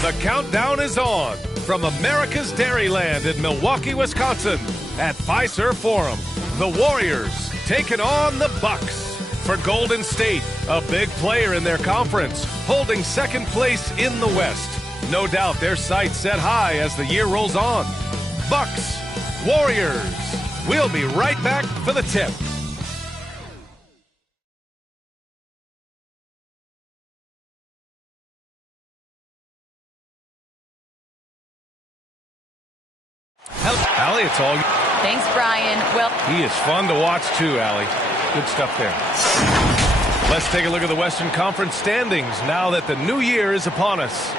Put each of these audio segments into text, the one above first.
The countdown is on from America's Dairyland in Milwaukee, Wisconsin at Fiserv Forum. The Warriors taking on the Bucks. For Golden State, a big player in their conference, holding second place in the West. No doubt their sights set high as the year rolls on. Bucks, Warriors. We'll be right back for the tip. Allie, it's all you. Thanks, Brian. Well, he is fun to watch too, Allie. Good stuff there. Let's take a look at the Western Conference standings now that the new year is upon us.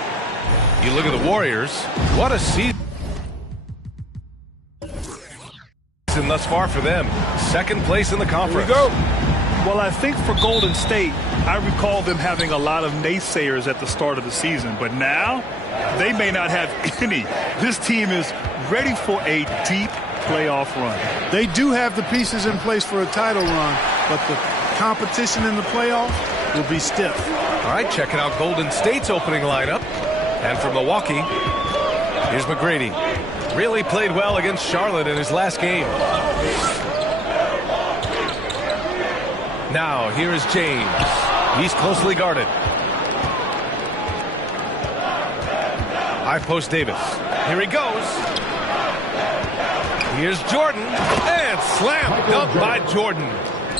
You look at the Warriors. What a season thus far for them. Second place in the conference. Here we go. Well, I think for Golden State, I recall them having a lot of naysayers at the start of the season, but now they may not have any. This team is ready for a deep playoff run. They do have the pieces in place for a title run, but the competition in the playoffs will be stiff. All right, checking out Golden State's opening lineup. And from Milwaukee, here's McGrady. Really played well against Charlotte in his last game. Now, here is James. He's closely guarded. High post Davis. Here he goes. Here's Jordan. And slam dunk by Jordan.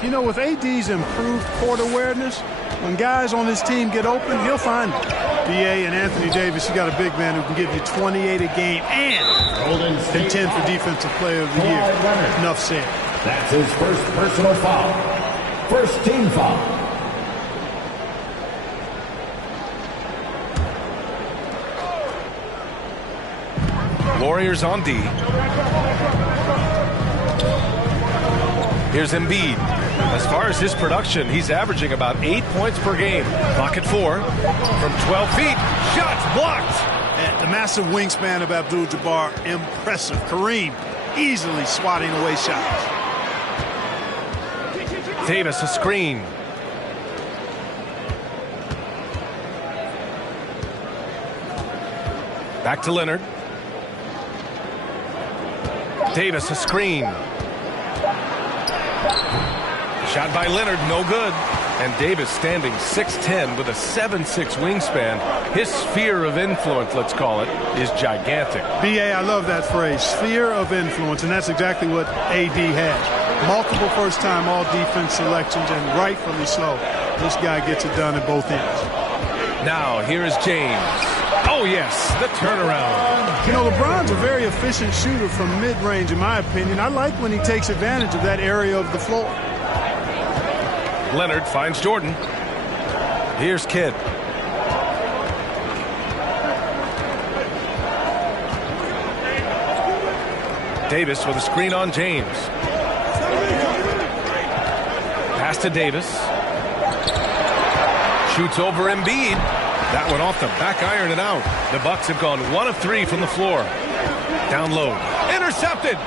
You know, with AD's improved court awareness, when guys on his team get open, he'll find it. B.A. and Anthony Davis, you got a big man who can give you 28 a game and contend for Defensive Player of the Year. Enough said. That's his first personal foul. First team foul. Warriors on D. Here's Embiid. As far as his production, he's averaging about 8 points per game. Clock at 4. From 12 feet, shots blocked. And the massive wingspan of Abdul-Jabbar, impressive. Kareem easily swatting away shots. Davis, a screen. Back to Leonard. Davis, a screen. Shot by Leonard, no good. And Davis standing 6'10" with a 7'6" wingspan. His sphere of influence, let's call it, is gigantic. B.A., I love that phrase, sphere of influence, and that's exactly what A.D. has. Multiple first-time all-defense selections, and rightfully so. This guy gets it done at both ends. Now, here is James. Oh, yes, the turnaround. You know, LeBron's a very efficient shooter from mid-range, in my opinion. I like when he takes advantage of that area of the floor. Leonard finds Jordan. Here's Kidd. Davis with a screen on James. Pass to Davis. Shoots over Embiid. That one off the back iron and out. The Bucks have gone 1 of 3 from the floor. Down low. Intercepted.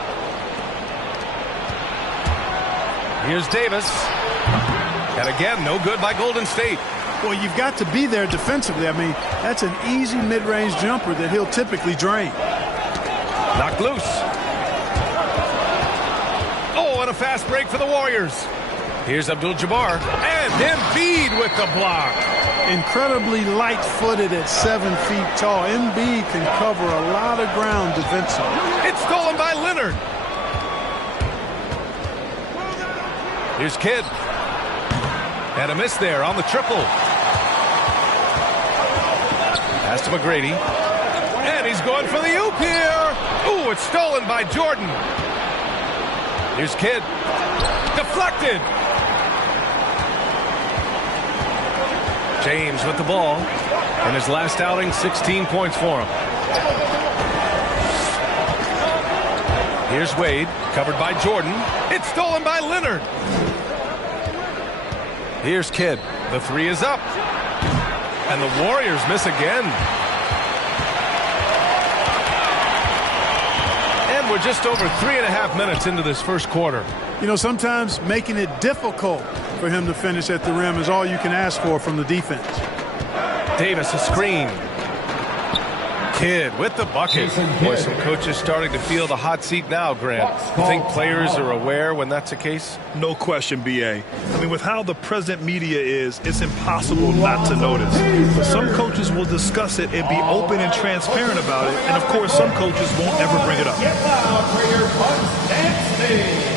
Here's Davis. And again, no good by Golden State. Well, you've got to be there defensively. I mean, that's an easy mid-range jumper that he'll typically drain. Knocked loose. Oh, and a fast break for the Warriors. Here's Abdul-Jabbar. And Embiid with the block. Incredibly light-footed at 7 feet tall. Embiid can cover a lot of ground defensively. It's stolen by Leonard. Here's Kidd. And a miss there on the triple. Pass to McGrady. And he's going for the oop here. Ooh, it's stolen by Jordan. Here's Kidd. Deflected. James with the ball. In his last outing, 16 points for him. Here's Wade, covered by Jordan. It's stolen by Leonard. Here's Kidd. The 3 is up. And the Warriors miss again. And we're just over 3.5 minutes into this first quarter. You know, sometimes making it difficult for him to finish at the rim is all you can ask for from the defense. Davis, a screen. Kidd with the bucket. Boy, some coaches starting to feel the hot seat now, Grant. You think players are aware when that's the case? No question, B.A. I mean, with how the present media is, it's impossible not to notice. But some coaches will discuss it and be open and transparent about it. And, of course, some coaches won't ever bring it up. Get loud for your Bucks dance team.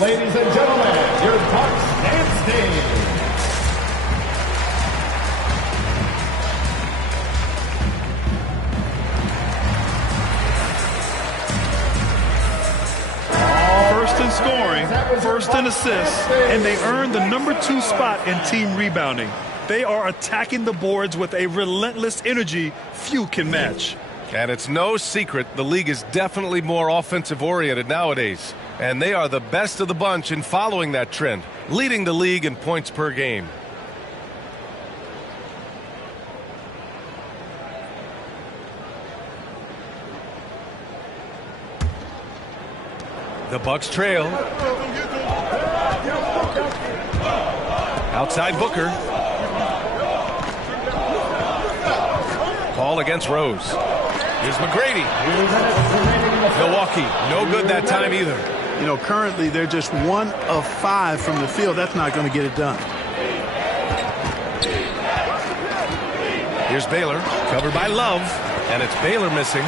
Ladies and gentlemen, your Bucks dance team. First in scoring, first in assists, and they earned the #2 spot in team rebounding. They are attacking the boards with a relentless energy few can match. And it's no secret the league is definitely more offensive-oriented nowadays. And they are the best of the bunch in following that trend, leading the league in points per game. The Bucks trail. Outside Booker. Paul against Rose. Here's McGrady. Milwaukee, no good that time either. You know, currently they're just 1 of 5 from the field. That's not going to get it done. Here's Baylor, covered by Love, and it's Baylor missing.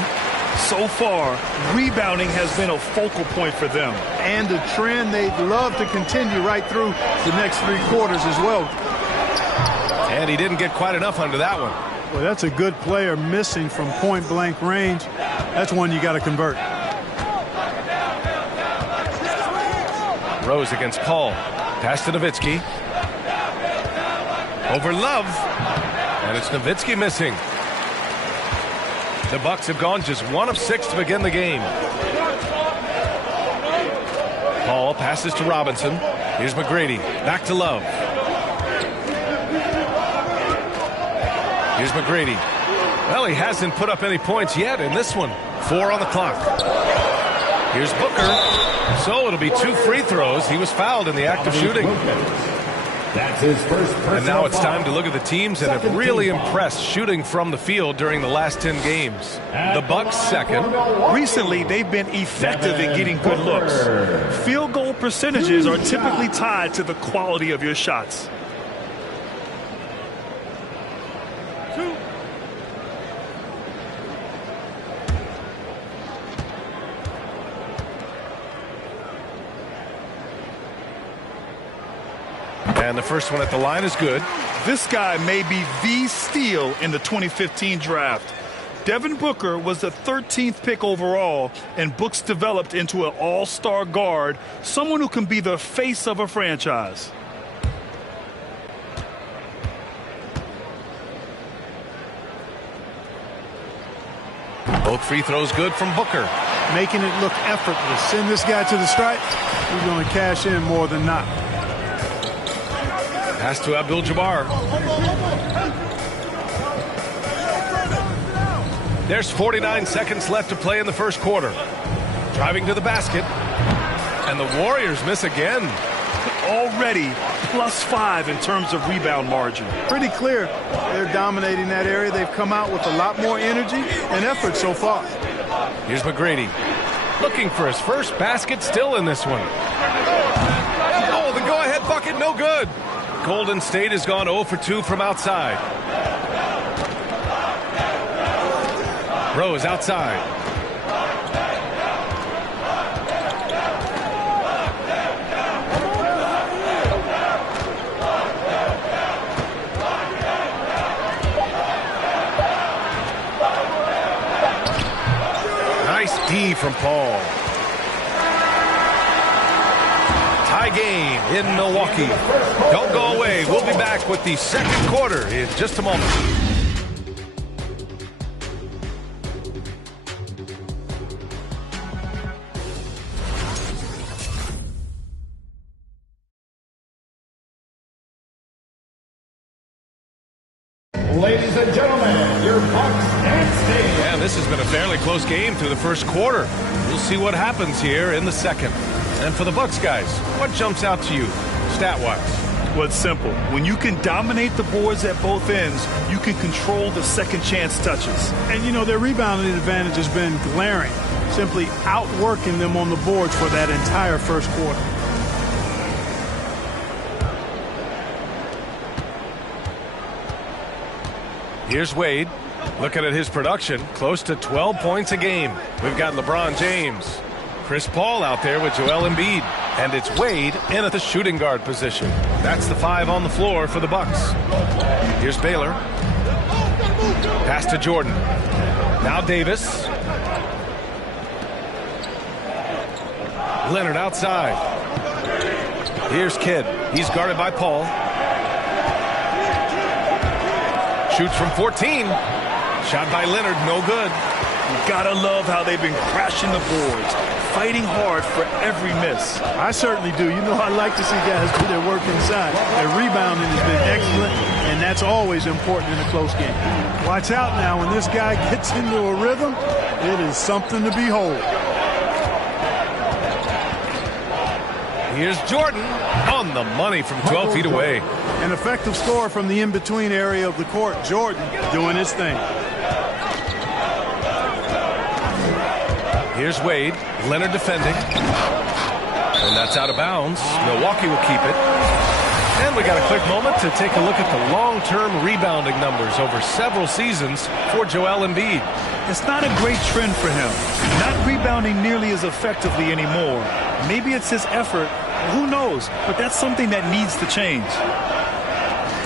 So far, rebounding has been a focal point for them. And a trend they'd love to continue right through the next 3 quarters as well. And he didn't get quite enough under that one. Well, that's a good player missing from point-blank range. That's one you got to convert. Rose against Paul. Pass to Nowitzki. Over Love. And it's Nowitzki missing. The Bucks have gone just 1 of 6 to begin the game. Paul passes to Robinson. Here's McGrady. Back to Love. Here's McGrady. Well, he hasn't put up any points yet in this one. 4 on the clock. Here's Booker. So it'll be 2 free throws. He was fouled in the act of shooting. That's his first personal And now it's foul. time to look at the teams that have really impressed shooting from the field during the last 10 games. The Bucks second. Recently, they've been effective in getting good looks. Field goal percentages are typically tied to the quality of your shots. And the first one at the line is good. This guy may be the steal in the 2015 draft. Devin Booker was the 13th pick overall, and Books developed into an all-star guard, someone who can be the face of a franchise. Both free throws good from Booker. Making it look effortless. Send this guy to the stripe. He's going to cash in more than not. Pass to Abdul-Jabbar. There's 49 seconds left to play in the first quarter. Driving to the basket. And the Warriors miss again. Already +5 in terms of rebound margin. Pretty clear they're dominating that area. They've come out with a lot more energy and effort so far. Here's McGrady. Looking for his first basket, still in this one. Oh, the go-ahead bucket, no good. Golden State has gone 0 for 2 from outside. Rose outside. Nice D from Paul. Tie game in Milwaukee. Don't go away. We'll be back with the second quarter in just a moment. Ladies and gentlemen, your Bucks and State. Yeah, this has been a fairly close game through the first quarter. We'll see what happens here in the second. And for the Bucks guys, what jumps out to you, stat-wise? Well, it's simple. When you can dominate the boards at both ends, you can control the second chance touches. And, you know, their rebounding advantage has been glaring, simply outworking them on the boards for that entire first quarter. Here's Wade. Looking at his production, close to 12 points a game. We've got LeBron James, Chris Paul out there with Joel Embiid, and it's Wade in at the shooting guard position. That's the 5 on the floor for the Bucks. Here's Baylor. Pass to Jordan. Now Davis. Leonard outside. Here's Kidd. He's guarded by Paul. Shoots from 14. Shot by Leonard, no good. You gotta love how they've been crashing the boards, fighting hard for every miss. I certainly do. You know, I like to see guys do their work inside. Their rebounding has been excellent, and that's always important in a close game. Watch out now. When this guy gets into a rhythm, it is something to behold. Here's Jordan on the money from 12 feet away. An effective score from the in-between area of the court. Jordan doing his thing. Here's Wade. Leonard defending. And that's out of bounds. Milwaukee will keep it. And we got a quick moment to take a look at the long-term rebounding numbers over several seasons for Joel Embiid. It's not a great trend for him. Not rebounding nearly as effectively anymore. Maybe it's his effort. Who knows? But that's something that needs to change.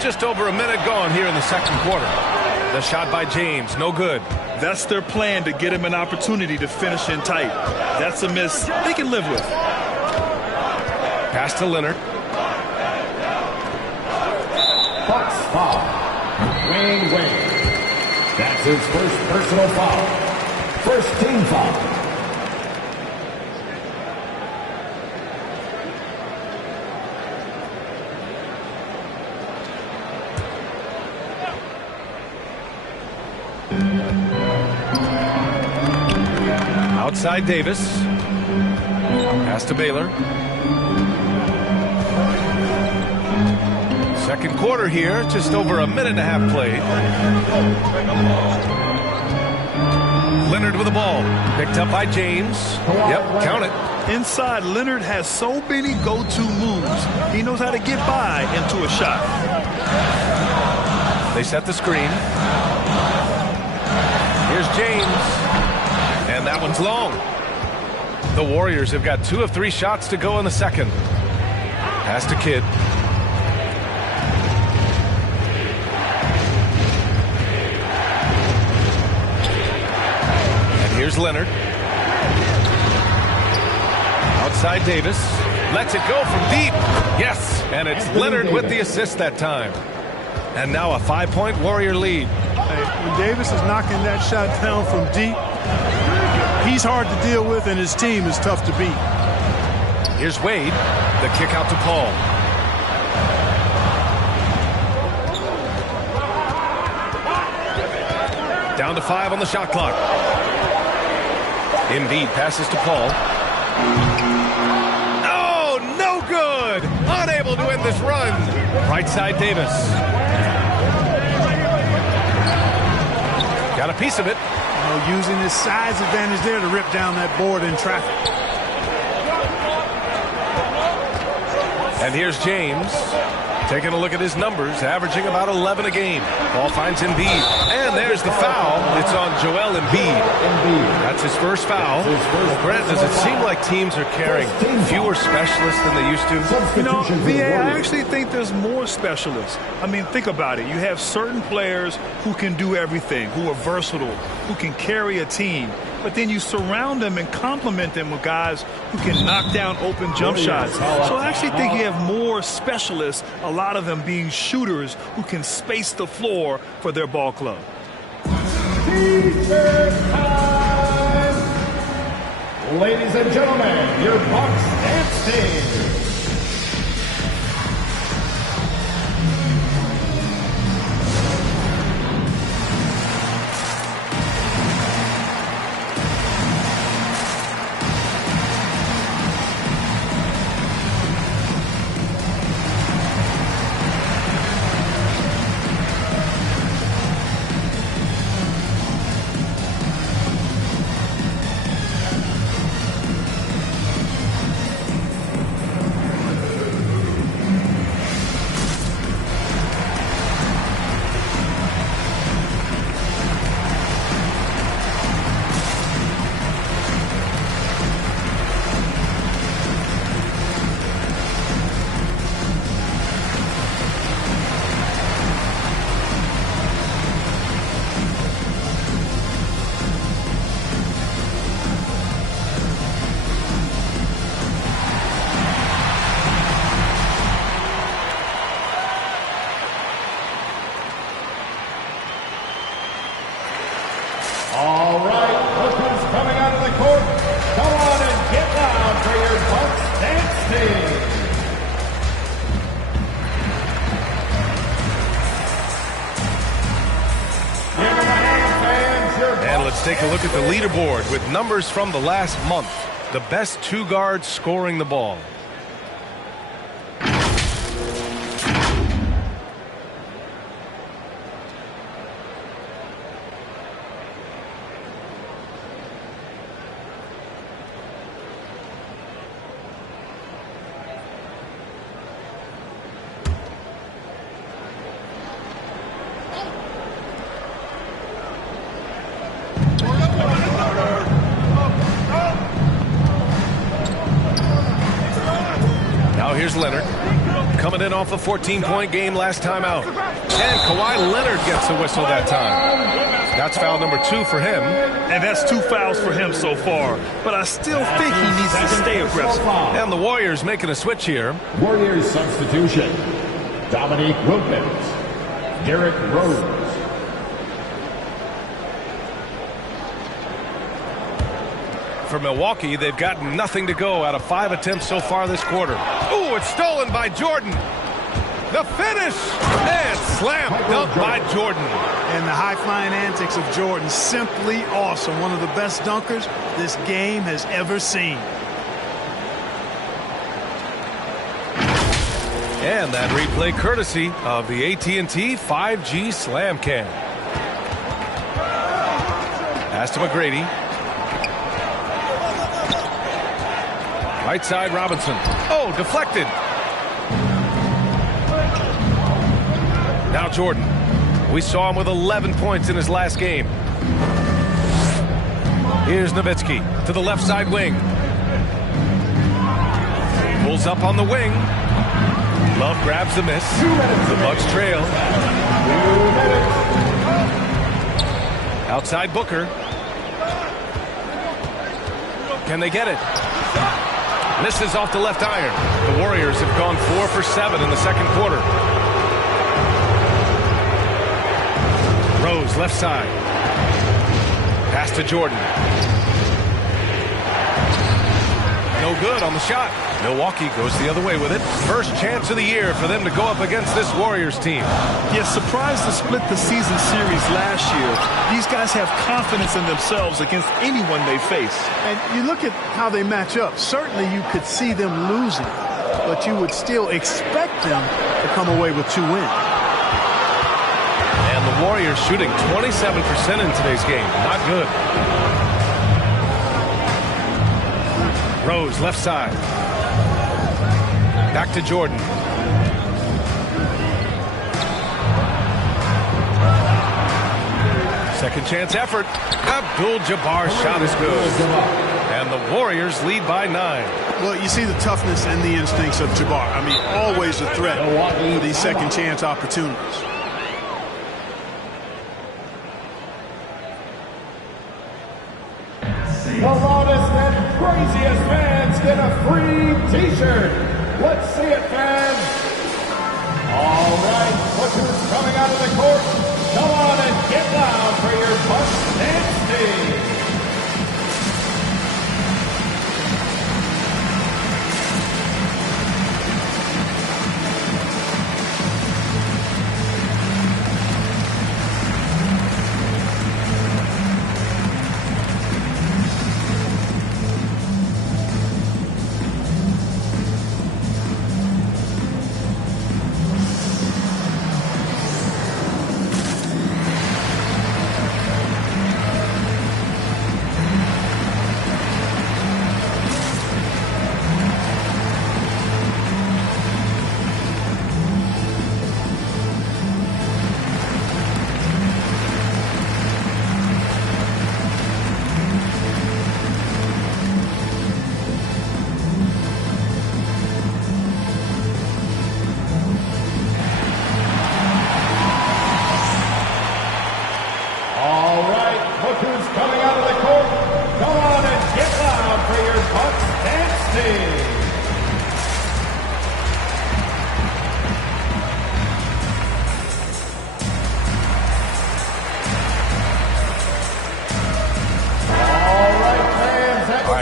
Just over a minute gone here in the second quarter. The shot by James, no good. That's their plan, to get him an opportunity to finish in tight. That's a miss they can live with. Pass to Leonard. Bucks foul. Wayne Wade. That's his first personal foul. First team foul. Outside Davis. Pass to Baylor. Second quarter here, just over a minute and a half played. Leonard with the ball. Picked up by James. Yep, count it. Inside, Leonard has so many go-to moves. He knows how to get by into a shot. They set the screen. Here's James. And that one's long. The Warriors have got 2 of 3 shots to go in the second. Pass to Kidd. And here's Leonard. Outside Davis. Lets it go from deep. Yes, and it's Leonard with the assist that time. And now a 5-point Warrior lead. When Davis is knocking that shot down from deep, he's hard to deal with, and his team is tough to beat. Here's Wade. The kick out to Paul. Down to 5 on the shot clock. Embiid passes to Paul. Oh, no good! Unable to end this run. Right side Davis. Got a piece of it. Using his size advantage there to rip down that board in traffic. And here's James. Taking a look at his numbers, averaging about 11 a game. Ball finds Embiid. And there's the foul. It's on Joel Embiid. That's his first foul. Well, Grant, does it seem like teams are carrying fewer specialists than they used to? You know, VA, I actually think there's more specialists. I mean, think about it. You have certain players who can do everything, who are versatile, who can carry a team. But then you surround them and complement them with guys who can knock down open jump shots. So I actually think you have more specialists, a lot of them being shooters who can space the floor for their ball club. Ladies and gentlemen, your Bucks dance team. All right, lookers coming out of the court. Come on and get loud for your Bucks dance team. Give them a hand, fans. Your And let's take a look at the leaderboard with numbers from the last month. The best two guards scoring the ball. Here's Leonard, coming in off a 14-point game last time out. And Kawhi Leonard gets a whistle that time. That's foul number 2 for him. And that's 2 fouls for him so far. But I still think he needs to stay aggressive. And the Warriors making a switch here. Warriors substitution. Dominique Wilkins. Derrick Rose. For Milwaukee, they've got nothing to go out of 5 attempts so far this quarter. Ooh, it's stolen by Jordan. The finish! And slam dunk by Jordan. And the high-flying antics of Jordan, simply awesome. One of the best dunkers this game has ever seen. And that replay courtesy of the AT&T 5G Slam Cam. Pass to McGrady. Right side, Robinson. Oh, deflected. Now Jordan. We saw him with 11 points in his last game. Here's Nowitzki to the left side wing. Pulls up on the wing. Love grabs the miss. The Bucks trail. Outside Booker. Can they get it? Misses off the left iron. The Warriors have gone 4 for 7 in the second quarter. Rose, left side. Pass to Jordan. No good on the shot. Milwaukee goes the other way with it. First chance of the year for them to go up against this Warriors team. Yeah, surprised to split the season series last year. These guys have confidence in themselves against anyone they face. And you look at how they match up. Certainly you could see them losing, but you would still expect them to come away with 2 wins. And the Warriors shooting 27% in today's game. Not good. Rose, left side. Back to Jordan. Second chance effort. Abdul-Jabbar's shot is good. And the Warriors lead by 9. Well, you see the toughness and the instincts of Jabbar. I mean, always a threat for these second chance opportunities. The loudest and craziest fans get a free T-shirt. Let's see it, fans. All right, look who's coming out of the court. Come on and get loud for your Bucks dance team.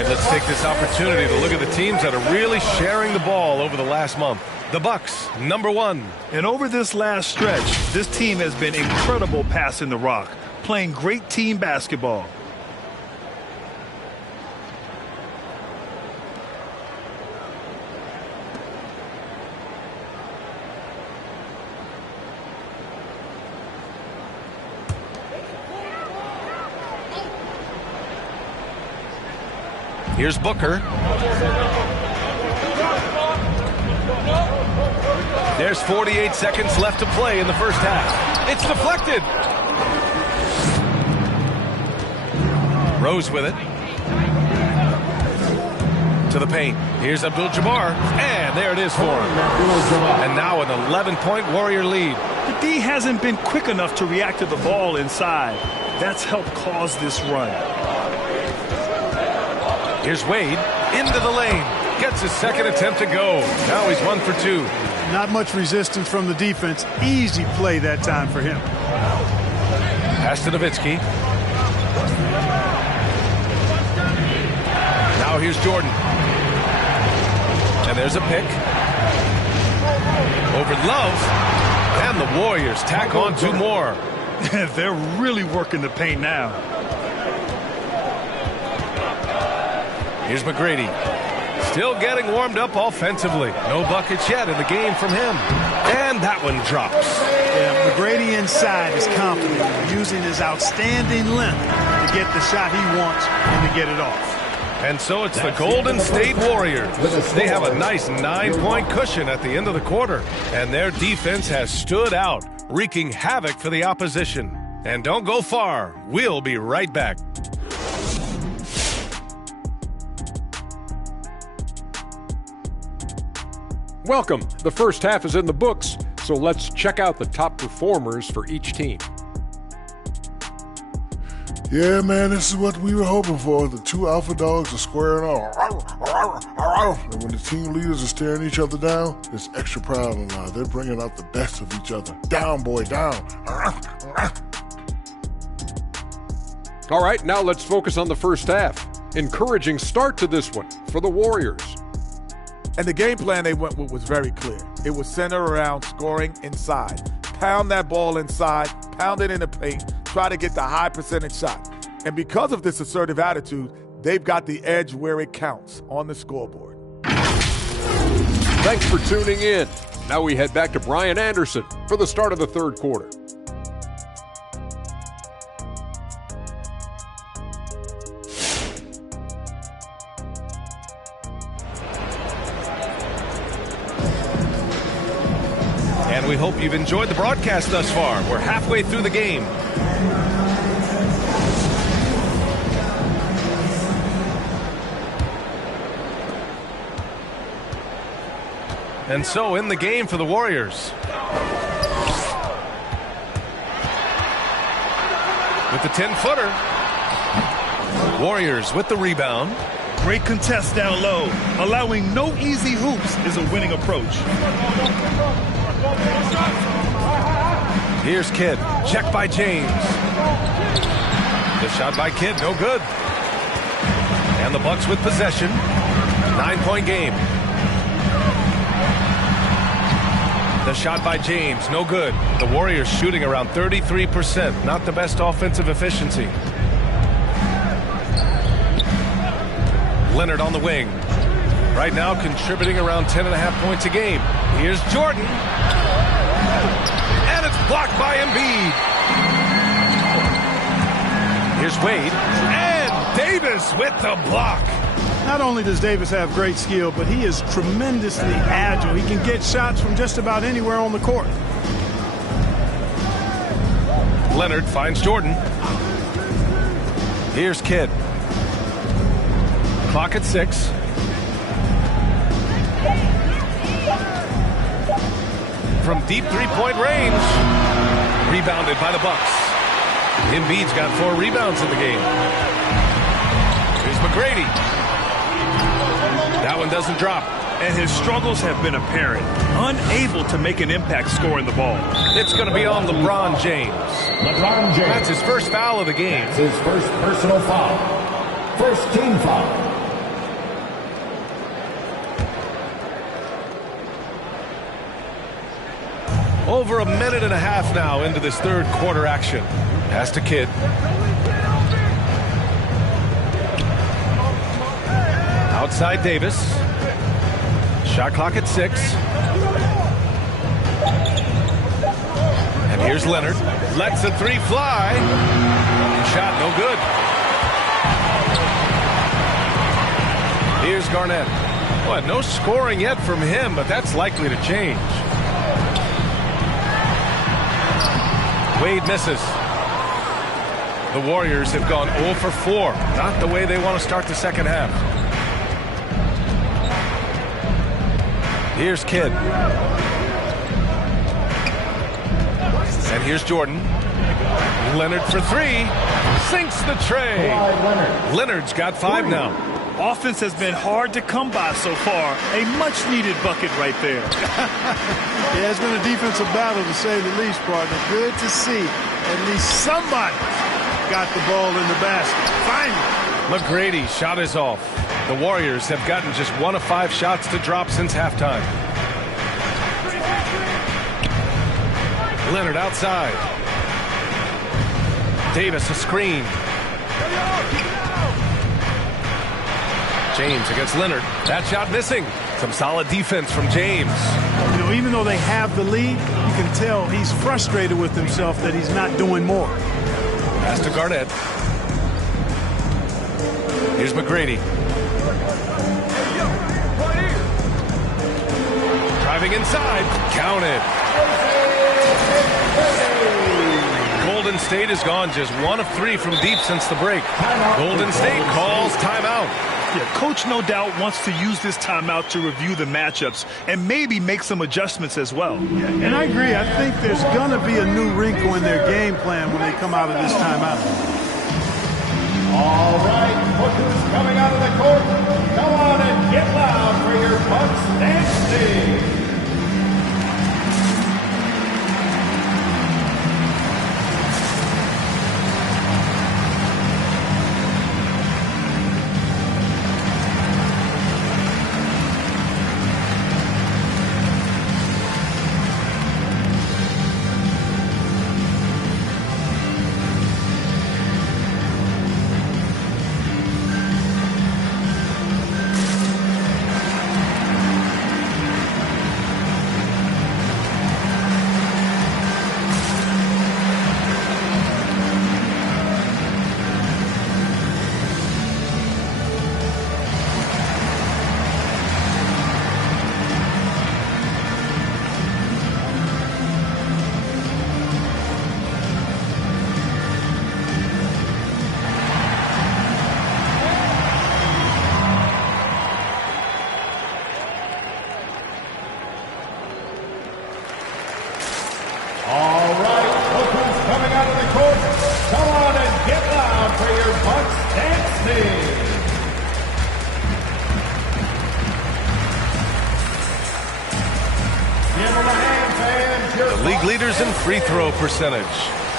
Let's take this opportunity to look at the teams that are really sharing the ball over the last month. The Bucks, number 1. And over this last stretch, this team has been incredible passing the rock, playing great team basketball. Here's Booker. There's 48 seconds left to play in the first half. It's deflected. Rose with it. To the paint. Here's Abdul-Jabbar. And there it is for him. And now an 11-point Warrior lead. The D hasn't been quick enough to react to the ball inside. That's helped cause this run. Here's Wade into the lane. Gets his second attempt to go. Now he's 1 for 2. Not much resistance from the defense. Easy play that time for him. Pass to Nowitzki. Now here's Jordan. And there's a pick. Over Love. And the Warriors tack on 2 more. They're really working the paint now. Here's McGrady. Still getting warmed up offensively. No buckets yet in the game from him. And that one drops. Yeah, McGrady inside is confident, using his outstanding length to get the shot he wants and to get it off. And so it's the Golden State Warriors. They have a nice 9-point cushion at the end of the quarter. And their defense has stood out, wreaking havoc for the opposition. And don't go far. We'll be right back. Welcome. The first half is in the books, so let's check out the top performers for each team. Yeah, man, this is what we were hoping for. The 2 alpha dogs are squaring off. And when the team leaders are staring each other down, it's extra proud and loud. They're bringing out the best of each other. Down, boy, down. All right, now let's focus on the first half. Encouraging start to this one for the Warriors. And the game plan they went with was very clear. It was centered around scoring inside. Pound that ball inside, pound it in the paint, try to get the high percentage shot. And because of this assertive attitude, they've got the edge where it counts on the scoreboard. Thanks for tuning in. Now we head back to Brian Anderson for the start of the third quarter. And we hope you've enjoyed the broadcast thus far. We're halfway through the game. And so in the game for the Warriors. With the 10-footer. Warriors with the rebound. Great contest down low. Allowing no easy hoops is a winning approach. Here's Kidd. Check by James. The shot by Kidd, no good. And the Bucks with possession. 9-point game. The shot by James, no good. The Warriors shooting around 33%. Not the best offensive efficiency. Leonard on the wing. Right now contributing around 10.5 points a game. Here's Jordan. And it's blocked by Embiid. Here's Wade. And Davis with the block. Not only does Davis have great skill, but he is tremendously agile. He can get shots from just about anywhere on the court. Leonard finds Jordan. Here's Kidd. Clock at 6. From deep three-point range. Rebounded by the Bucks. Embiid's got 4 rebounds in the game. Here's McGrady. That one doesn't drop. And his struggles have been apparent. Unable to make an impact scoring the ball. It's going to be on LeBron James. LeBron James. That's his first foul of the game. That's his first personal foul. First team foul. Over a minute and a half now into this third quarter action. Pass to Kidd. Outside Davis. Shot clock at 6. And here's Leonard. Lets the 3 fly. Shot no good. Here's Garnett. Boy, no scoring yet from him, but that's likely to change. Wade misses. The Warriors have gone 0 for 4. Not the way they want to start the second half. Here's Kidd. And here's Jordan. Leonard for 3. Sinks the tray. Leonard's got 5 now. Offense has been hard to come by so far. A much-needed bucket right there. Yeah, it's been a defensive battle, to say the least, partner. Good to see at least somebody got the ball in the basket. Finally. McGrady shot is off. The Warriors have gotten just 1 of 5 shots to drop since halftime. Leonard outside. Davis a screen. James against Leonard. That shot missing. Some solid defense from James. You know, even though they have the lead, you can tell he's frustrated with himself that he's not doing more. Pass to Garnett. Here's McGrady. Driving inside. Counted. Golden State has gone just 1 of 3 from deep since the break. Golden State calls timeout. Yeah, Coach no doubt wants to use this timeout to review the matchups and maybe make some adjustments as well. Yeah, and I agree. I think there's going to be a new wrinkle in their game plan when they come out of this timeout. All right, look who's coming out of the court. Come on and get loud for your Bucks dance team. Sting. The league leaders in free throw percentage.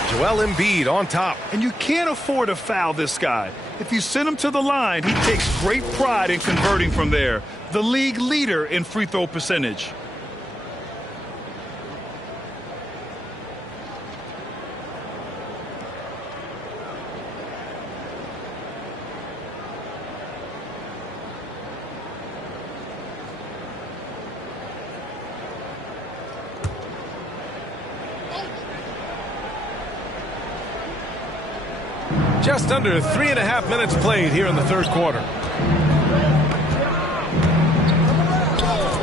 Joel Embiid on top. And you can't afford to foul this guy. If you send him to the line, he takes great pride in converting from there. The league leader in free throw percentage. Just under 3.5 minutes played here in the third quarter.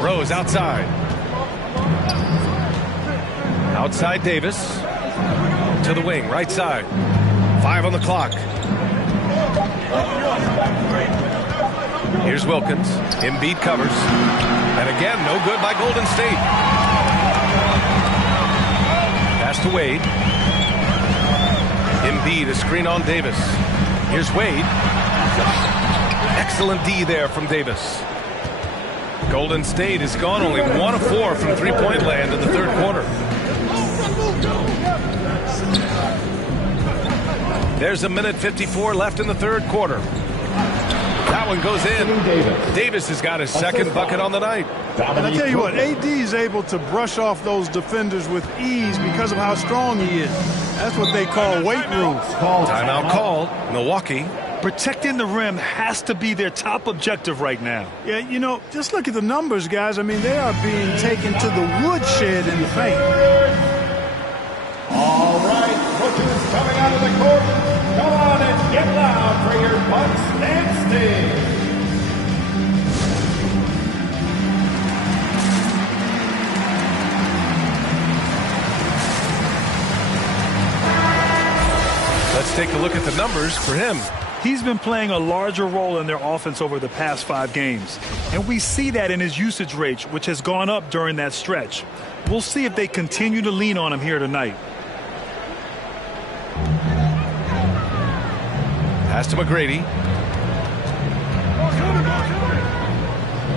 Rose outside. Outside Davis. To the wing, right side. 5 on the clock. Here's Wilkins. Embiid covers. And again, no good by Golden State. Pass to Wade. Embiid, a screen on Davis. Here's Wade. Excellent D there from Davis. Golden State has gone only 1 of 4 from three-point land in the third quarter. There's 1:54 left in the third quarter. That one goes in. Davis has got his second bucket on the night. And I tell you what, AD is able to brush off those defenders with ease because of how strong he is. That's what they call weight room. Timeout called. Milwaukee. Protecting the rim has to be their top objective right now. Yeah, you know, just look at the numbers, guys. I mean, they are being taken to the woodshed in the paint. All right, coaches coming out of the court. Come on and get loud for your Bucks and Sting. Let's take a look at the numbers for him. He's been playing a larger role in their offense over the past 5 games. And we see that in his usage rate, which has gone up during that stretch. We'll see if they continue to lean on him here tonight. Pass to McGrady.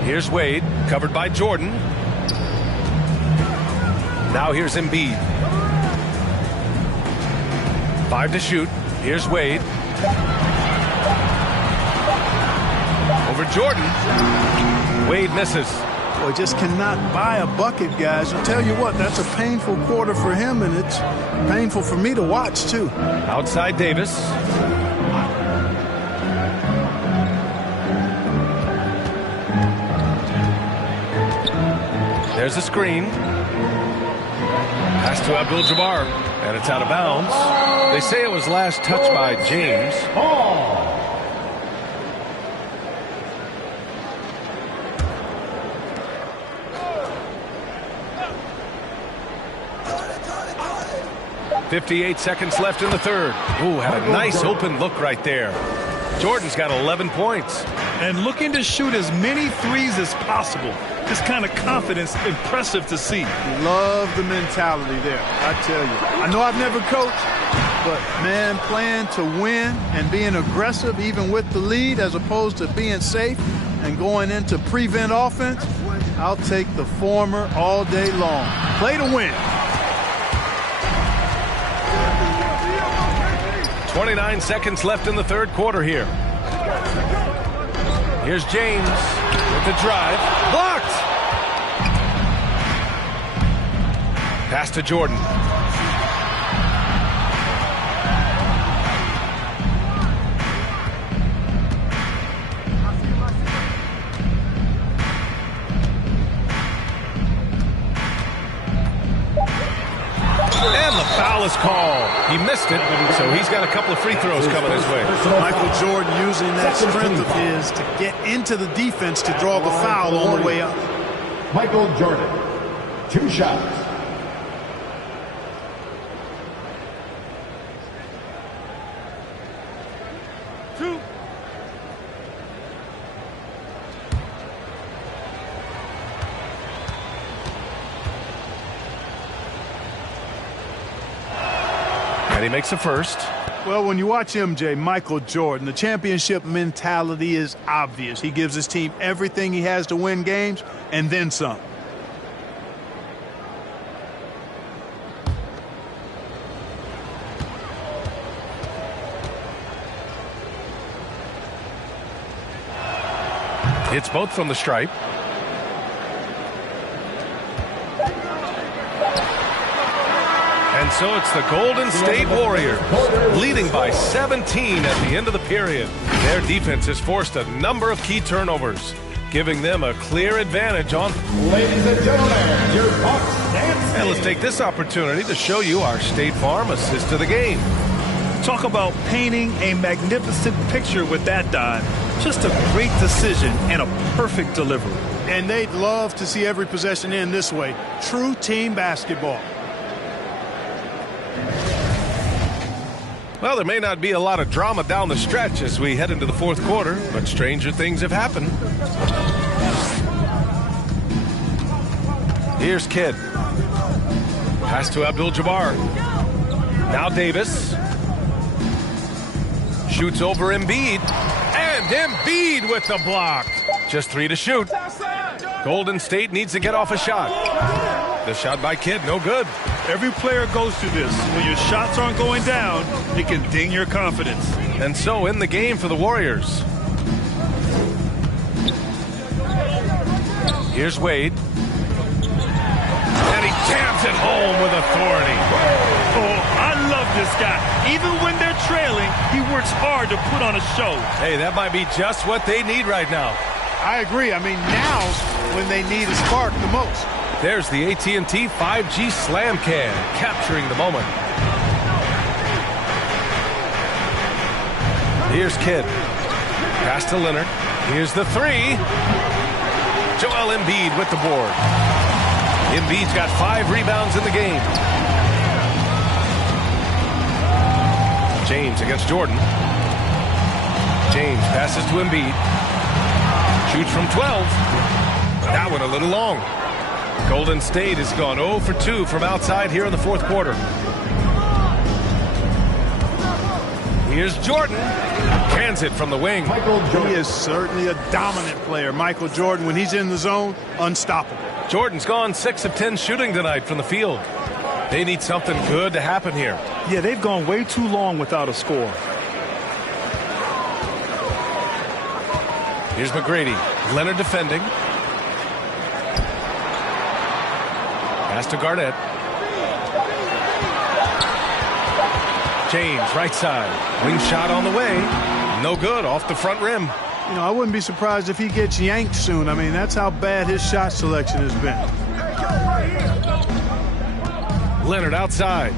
Here's Wade, covered by Jordan. Now here's Embiid. 5 to shoot. Here's Wade. Over Jordan. Wade misses. Boy, just cannot buy a bucket, guys. I'll tell you what, that's a painful quarter for him, and it's painful for me to watch, too. Outside Davis. There's a screen. Pass to Abdul-Jabbar, and it's out of bounds. They say it was last touched by James. Ball. .58 seconds left in the third. Ooh, had a nice open look right there. Jordan's got 11 points. And looking to shoot as many threes as possible. This kind of confidence, impressive to see. Love the mentality there, I tell you. I know I've never coached, but, man, playing to win and being aggressive even with the lead as opposed to being safe and going into prevent offense, I'll take the former all day long. Play to win. 29 seconds left in the third quarter here. Here's James with the drive. Blocked! Pass to Jordan. And the foul is called. He missed it, so he's got a couple of free throws coming his way. Michael Jordan using that strength of his to get into the defense to draw the foul on the way up. Michael Jordan, 2 shots. And he makes a first. Well, when you watch MJ, Michael Jordan, the championship mentality is obvious. He gives his team everything he has to win games, and then some. It's both from the stripe. And so it's the Golden State Warriors leading by 17 at the end of the period. Their defense has forced a number of key turnovers, giving them a clear advantage on. Ladies and gentlemen, your Bucks dance. And let's take this opportunity to show you our State Farm assist to the game. Talk about painting a magnificent picture with that dive. Just a great decision and a perfect delivery. And they'd love to see every possession end this way. True team basketball. Well, there may not be a lot of drama down the stretch as we head into the fourth quarter, but stranger things have happened. Here's Kidd. Pass to Abdul-Jabbar. Now Davis. Shoots over Embiid. And Embiid with the block. Just 3 to shoot. Golden State needs to get off a shot. The shot by Kidd, no good. Every player goes through this. When your shots aren't going down, it can ding your confidence. And so in the game for the Warriors. Here's Wade. And he jams it home with authority. Oh, I love this guy. Even when they're trailing, he works hard to put on a show. Hey, that might be just what they need right now. I agree. I mean, now's when they need a spark the most. There's the AT&T 5G Slam Can, capturing the moment. Here's Kidd. Pass to Leonard. Here's the 3. Joel Embiid with the board. Embiid's got 5 rebounds in the game. James against Jordan. James passes to Embiid. Shoots from 12. That one a little long. Golden State has gone 0 for 2 from outside here in the fourth quarter. Here's Jordan. Cans it from the wing. He is certainly a dominant player. Michael Jordan, when he's in the zone, unstoppable. Jordan's gone 6 of 10 shooting tonight from the field. They need something good to happen here. Yeah, they've gone way too long without a score. Here's McGrady. Leonard defending. Pass to Garnett. James, right side. Wing shot on the way. No good, off the front rim. You know, I wouldn't be surprised if he gets yanked soon. I mean, that's how bad his shot selection has been. Leonard outside.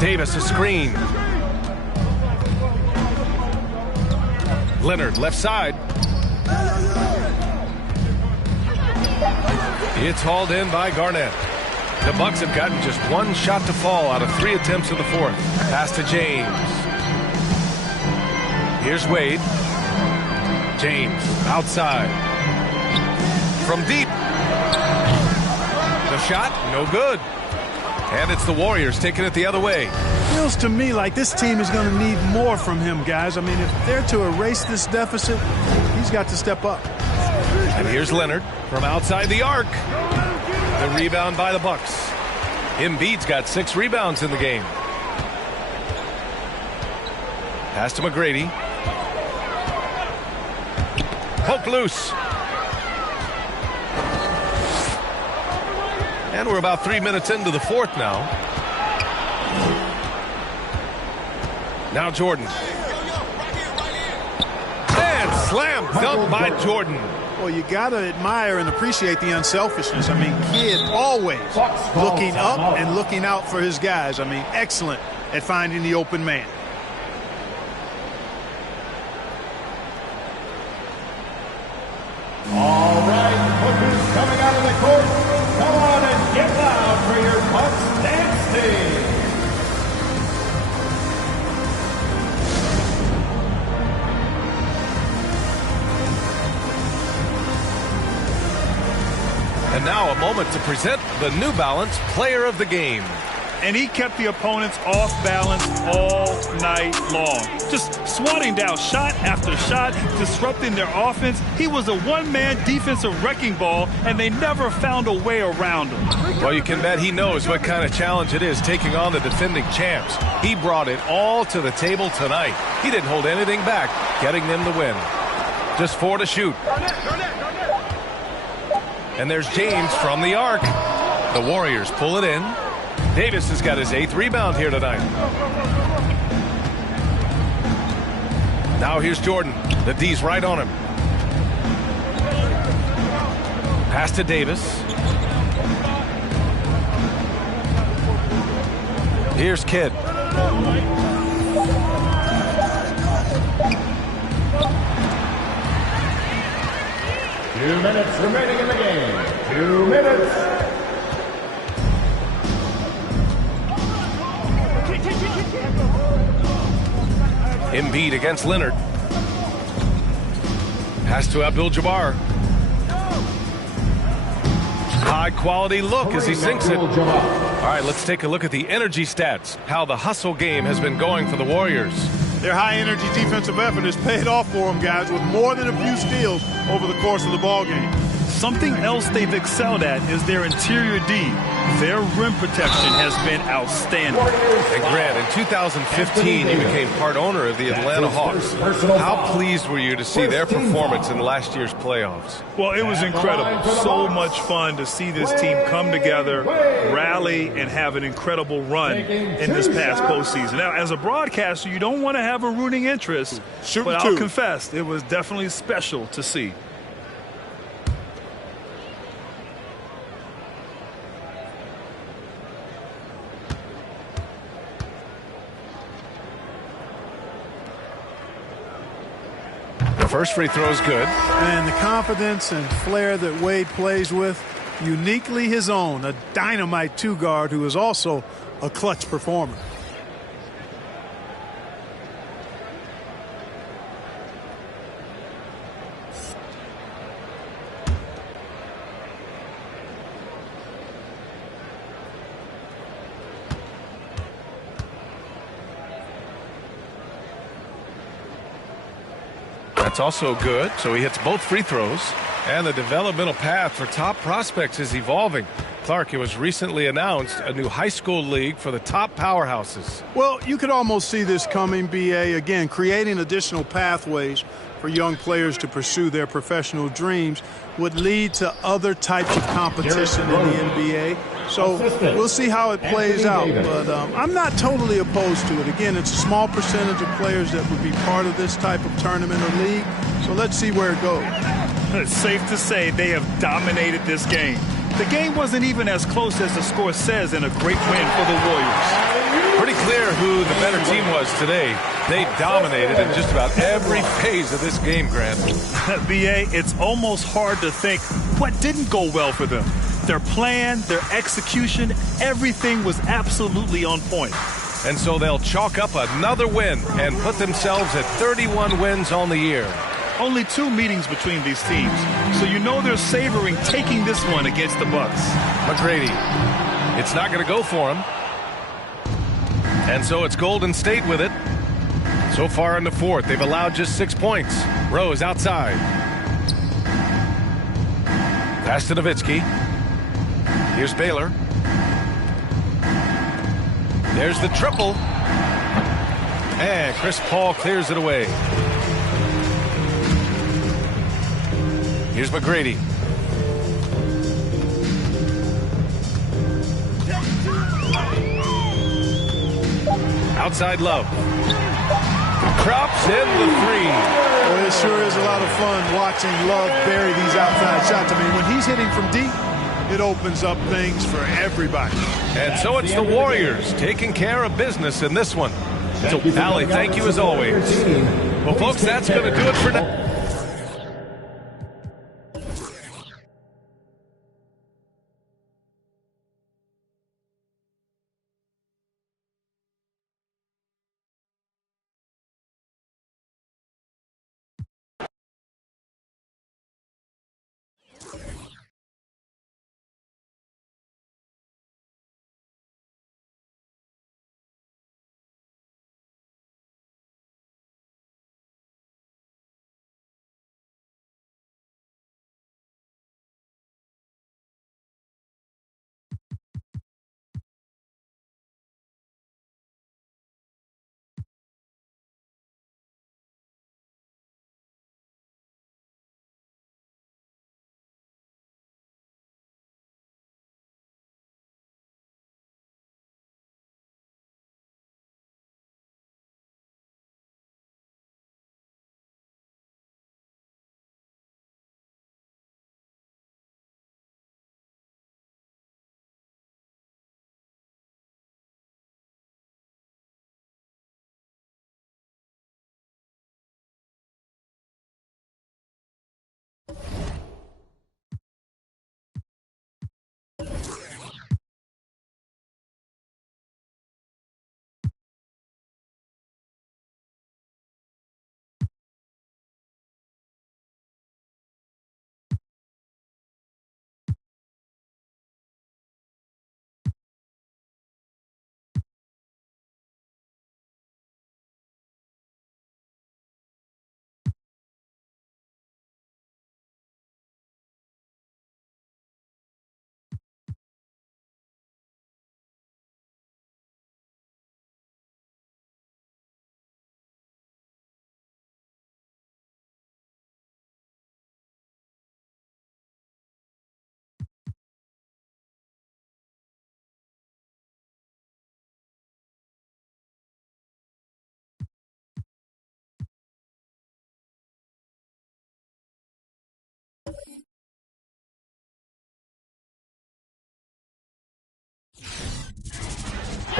Davis a screen. Leonard left side. It's hauled in by Garnett. The Bucks have gotten just 1 shot to fall out of 3 attempts in the fourth. Pass to James. Here's Wade. James outside. From deep. The shot, no good. And it's the Warriors taking it the other way. Feels to me like this team is going to need more from him, guys. I mean, if they're to erase this deficit, he's got to step up. And here's Leonard from outside the arc. The rebound by the Bucks. Embiid's got 6 rebounds in the game. Pass to McGrady. Poke loose. And we're about 3 minutes into the fourth now. Now Jordan. And slam dunk by Jordan. Well, you got to admire and appreciate the unselfishness. I mean, Kidd always looking up and looking out for his guys. I mean, excellent at finding the open man. All right, Booker's coming out of the court. Come on and get loud for your Bucks dance team. And now a moment to present the New Balance Player of the Game. and he kept the opponents off balance all night long. Just swatting down shot after shot, disrupting their offense. He was a one-man defensive wrecking ball, and they never found a way around him. Well, you can bet he knows what kind of challenge it is taking on the defending champs. He brought it all to the table tonight. He didn't hold anything back, getting them the win. Just 4 to shoot. And there's James from the arc. The Warriors pull it in. Davis has got his 8th rebound here tonight. Now here's Jordan. The D's right on him. Pass to Davis. Here's Kidd. 2 minutes remaining in the game. 2 minutes. Embiid against Leonard. Pass to Abdul-Jabbar. High quality look as he sinks it. All right, let's take a look at the energy stats. How the hustle game has been going for the Warriors. Their high-energy defensive effort has paid off for them, guys, with more than a few steals over the course of the ballgame. Something else they've excelled at is their interior D. Their rim protection has been outstanding. And Grant, in 2015, you became part owner of the Atlanta Hawks. How pleased were you to see their performance in last year's playoffs? Well, it was incredible. So much fun to see this team come together, rally, and have an incredible run in this past postseason. Now, as a broadcaster, you don't want to have a rooting interest, but I'll confess, it was definitely special to see. First free throw is good. And the confidence and flair that Wade plays with, uniquely his own, a dynamite two-guard who is also a clutch performer. That's also good, so he hits both free throws. And the developmental path for top prospects is evolving. Clark, it was recently announced a new high school league for the top powerhouses. Well, you could almost see this coming, B.A. Again, creating additional pathways for young players to pursue their professional dreams would lead to other types of competition in the NBA. So we'll see how it plays out. But I'm not totally opposed to it. Again, it's a small percentage of players that would be part of this type of tournament or league. So let's see where it goes. It's safe to say they have dominated this game. The game wasn't even as close as the score says in a great win for the Warriors. Pretty clear who the better team was today. They dominated in just about every phase of this game, Grant. B.A., it's almost hard to think what didn't go well for them. Their plan, their execution, everything was absolutely on point. And so they'll chalk up another win and put themselves at 31 wins on the year. Only 2 meetings between these teams, so you know they're savoring taking this one against the Bucks. McGrady, it's not going to go for him. And so it's Golden State with it. So far in the fourth, they've allowed just 6 points. Rose outside. Pass to Nowitzki. Here's Baylor. There's the triple. And Chris Paul clears it away. Here's McGrady. Outside Love. Drops in the 3. Well, it sure is a lot of fun watching Love bury these outside shots. I mean, when he's hitting from deep, it opens up things for everybody. And so it's the Warriors taking care of business in this one. So, Allie, thank you as always. Well, folks, that's going to do it for now.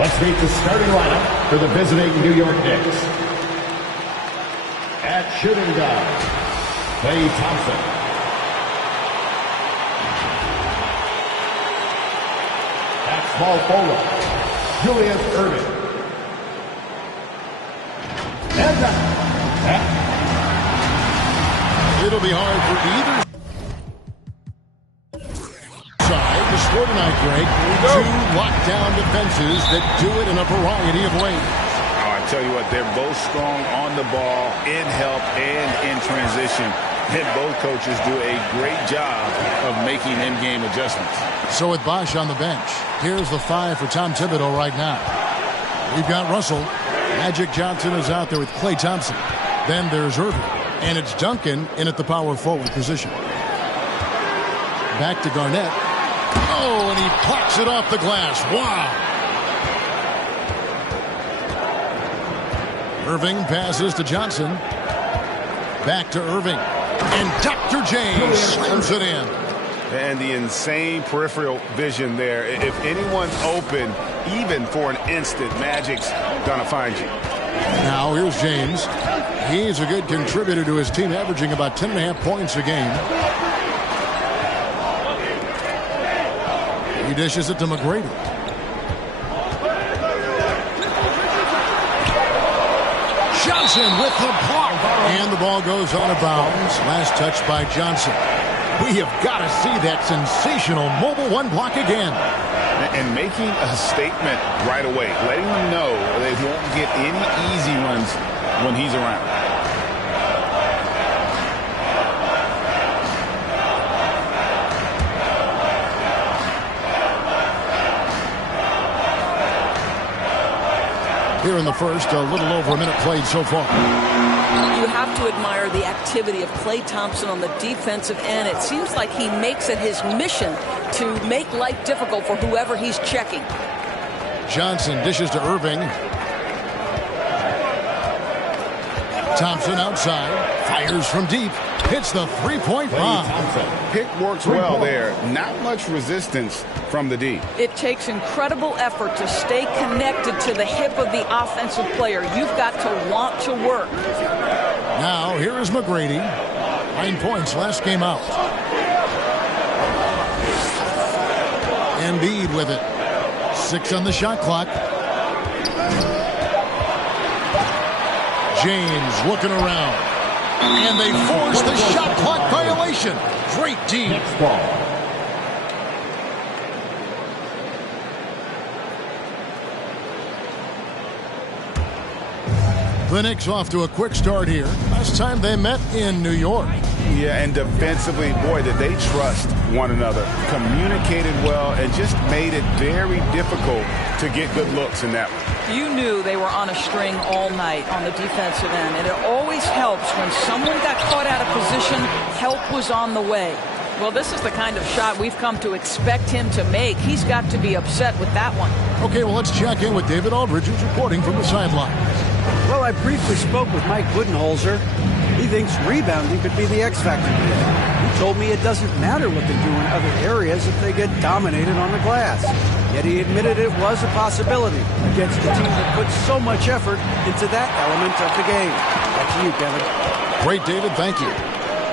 Let's meet the starting lineup for the visiting New York Knicks. At shooting guard, Klay Thompson. At small forward, Julius Erving. And it'll be hard for either side to score tonight, Greg. Two lockdown defenses that do it in a variety of ways. I tell you what, they're both strong on the ball, in help, and in transition. And both coaches do a great job of making in-game adjustments. So with Bosh on the bench, here's the 5 for Tom Thibodeau right now. We've got Russell. Magic Johnson is out there with Klay Thompson. Then there's Irving. And it's Duncan in at the power forward position. Back to Garnett. Oh, and he plucks it off the glass. Wow. Irving passes to Johnson. Back to Irving. And Dr. James slams it in. And the insane peripheral vision there. If anyone's open, even for an instant, Magic's gonna find you. Now here's James. He's a good contributor to his team, averaging about 10.5 points a game. He dishes it to McGrady. Johnson with the block. And the ball goes out of bounds. Last touch by Johnson. We have got to see that sensational mobile one block again. And making a statement right away, letting them know they won't get any easy ones when he's around. Here in the first, a little over a minute played so far. You have to admire the activity of Klay Thompson on the defensive end. It seems like he makes it his mission to make life difficult for whoever he's checking. Johnson dishes to Irving. Thompson outside. Fires from deep. Hits the three-point bomb. Pick works well there. Not much resistance from the D. It takes incredible effort to stay connected to the hip of the offensive player. You've got to want to work. Now, here is McGrady. 9 points last game out. Embiid with it. 6 on the shot clock. James looking around. And they force the shot clock violation. Great D. The Knicks off to a quick start here. Last time they met in New York. Yeah, and defensively, boy, did they trust one another. Communicated well and just made it very difficult to get good looks in that one. You knew they were on a string all night on the defensive end, and it always helps when someone got caught out of position, help was on the way. Well, this is the kind of shot we've come to expect him to make. He's got to be upset with that one. Okay, well, let's check in with David Aldridge, who's reporting from the sideline. Well, I briefly spoke with Mike Budenholzer. He thinks rebounding could be the X factor. He told me it doesn't matter what they do in other areas if they get dominated on the glass. Yet he admitted it was a possibility against a team that puts so much effort into that element of the game. Back to you, Kevin. Great, David. Thank you.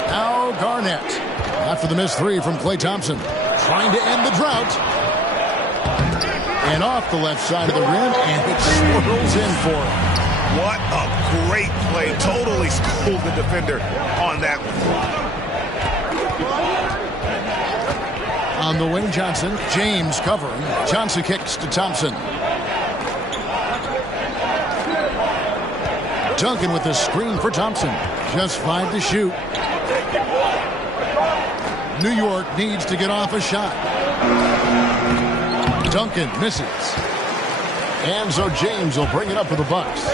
Now Garnett. After the missed three from Klay Thompson. Trying to end the drought. And off the left side of the rim, and it swirls in for him. What a great play. Totally schooled the defender on that one. On the wing, Johnson. James covering. Johnson kicks to Thompson. Duncan with the screen for Thompson. Just 5 to shoot. New York needs to get off a shot. Duncan misses. And so James will bring it up for the Bucks.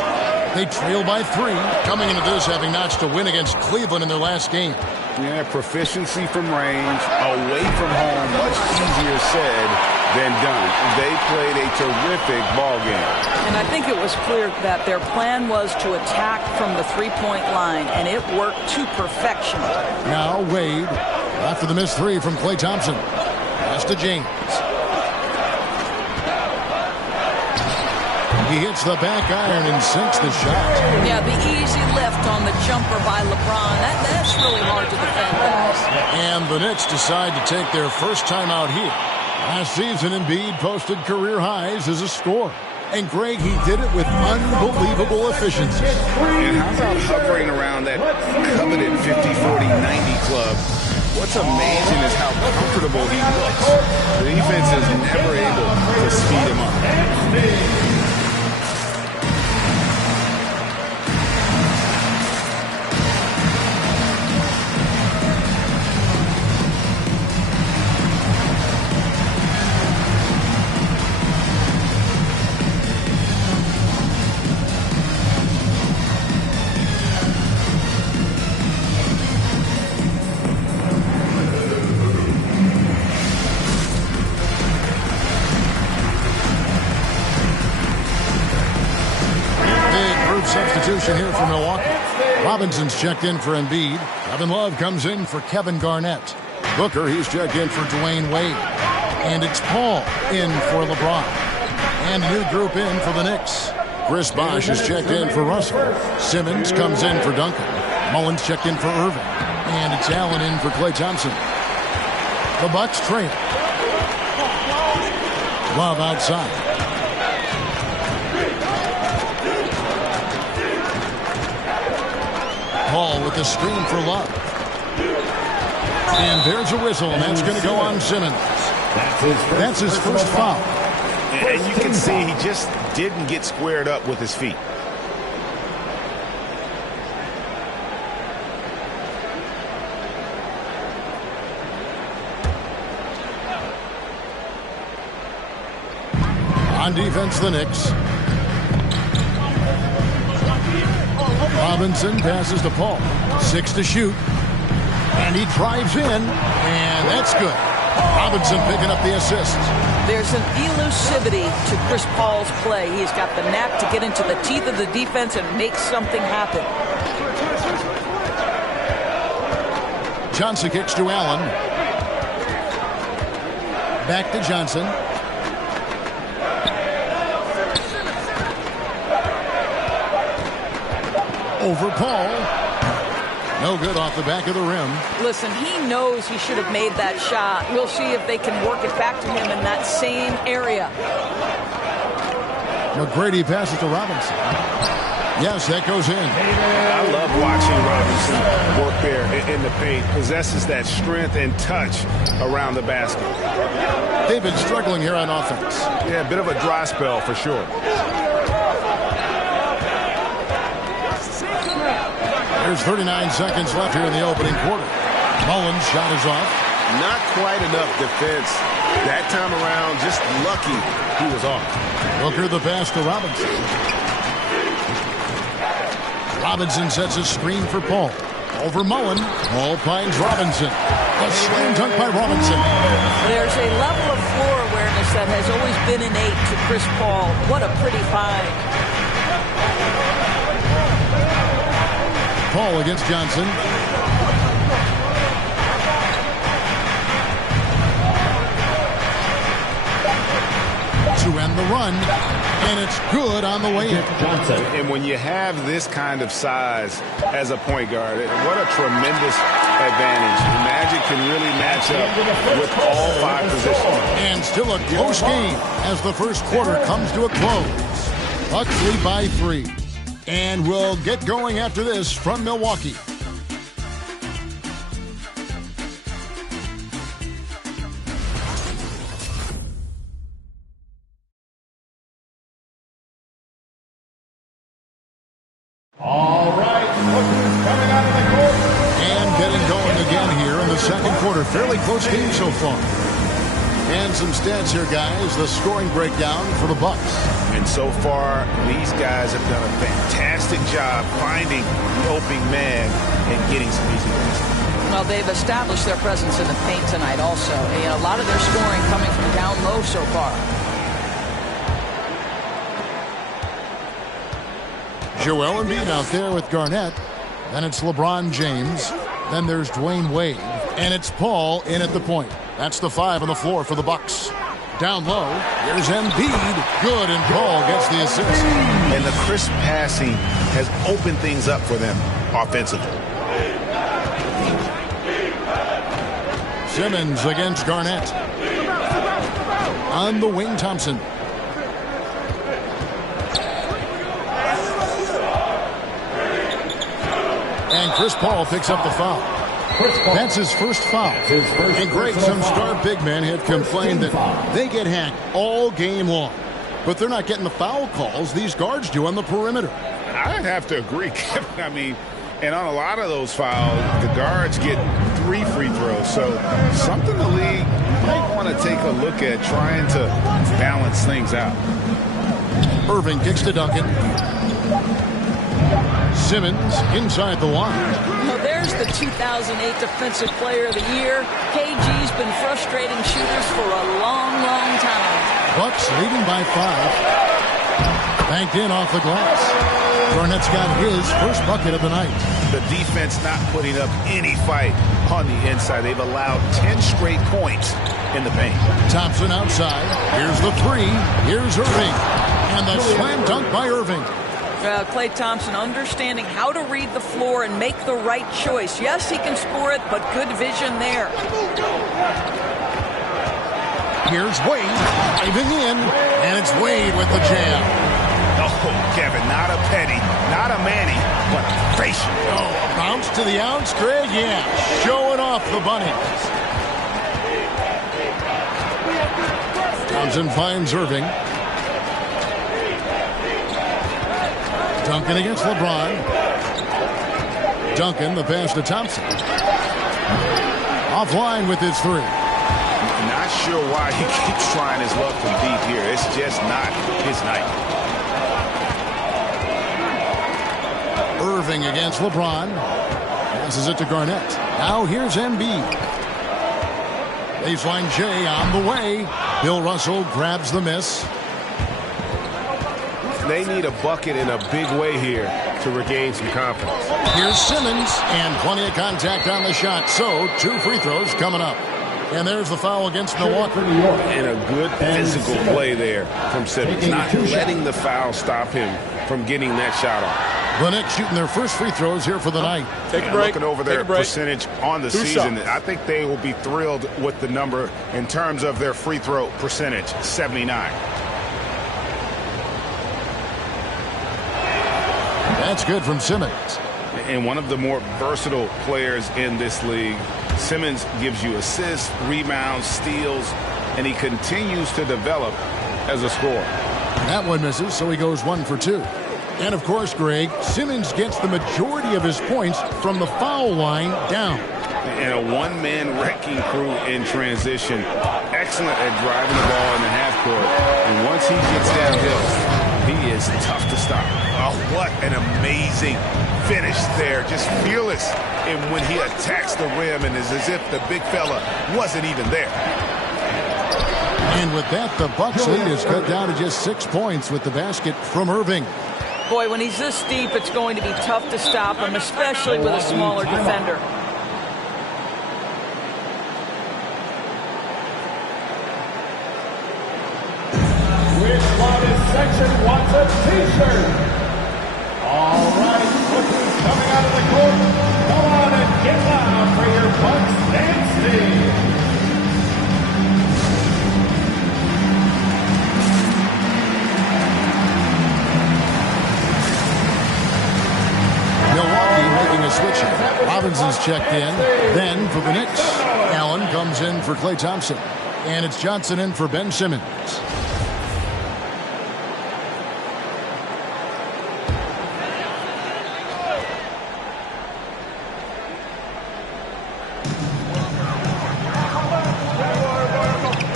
They trail by 3, coming into this having notched a win against Cleveland in their last game. Yeah, proficiency from range, away from home, much easier said than done. They played a terrific ball game. And I think it was clear that their plan was to attack from the three-point line, and it worked to perfection. Now Wade, after the missed 3 from Klay Thompson. Pass to James. He hits the back iron and sinks the shot. Yeah, the easy lift on the jumper by LeBron. That's really hard to defend, guys. And the Knicks decide to take their first time out here. Last season, Embiid posted career highs as a scorer. And Greg, he did it with unbelievable efficiency. And how about hovering around that coveted 50, 40, 90 club? What's amazing is how comfortable he looks. The defense is never able to speed him up. Substitution here for Milwaukee. Robinson's checked in for Embiid. Kevin Love comes in for Kevin Garnett. Booker, he's checked in for Dwayne Wade. And it's Paul in for LeBron. And a new group in for the Knicks. Chris Bosh is checked in for Russell. Simmons comes in for Duncan. Mullins checked in for Irving. And it's Allen in for Klay Thompson. The Bucks trail. Love outside. Paul with the screen for Love. And there's a whistle, and that's going to go on Simmons. That's his first foul. And you can see he just didn't get squared up with his feet. On defense, the Knicks. Robinson passes to Paul. 6 to shoot. And he drives in. And that's good. Robinson picking up the assist. There's an elusivity to Chris Paul's play. He's got the knack to get into the teeth of the defense and make something happen. Johnson kicks to Allen. Back to Johnson. Over Paul. No good off the back of the rim. Listen, he knows he should have made that shot. We'll see if they can work it back to him in that same area. McGrady passes to Robinson. Yes, that goes in. I love watching Robinson work there in the paint. Possesses that strength and touch around the basket. They've been struggling here on offense. Yeah, a bit of a dry spell for sure. There's 39 seconds left here in the opening quarter. Mullins' shot is off. Not quite enough defense that time around. Just lucky he was off. Booker the pass to Robinson. Robinson sets a screen for Paul. Over Mullen. Paul finds Robinson. A slam dunk by Robinson. There's a level of floor awareness that has always been innate to Chris Paul. What a pretty find. Paul against Johnson. To end the run, and it's good on the way in. And when you have this kind of size as a point guard, what a tremendous advantage. The Magic can really match up with all 5 positions. And still a close game as the first quarter comes to a close. Bucks lead by 3. And we'll get going after this from Milwaukee. All right, lookers coming out of the court. And getting going again here in the second quarter. Fairly close game so far. And some stats here, guys. The scoring breakdown for the Bucks. And so far, these guys have done a fantastic job finding the opening man and getting some easy ones. Well, they've established their presence in the paint tonight also. A lot of their scoring coming from down low so far. Joel Embiid out there with Garnett. Then it's LeBron James. Then there's Dwayne Wade. And it's Paul in at the point. That's the 5 on the floor for the Bucks. Down low, here's Embiid. Good, and Paul gets the assist. And the crisp passing has opened things up for them offensively. Simmons against Garnett. On the wing, Thompson. And Chris Paul picks up the foul. That's his first foul. And Greg, some star big men have complained that they get hacked all game long. But they're not getting the foul calls these guards do on the perimeter. I'd have to agree, Kevin. I mean, and on a lot of those fouls, the guards get 3 free throws. So something the league might want to take a look at, trying to balance things out. Irving kicks to Duncan. Simmons inside the line. Well, there's the 2008 Defensive Player of the Year. KG's been frustrating shooters for a long, long time. Bucks leading by 5. Banked in off the glass. Garnett's got his first bucket of the night. The defense not putting up any fight on the inside. They've allowed 10 straight points in the paint. Thompson outside. Here's the 3. Here's Irving. And the slam dunk by Irving. Klay Thompson understanding how to read the floor and make the right choice. Yes, he can score it, but good vision there. Here's Wade diving in, and it's Wade with the jam. Oh, Kevin, not a penny, not a Manny, but a facial. Oh, a bounce to the ounce, Greg? Yeah, showing off the bunnies. Thompson finds Irving. Duncan against LeBron. Duncan, the pass to Thompson. Offline with his 3. Not sure why he keeps trying his luck from deep here. It's just not his night. Irving against LeBron. Passes it to Garnett. Now here's Embiid. Baseline J on the way. Bill Russell grabs the miss. They need a bucket in a big way here to regain some confidence. Here's Simmons, and plenty of contact on the shot. So, 2 free throws coming up. And there's the foul against Milwaukee. And a good physical play there from Simmons. Not letting the foul stop him from getting that shot off. The Knicks shooting their first free throws here for the night. Take a break. Looking over their percentage on the 2 season, shots. I think they will be thrilled with the number in terms of their free throw percentage, 79. That's good from Simmons. And one of the more versatile players in this league. Simmons gives you assists, rebounds, steals, and he continues to develop as a scorer. That one misses, so he goes 1 for 2. And of course, Greg, Simmons gets the majority of his points from the foul line down. And a one-man wrecking crew in transition. Excellent at driving the ball in the half court. And once he gets downhill, he is tough to stop. Oh, what an amazing finish there. Just fearless in when he attacks the rim, and it's as if the big fella wasn't even there. And with that, the Bucks lead is cut down to just 6 points with the basket from Irving. Boy, when he's this deep, it's going to be tough to stop him, especially with a smaller defender. Which Loudest section wants a t-shirt? All right, look who's coming out of the court. Come on and get loud for your Bucks dance team. Milwaukee making a switch here. Robinson's checked in. Then for the Knicks, Allen comes in for Klay Thompson. And it's Johnson in for Ben Simmons.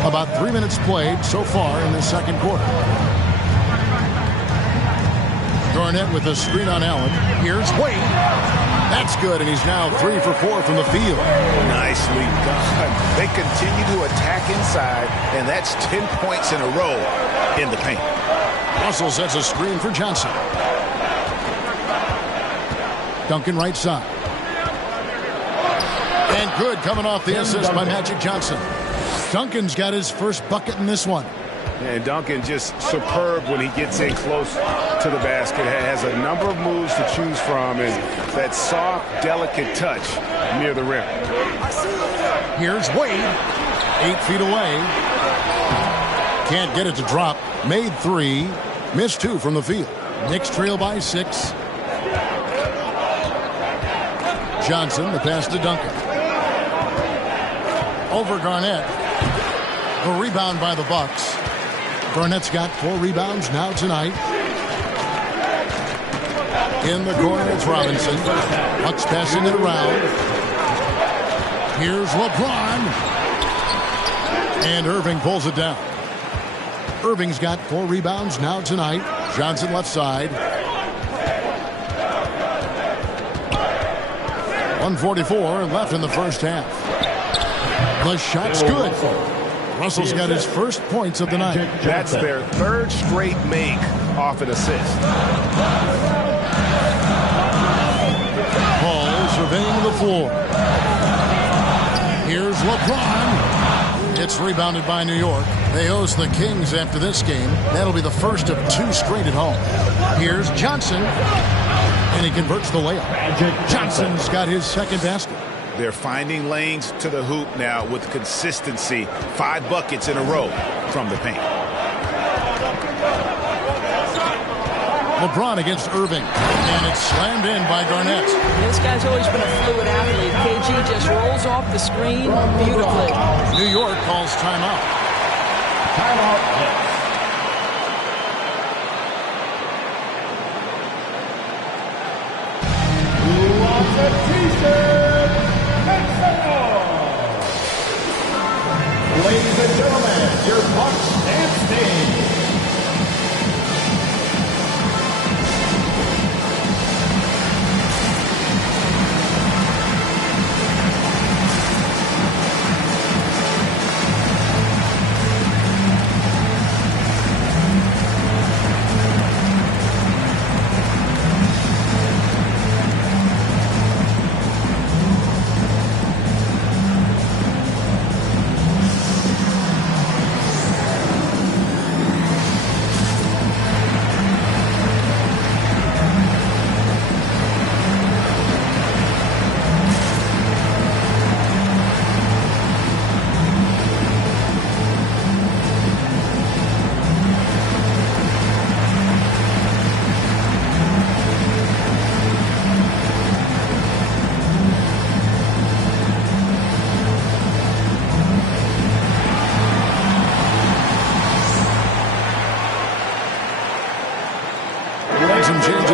About 3 minutes played so far in the second quarter. Garnett with a screen on Allen. Here's Wade. That's good, and he's now 3 for 4 from the field. Nicely done. They continue to attack inside, and that's 10 points in a row in the paint. Russell sets a screen for Johnson. Duncan right side. And good coming off the assist by Magic Johnson. Duncan's got his first bucket in this one. And Duncan just superb when he gets in close to the basket. Has a number of moves to choose from, and that soft, delicate touch near the rim. Here's Wade, 8 feet away. Can't get it to drop. Made 3, missed 2 from the field. Knicks trail by 6. Johnson, the pass to Duncan. Over Garnett. A rebound by the Bucks. Garnett's got 4 rebounds now tonight. In the corner, it's Robinson. Bucks passing it around. Here's LeBron. And Irving pulls it down. Irving's got 4 rebounds now tonight. Johnson left side. 1:44 left in the first half. The shot's good. Russell's got his first points of the night. That's their 3rd straight make off an assist. Paul surveying the floor. Here's LeBron. It's rebounded by New York. They host the Kings after this game. That'll be the first of 2 straight at home. Here's Johnson. And he converts the layup. Johnson's got his second basket. They're finding lanes to the hoop now with consistency. 5 buckets in a row from the paint. LeBron against Irving. And it's slammed in by Garnett. This guy's always been a fluid athlete. KG just rolls off the screen beautifully. New York calls timeout. Timeout. Who wants a t-shirt? Make some noise. Ladies and gentlemen, your Bucks dance team.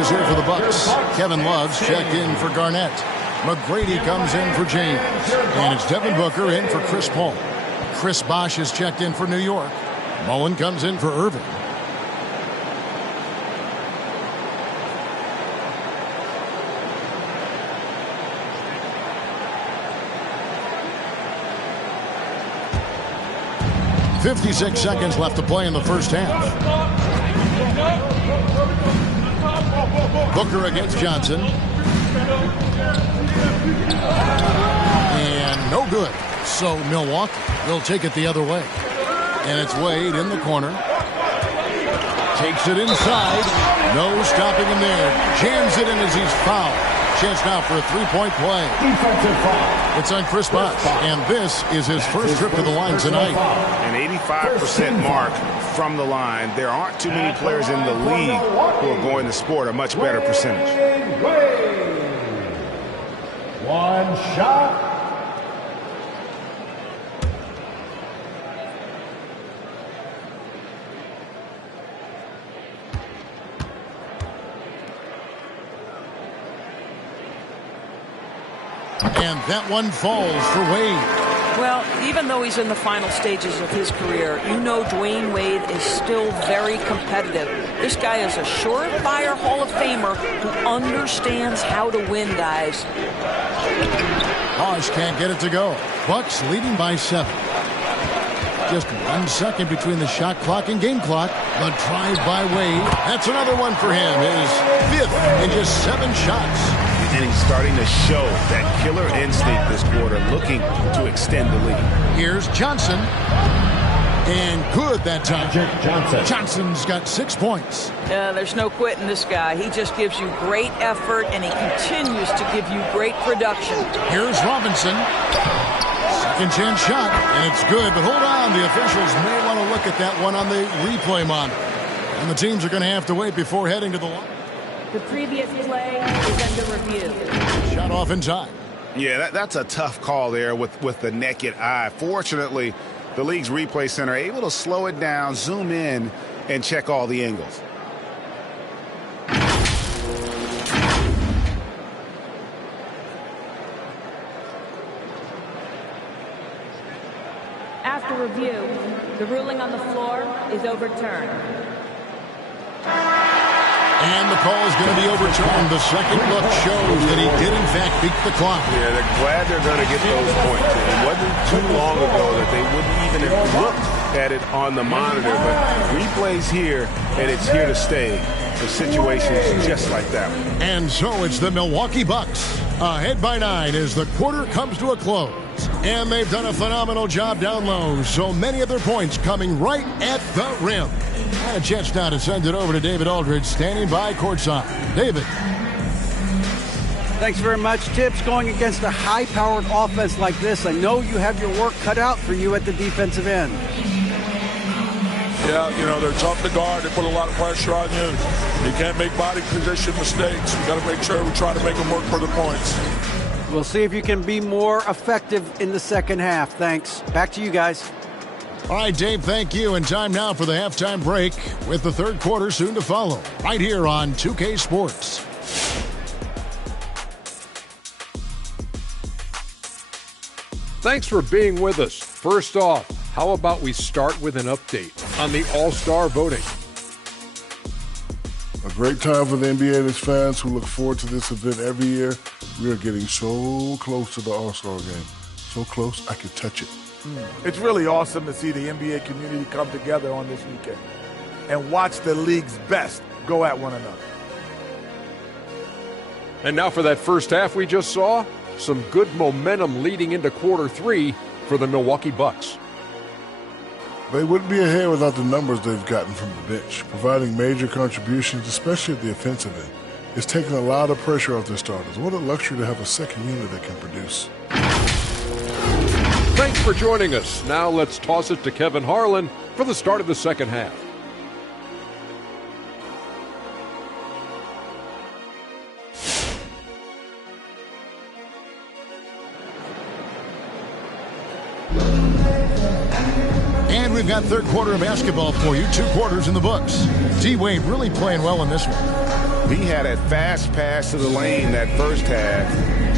Here for the Bucks. Kevin Love's checked in for Garnett. McGrady comes in for James. And it's Devin Booker in for Chris Paul. Chris Bosh is checked in for New York. Mullen comes in for Irving. .56 seconds left to play in the first half. Booker against Johnson. And no good. So Milwaukee will take it the other way. And it's Wade in the corner. Takes it inside. No stopping him there. Jams it in as he's fouled. Chance now for a 3-point play. Defensive foul. It's on Chris Bosh. And this is his first trip to the line tonight. An 85% mark from the line. There aren't too many players in the league who are going to sport a much better percentage. One shot. And that one falls for Wade. Well, even though he's in the final stages of his career, you know Dwayne Wade is still very competitive. This guy is a surefire Hall of Famer who understands how to win, guys. Bosh can't get it to go. Bucks leading by 7. Just 1 second between the shot clock and game clock. The drive by Wade. That's another one for him. His 5th in just 7 shots. And he's starting to show that killer instinct this quarter, looking to extend the lead. Here's Johnson. And good that time. Johnson's got 6 points. There's no quitting this guy. He just gives you great effort, and he continues to give you great production. Here's Robinson. Second chance shot, and it's good. But hold on, the officials may want to look at that one on the replay monitor. And the teams are going to have to wait before heading to the line. The previous play is under review. Shot off in time. Yeah, that's a tough call there with the naked eye. Fortunately, the league's replay center able to slow it down, zoom in, and check all the angles. After review, the ruling on the floor is overturned. And the call is going to be overturned. The second look shows that he did, in fact, beat the clock. Yeah, they're glad they're going to get those points. It wasn't too long ago that they wouldn't even have looked at it on the monitor. But replays here, and it's here to stay. The situation is just like that. And so it's the Milwaukee Bucks ahead by 9 as the quarter comes to a close. And they've done a phenomenal job down low. So many of their points coming right at the rim. And a chance now to send it over to David Aldridge, standing by courtside. David. Thanks very much, Tips. Going against a high-powered offense like this, I know you have your work cut out for you at the defensive end. Yeah, you know, they're tough to guard. They put a lot of pressure on you. You can't make body position mistakes. We got to make sure we try to make them work for the points. We'll see if you can be more effective in the second half. Thanks. Back to you guys. All right, Dave, thank you. And time now for the halftime break with the third quarter soon to follow right here on 2K Sports. Thanks for being with us. First off, how about we start with an update on the All-Star voting? A great time for the NBA and its fans who look forward to this event every year. We are getting so close to the All-Star game. So close, I could touch it. It's really awesome to see the NBA community come together on this weekend and watch the league's best go at one another. And now for that first half we just saw, some good momentum leading into quarter 3 for the Milwaukee Bucks. They wouldn't be ahead without the numbers they've gotten from the bench, providing major contributions, especially at the offensive end. It's taken a lot of pressure off their starters. What a luxury to have a second unit that can produce. Thanks for joining us. Now let's toss it to Kevin Harlan for the start of the second half. And we've got third quarter of basketball for you. 2 quarters in the books. D-Wade really playing well in this one. He had a fast pass to the lane that first half.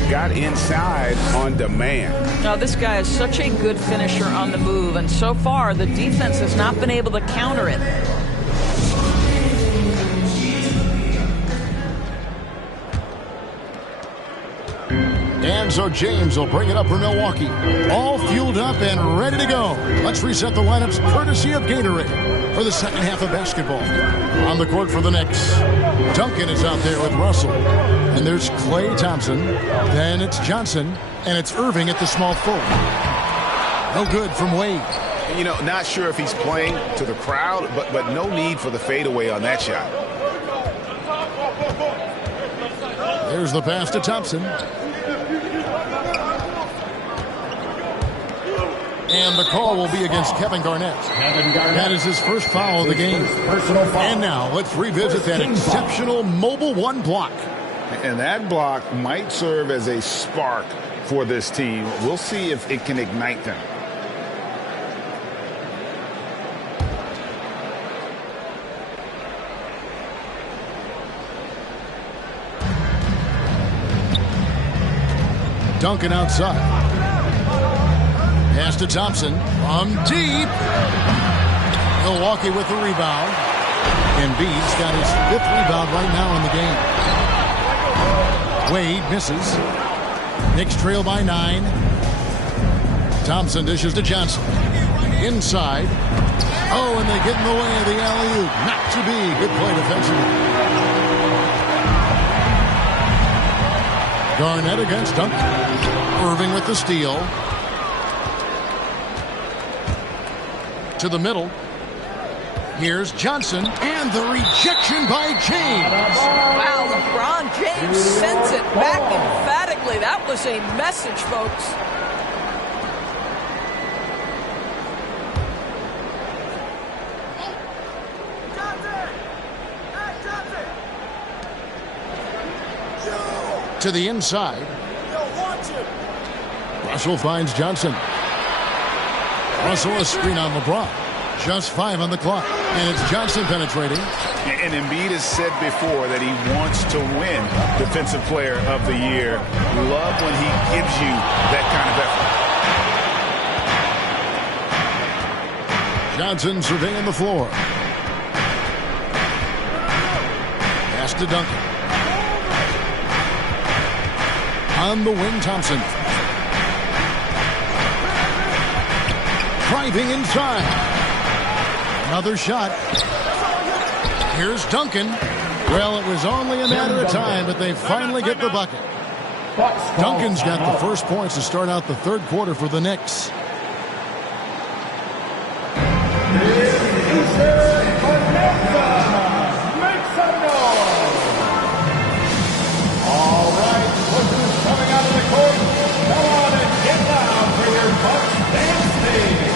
Got inside on demand. Now, this guy is such a good finisher on the move, and so far the defense has not been able to counter it. And so James will bring it up for Milwaukee. All fueled up and ready to go. Let's reset the lineups courtesy of Gatorade for the second half of basketball. On the court for the Knicks, Duncan is out there with Russell. And there's Klay Thompson. Then it's Johnson. And it's Irving at the small forward. No good from Wade. You know, not sure if he's playing to the crowd, but no need for the fadeaway on that shot. There's the pass to Thompson. And the call will be against Kevin Garnett. That is his first foul of the game. And now let's revisit that exceptional Mobile One block. And that block might serve as a spark for this team. We'll see if it can ignite them. Duncan outside. Pass to Thompson from deep. Milwaukee with the rebound. Embiid's got his 5th rebound right now in the game. Wade misses. Knicks trail by 9. Thompson dishes to Johnson. Inside. Oh, and they get in the way of the alley-oop. Not to be. Good play defensively. Garnett against Duncan. Irving with the steal. To the middle. Here's Johnson, and the rejection by James. Wow, LeBron James sends it back emphatically. That was a message, folks. To the inside. Russell finds Johnson. Russell a screen on LeBron. Just 5 on the clock. And it's Johnson penetrating. And Embiid has said before that he wants to win Defensive Player of the Year. Love when he gives you that kind of effort. Johnson surveying the floor. Pass to Duncan. On the wing, Thompson. Driving inside. Another shot. Here's Duncan. Well, it was only a matter of time, but they finally get the bucket. Duncan's got the first points to start out the third quarter for the Knicks. All right, Buckers coming out of the court. Come on and get loud for your Bucks dance team.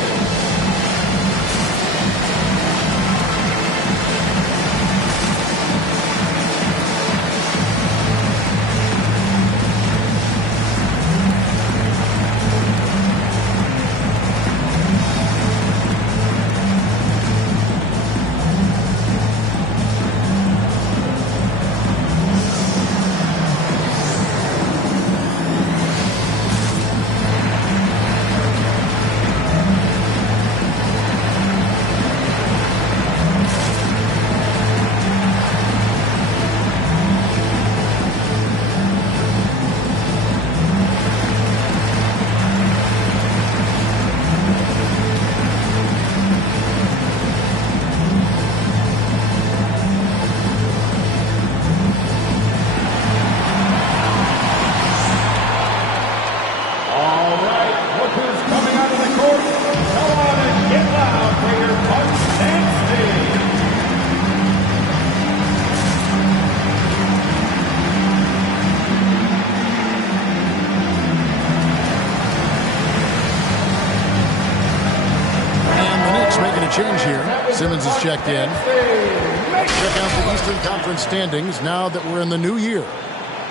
Change here. Simmons is checked in. Check out the Eastern Conference standings now that we're in the new year.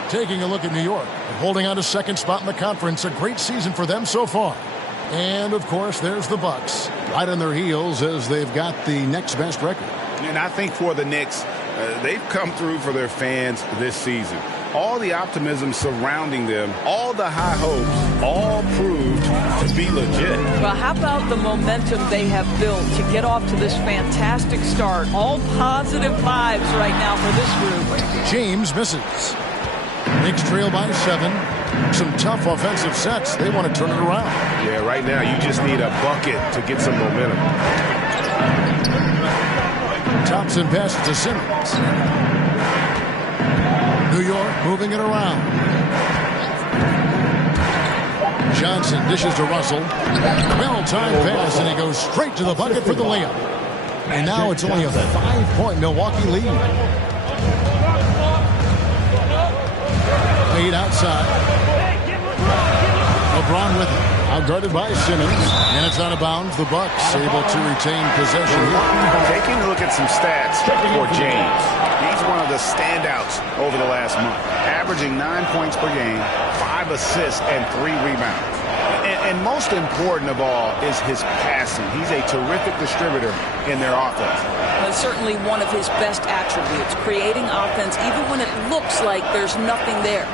Taking a look at New York, holding on to second spot in the conference. A great season for them so far. And, of course, there's the Bucks right on their heels as they've got the next best record. And I think for the Knicks, they've come through for their fans this season. All the optimism surrounding them, all the high hopes, all proved to be legit. Well, how about the momentum they have built to get off to this fantastic start? All positive vibes right now for this group. James misses. Knicks trail by 7. Some tough offensive sets. They want to turn it around. Yeah, right now you just need a bucket to get some momentum. Thompson passes to Simmons. New York moving it around. Johnson dishes to Russell. Well-timed pass, and he goes straight to the bucket for the layup. And now it's only a 5-point Milwaukee lead. Played outside. LeBron with it. Outguarded by Simmons. And it's out of bounds. The Bucks able to retain possession here. Taking a look at some stats for James. He's one of the standouts over the last month. Averaging 9 points per game, 5 assists, and 3 rebounds. And most important of all is his passing. He's a terrific distributor in their offense. Well, certainly one of his best attributes, creating offense even when it looks like there's nothing there.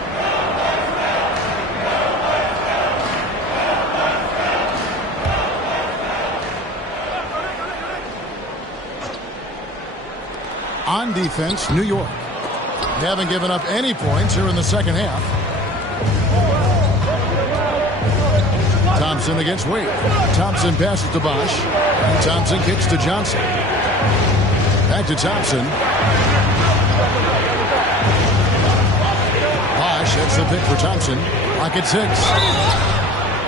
On defense, New York. They haven't given up any points here in the second half. Thompson against Wade. Thompson passes to Bosh. And Thompson kicks to Johnson. Back to Thompson. Bosh That's the pick for Thompson. Lock at 6.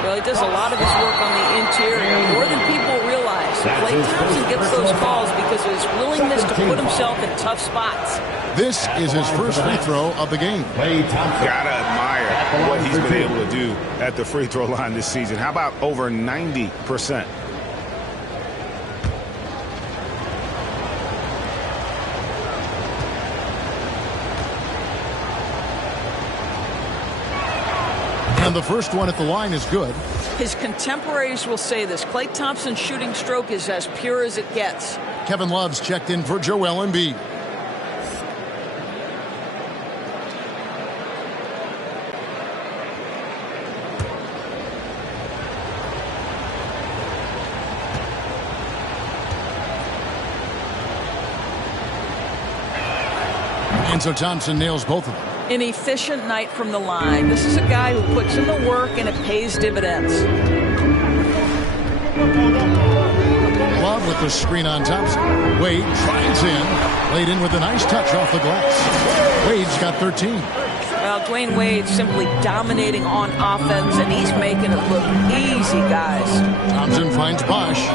Well, he does a lot of his work on the interior, more than people realize. Klay Thompson gets those calls because of his willingness to put himself in tough spots. This is his first free throw of the game. Gotta admire what he's been able to do at the free throw line this season. How about over 90%? And the first one at the line is good. His contemporaries will say this. Klay Thompson's shooting stroke is as pure as it gets. Kevin Love's checked in for Joel Embiid. And so Thompson nails both of them. An efficient night from the line. This is a guy who puts in the work and it pays dividends. Love with the screen on Thompson. Wade drives in. Laid in with a nice touch off the glass. Wade's got 13. Well, Dwayne Wade simply dominating on offense, and he's making it look easy, guys. Thompson finds Bosh.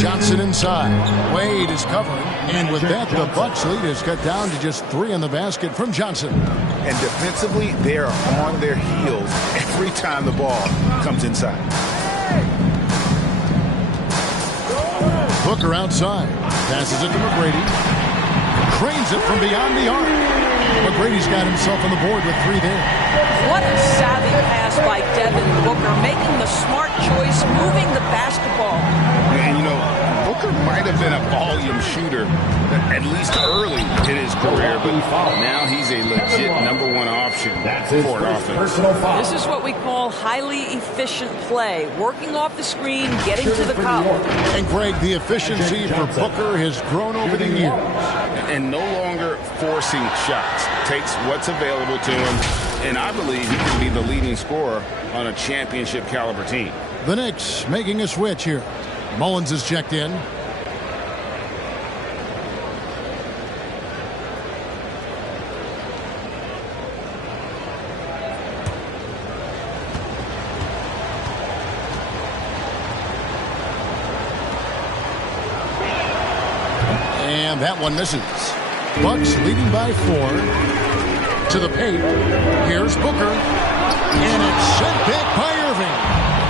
Johnson inside. Wade is covering. And with that, the Bucks lead is cut down to just 3 in the basket from Johnson. And defensively, they are on their heels every time the ball comes inside. Booker outside. Passes it to McGrady. Cranes it from beyond the arc. McGrady's got himself on the board with 3 there. What a savvy pass by Devin Booker, making the smart choice, moving the basketball. And, you know, Booker might have been a volume shooter, at least early in his career, but now he's a legit #1 option for an offense. This is what we call highly efficient play, working off the screen, getting to the collar. And, Greg, the efficiency for Booker has grown over the years. And no longer forcing shots. Takes what's available to him, and I believe he can be the leading scorer on a championship caliber team. The Knicks making a switch here. Mullins is checked in. And that one misses. Bucks leading by 4. To the paint. Here's Booker. And it's sent back by Irving.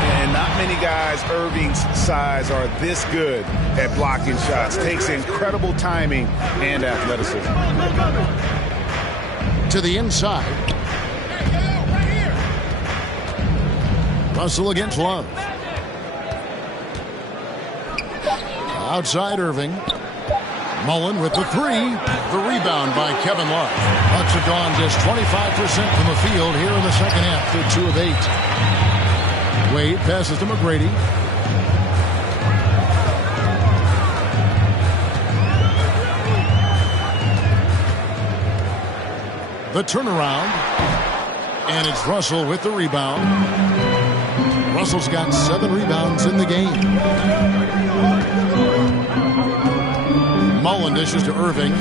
And not many guys Irving's size are this good at blocking shots. Takes incredible timing and athleticism. To the inside. Russell against Love. Outside Irving. Mullen with the 3. The rebound by Kevin Love. Bucks have gone just 25% from the field here in the second half. They're 2 of 8. Wade passes to McGrady. The turnaround. And it's Russell with the rebound. Russell's got 7 rebounds in the game. Mullen dishes to Irving.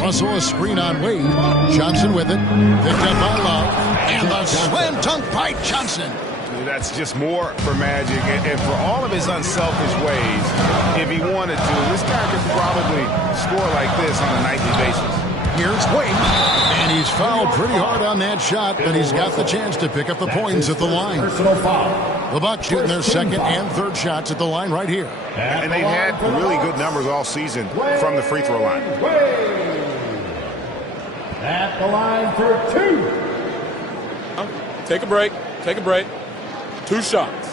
Russell a screen on Wade. Johnson with it. Picked up by Love. And the slam dunk by Johnson. That's just more for Magic. And for all of his unselfish ways, if he wanted to, this guy could probably score like this on a nightly basis. Here's Wade. And he's fouled pretty hard on that shot, but he's got the chance to pick up the points at the line. The Bucks shooting their second and third shots at the line right here. And they've had really good numbers all season from the free throw line. At the line for 2. Take a break. Take a break. 2 shots.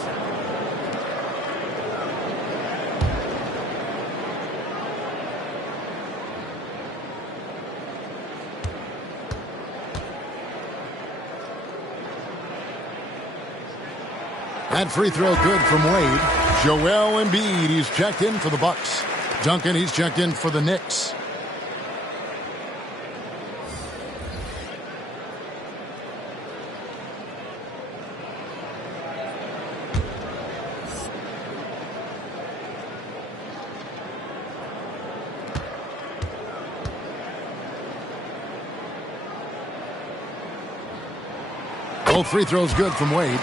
That free throw good from Wade. Joel Embiid, he's checked in for the Bucks. Duncan, he's checked in for the Knicks. Both free throws good from Wade.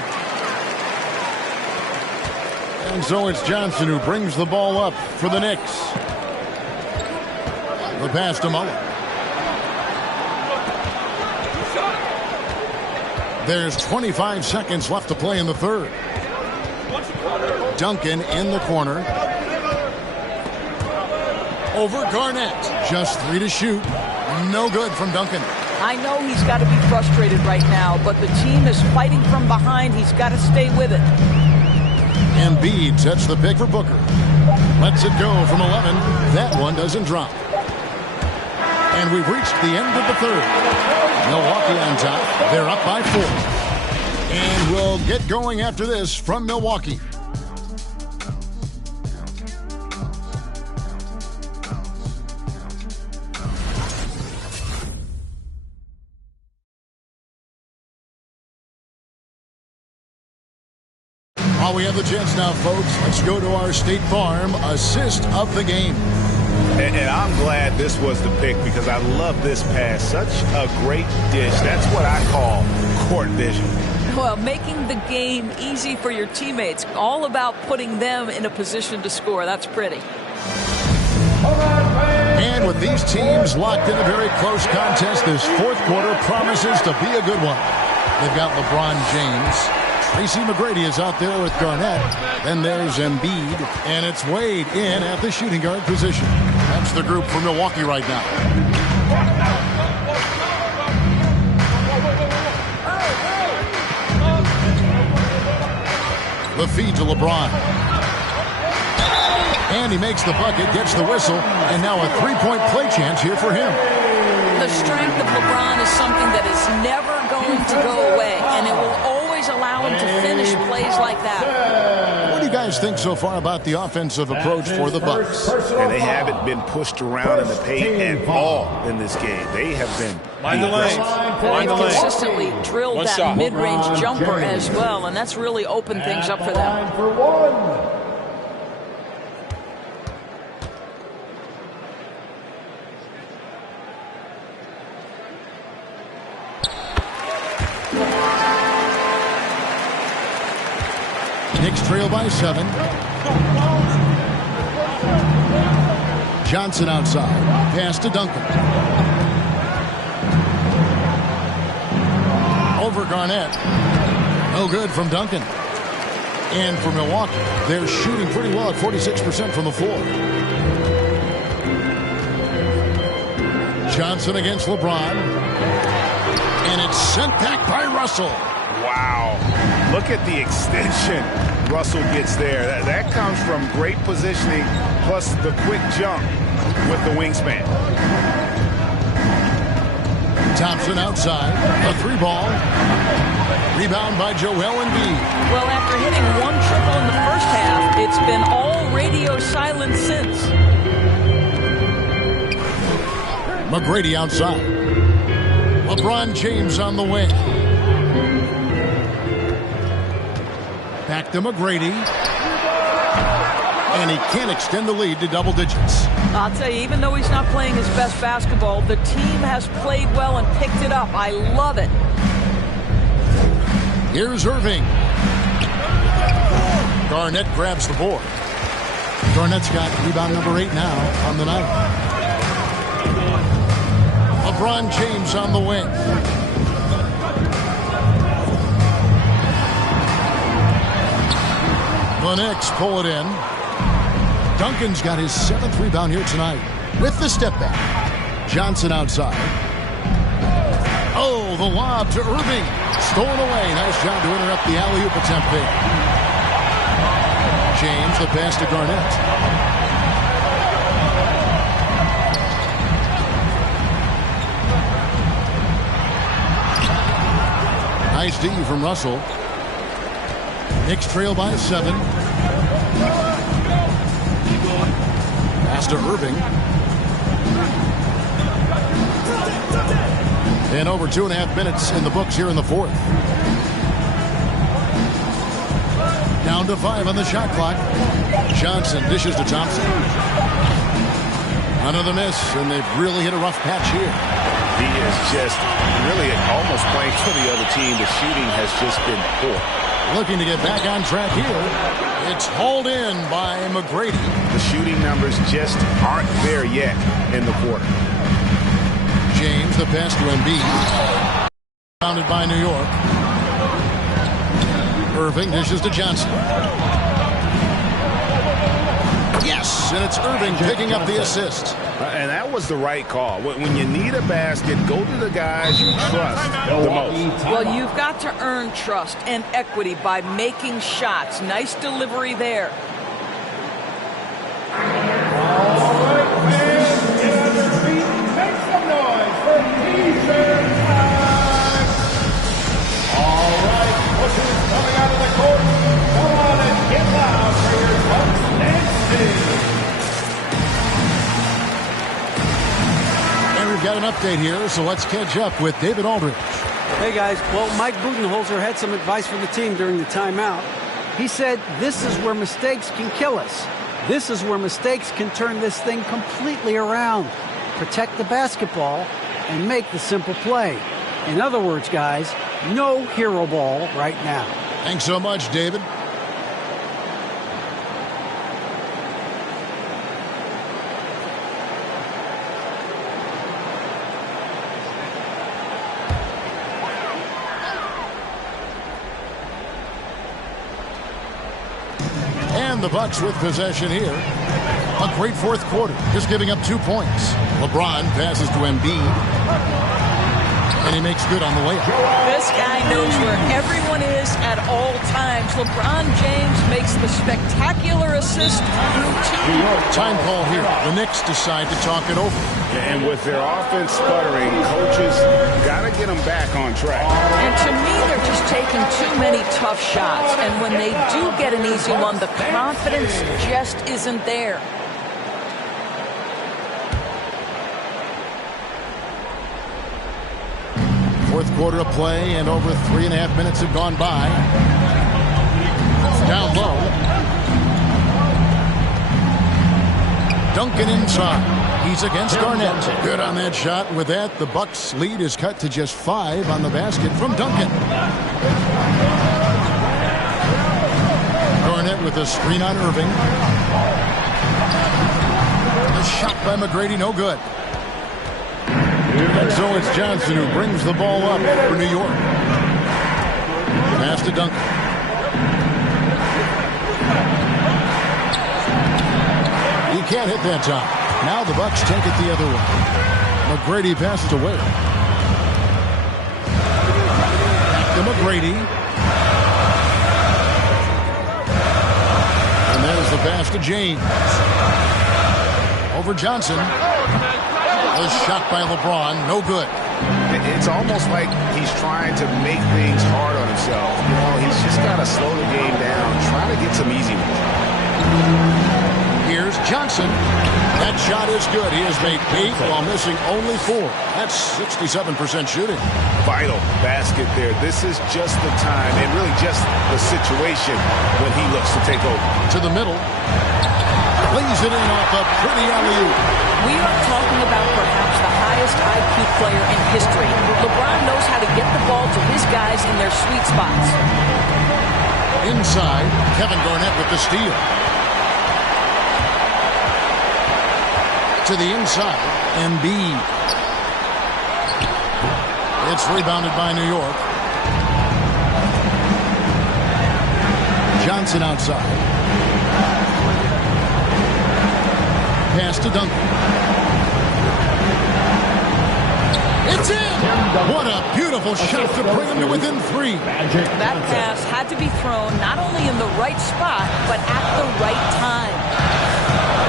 And so it's Johnson who brings the ball up for the Knicks. The pass to Mullen. There's 25 seconds left to play in the third. Duncan in the corner. Over Garnett. Just 3 to shoot. No good from Duncan. I know he's got to be frustrated right now, but the team is fighting from behind. He's got to stay with it. Embiid sets the pick for Booker. Lets it go from 11. That one doesn't drop. And we've reached the end of the third. Milwaukee on top. They're up by 4. And we'll get going after this from Milwaukee. While we have the chance now, folks, let's go to our State Farm assist of the game. And I'm glad this was the pick because I love this pass. Such a great dish. That's what I call court vision. Well, making the game easy for your teammates. All about putting them in a position to score. That's pretty. And with these teams locked in a very close contest, this fourth quarter promises to be a good one. They've got LeBron James. Tracy McGrady is out there with Garnett. Then there's Embiid. And it's Wade in at the shooting guard position. That's the group for Milwaukee right now. The feed to LeBron. And he makes the bucket, gets the whistle, and now a three-point play chance here for him. The strength of LeBron is something that is never going to go away, and it will always allow him to finish plays like that. What do you guys think so far about the offensive approach for the Bucks? And they haven't been pushed around in the paint at all in this game. They have been mind the lane. They've consistently drilled that mid-range jumper as well, and that's really opened things up for them. Knicks trail by 7. Johnson outside. Pass to Duncan. Over Garnett. No good from Duncan. And for Milwaukee, they're shooting pretty well at 46% from the floor. Johnson against LeBron. And it's sent back by Russell. Wow. Look at the extension Russell gets there. That comes from great positioning plus the quick jump with the wingspan. Thompson outside. A 3-ball. Rebound by Joel Embiid. Well, after hitting one triple in the first half, it's been all radio silence since. McGrady outside. LeBron James on the wing. Back to McGrady. And he can't extend the lead to double digits. I'll tell you, even though he's not playing his best basketball, the team has played well and picked it up. I love it. Here's Irving. Garnett grabs the board. Garnett's got rebound number 8 now on the night. LeBron James on the wing. The Knicks pull it in. Duncan's got his 7th rebound here tonight with the step back. Johnson outside. Oh, the lob to Irving. Stolen away. Nice job to interrupt the alley-oop attempt there. James, the pass to Garnett. Nice D from Russell. Knicks trail by 7. Pass to Irving. And over 2.5 minutes in the books here in the fourth. Down to 5 on the shot clock. Johnson dishes to Thompson. Another miss, and they've really hit a rough patch here. He is just really almost playing for the other team. The shooting has just been poor. Looking to get back on track here. It's hauled in by McGrady. The shooting numbers just aren't there yet in the quarter. James, the pass to Embiid. Founded by New York. Irving dishes to Johnson. Yes, and it's Irving picking up the assist. And that was the right call. When you need a basket, go to the guys you trust the most. Well, you've got to earn trust and equity by making shots. Nice delivery there. All right, fans, get on your feet. Make some noise for T-shirt time. All right, pushers coming out of the court. Come on and get loud for your Bucks dancing. We've got an update here, so let's catch up with David Aldridge. Hey, guys. Well, Mike Budenholzer had some advice for the team during the timeout. He said, this is where mistakes can kill us. This is where mistakes can turn this thing completely around. Protect the basketball and make the simple play. In other words, guys, no hero ball right now. Thanks so much, David. The Bucks with possession here. A great fourth quarter, just giving up 2 points. LeBron passes to Embiid, and he makes good on the layup. This guy knows where everyone is at all times. LeBron James makes the spectacular assist routine. Time call here. The Knicks decide to talk it over. And with their offense sputtering, coaches got to get them back on track. And to me, they're just taking too many tough shots. And when they do get an easy one, the confidence just isn't there. Fourth quarter of play, and over 3.5 minutes have gone by. Down low. Duncan inside. He's against Garnett. Good on that shot. With that, the Bucks' lead is cut to just 5 on the basket from Duncan. Garnett with a screen on Irving. The shot by McGrady, no good. And so it's Johnson who brings the ball up for New York. Pass to Duncan. He can't hit that time. Now the Bucks take it the other way. McGrady passes away. Back to McGrady. And there's the pass to James. Over Johnson. A shot by LeBron. No good. It's almost like he's trying to make things hard on himself. You know, he's just got to slow the game down, try to get some easy ones. Here's Johnson. That shot is good. He has made 8 while missing only 4. That's 67% shooting. Vital basket there. This is just the time and really just the situation when he looks to take over. To the middle. Lays it in off a pretty alley-oop. We are talking about perhaps the highest IQ player in history. LeBron knows how to get the ball to his guys in their sweet spots. Inside, Kevin Garnett with the steal. To the inside, Embiid. It's rebounded by New York. Johnson outside. Pass to Duncan. It's in! What a beautiful shot to bring him to within 3. That pass had to be thrown not only in the right spot, but at the right time.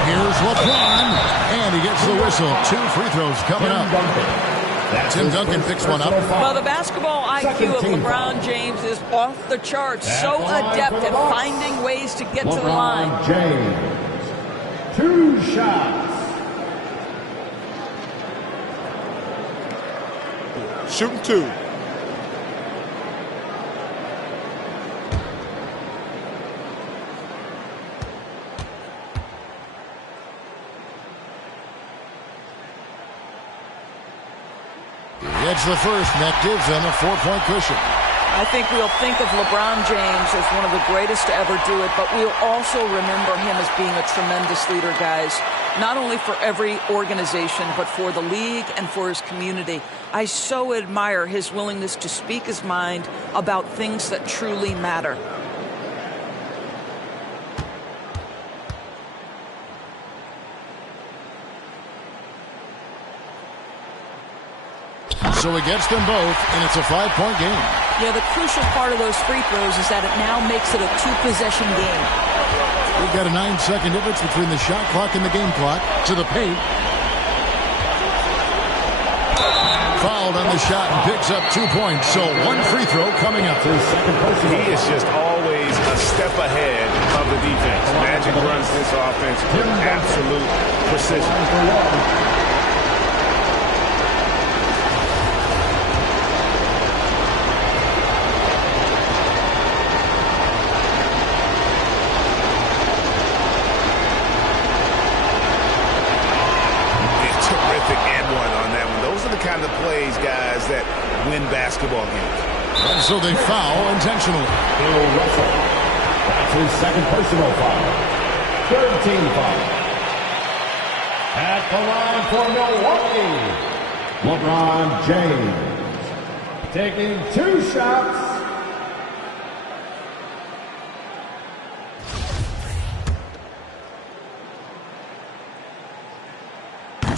Here's LeBron, and he gets the whistle. 2 free throws coming up. Tim Duncan picks one up. Well, the basketball IQ of LeBron James is off the charts. So adept at finding ways to get to the line. James, 2 shots. Shooting 2. Gets the first, and that gives them a 4-point cushion. I think we'll think of LeBron James as one of the greatest to ever do it, but we'll also remember him as being a tremendous leader, guys. Not only for every organization, but for the league and for his community. I so admire his willingness to speak his mind about things that truly matter. So he gets them both, and it's a 5-point game. Yeah, the crucial part of those free throws is that it now makes it a 2-possession game. We've got a 9-second difference between the shot clock and the game clock. To the paint. Fouled on the shot and picks up 2 points. So 1 free throw coming up. He is just always a step ahead of the defense. Magic runs this offense with absolute precision. Kind of plays, guys, that win basketball games. And so they foul intentionally. Bill Russell. That's his second personal foul. Third team foul. At the line for Milwaukee, LeBron James. Taking 2 shots.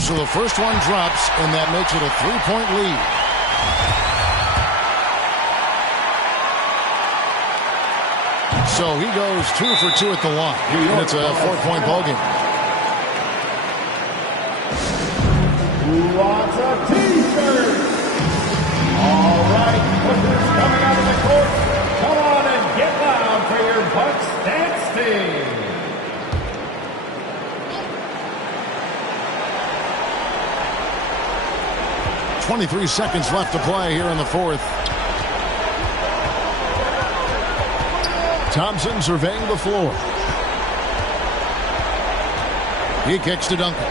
So the first one drops, and that makes it a 3-point lead. So he goes 2 for 2 at the line, and it's a 4-point ball game. Who wants a T-shirt? All right, Clippers coming out of the court. Come on and get loud for your Bucks dance team. 23 seconds left to play here in the fourth. Thompson surveying the floor. He kicks to Duncan.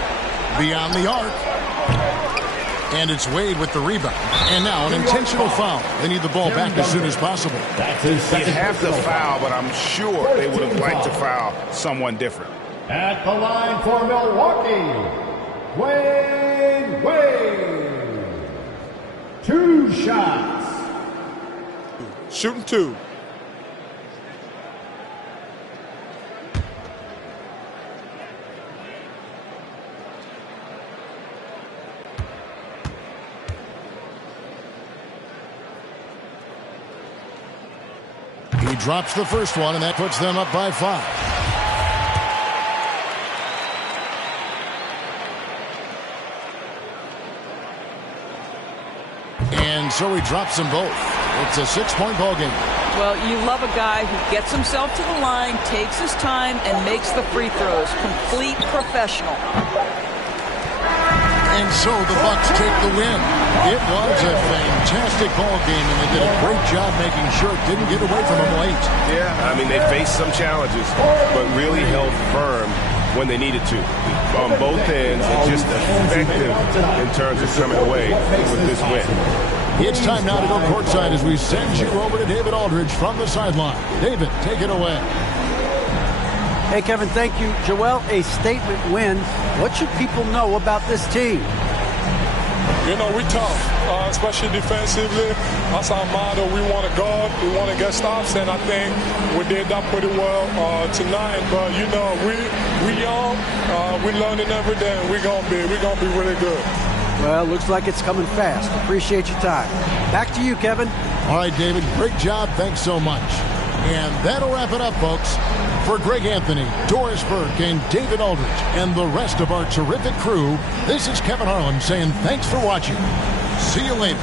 Beyond the arc. And it's Wade with the rebound. And now an intentional foul. They need the ball back as soon as possible. You have to foul, but I'm sure they would have liked to foul someone different. At the line for Milwaukee, Wade. 2 shots. Shooting 2. He drops the first one, and that puts them up by 5. And so he drops them both. It's a 6-point ball game. Well, you love a guy who gets himself to the line, takes his time, and makes the free throws. Complete professional. And so the Bucks take the win. It was a fantastic ball game, and they did a great job making sure it didn't get away from them late. Yeah, I mean, they faced some challenges, but really held firm when they needed to on both ends, and just effective in terms of coming away with this win. It's time now to go courtside as we send you over to David Aldridge from the sideline. David, take it away. Hey, Kevin, thank you. Joel, a statement win. What should people know about this team? You know, we tough, especially defensively. That's our motto. We want to guard, we want to get stops, and I think we did that pretty well tonight. But you know, we young, we learning every day, and we're gonna be really good. Well, looks like it's coming fast. Appreciate your time. Back to you, Kevin. All right, David, great job. Thanks so much. And that'll wrap it up, folks. For Greg Anthony, Doris Burke, and David Aldridge, and the rest of our terrific crew, this is Kevin Harlan saying thanks for watching. See you later.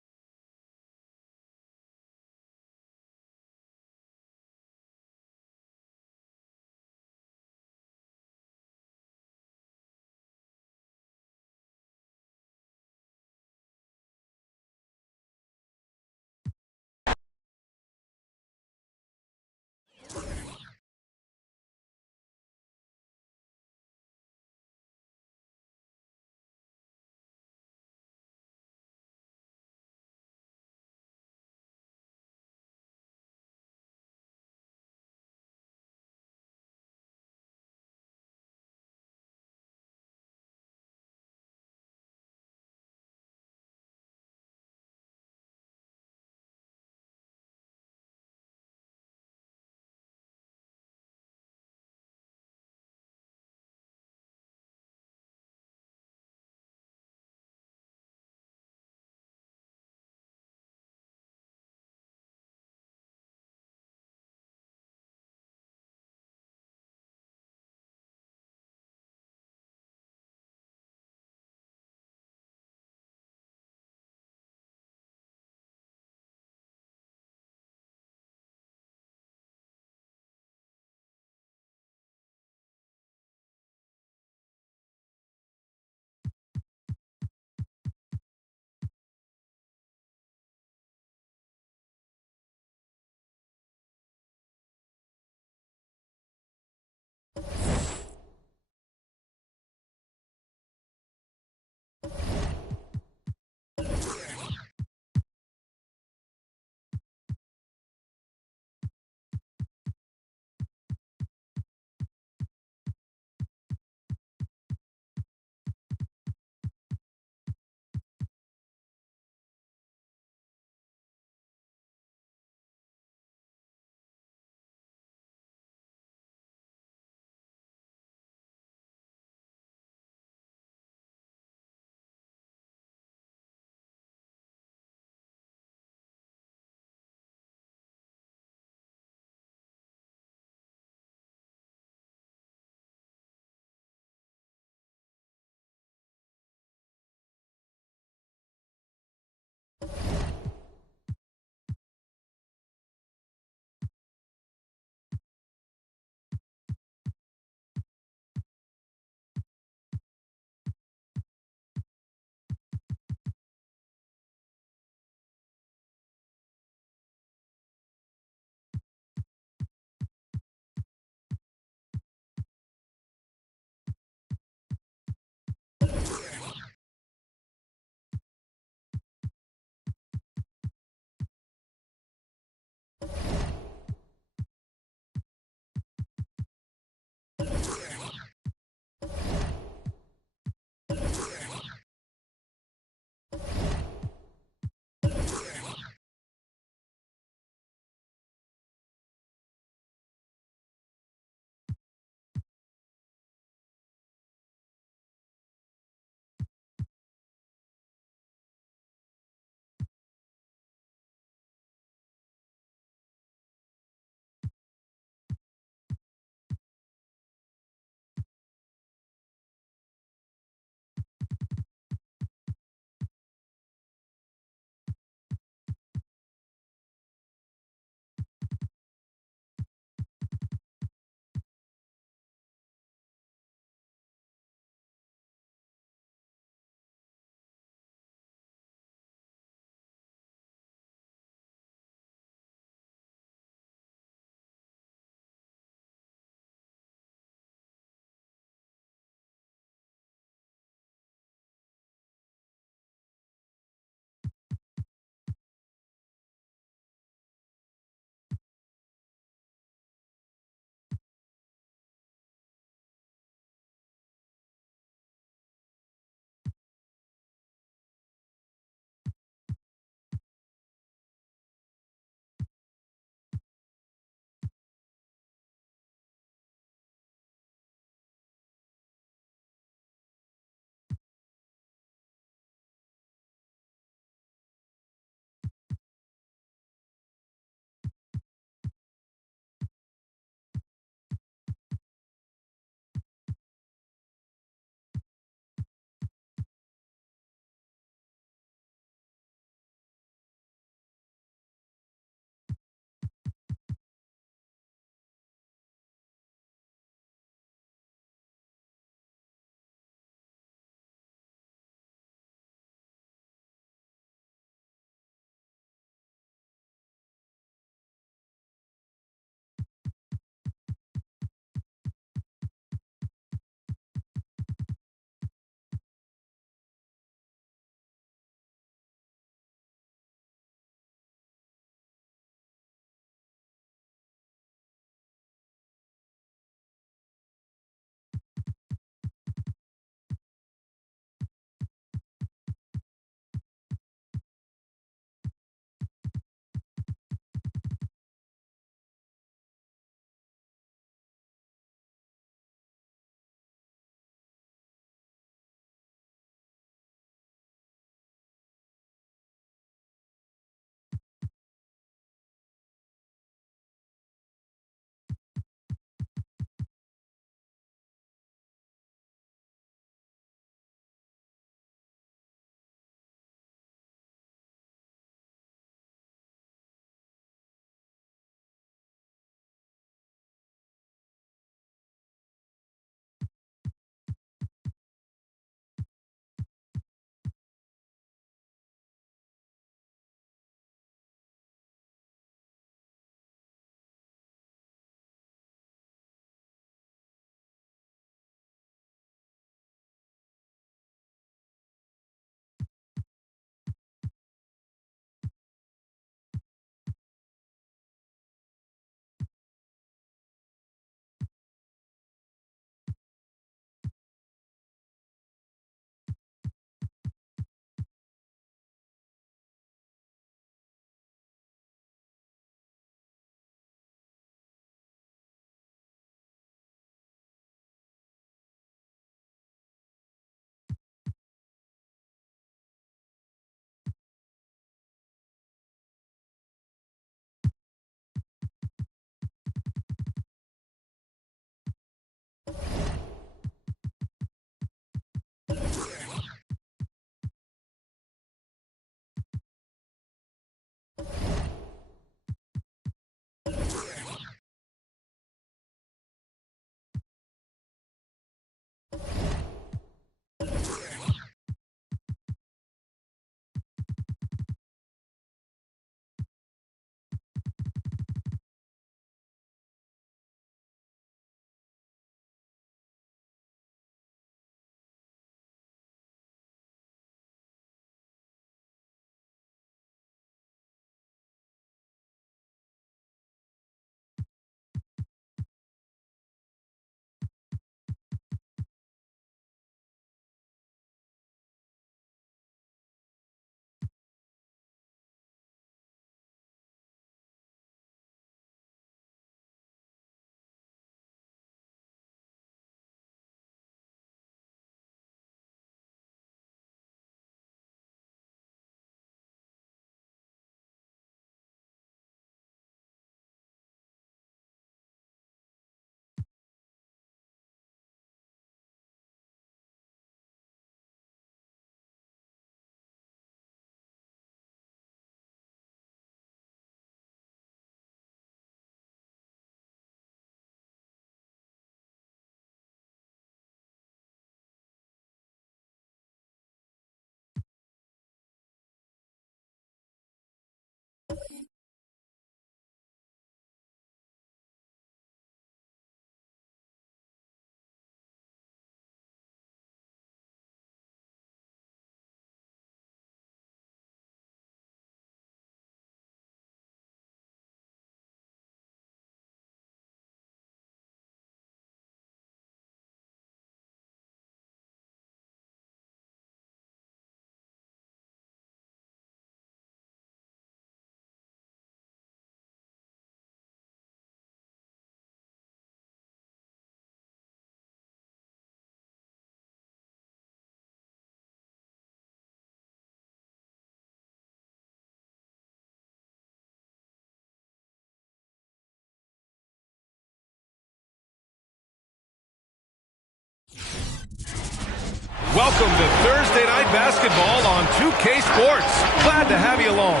Welcome to Thursday Night Basketball on 2K Sports. Glad to have you along.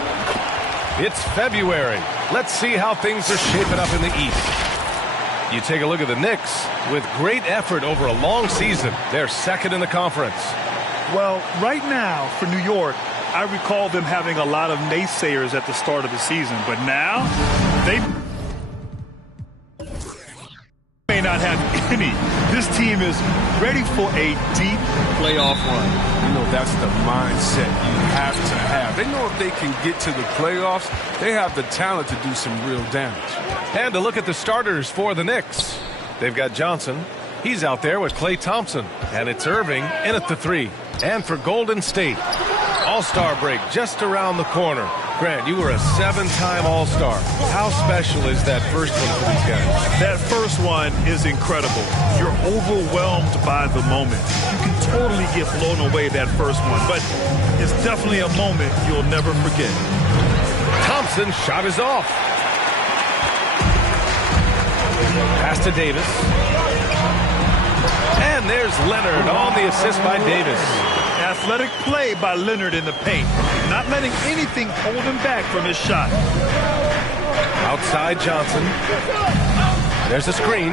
It's February. Let's see how things are shaping up in the East. You take a look at the Knicks. With great effort over a long season, they're second in the conference. Well, right now for New York, I recall them having a lot of naysayers at the start of the season, but now they may not have any. This team is ready for a deep playoff run. You know, that's the mindset you have to have. They know if they can get to the playoffs, they have the talent to do some real damage. And to look at the starters for the Knicks. They've got Johnson. He's out there with Klay Thompson. And it's Irving in at the 3. And for Golden State, All-Star break just around the corner. Grant, you were a 7-time All-Star. How special is that first one for these guys? That first one is incredible. You're overwhelmed by the moment. You can totally get blown away that first one, but it's definitely a moment you'll never forget. Thompson's shot is off. Pass to Davis. And there's Leonard on the assist by Davis. Athletic play by Leonard in the paint. Not letting anything hold him back from his shot. Outside Johnson. There's a screen.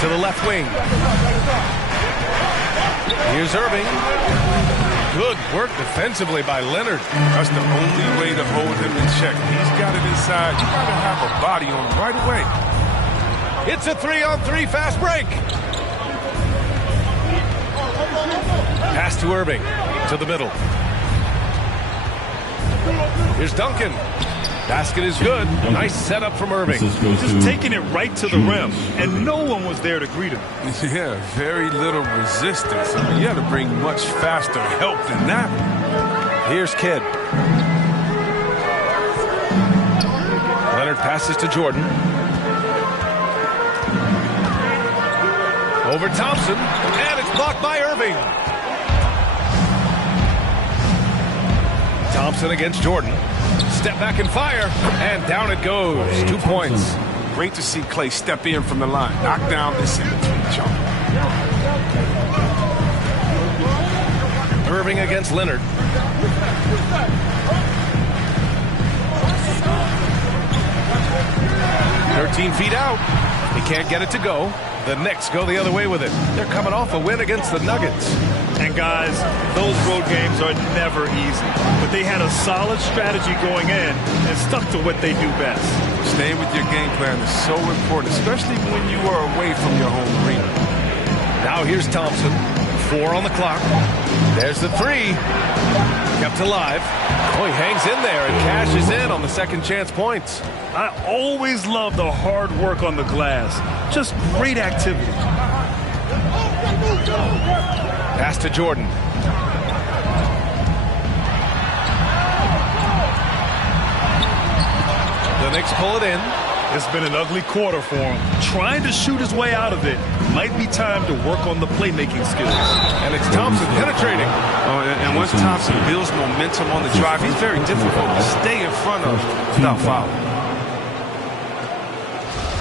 To the left wing. Here's Irving. Good work defensively by Leonard. That's the only way to hold him in check. He's got it inside. You got to have a body on him right away. It's a 3-on-3 fast break. Pass to Irving. To the middle. Here's Duncan. Basket is good. Nice setup from Irving. Just taking it right to the rim, and no one was there to greet him. Yeah, very little resistance. I mean, you had to bring much faster help than that. Here's Kidd. Leonard passes to Jordan. Over Thompson, and it's blocked by Irving. Thompson against Jordan. Step back and fire, and down it goes. 2 points. Great to see Klay step in from the line. Knock down this in-between jump. Irving against Leonard. "13 feet out. He can't get it to go. The Knicks go the other way with it. They're coming off a win against the Nuggets. And guys, those road games are never easy. But they had a solid strategy going in and stuck to what they do best. Staying with your game plan is so important, especially when you are away from your home arena. Now here's Thompson. 4 on the clock. There's the 3. Kept alive. Oh, he hangs in there and cashes in on the second chance points. I always love the hard work on the glass. Just great activity. Pass to Jordan. The Knicks pull it in. It's been an ugly quarter for him. Trying to shoot his way out of it. Might be time to work on the playmaking skills. And it's Thompson penetrating. And once Thompson builds momentum on the drive, he's very difficult to stay in front of without fouling.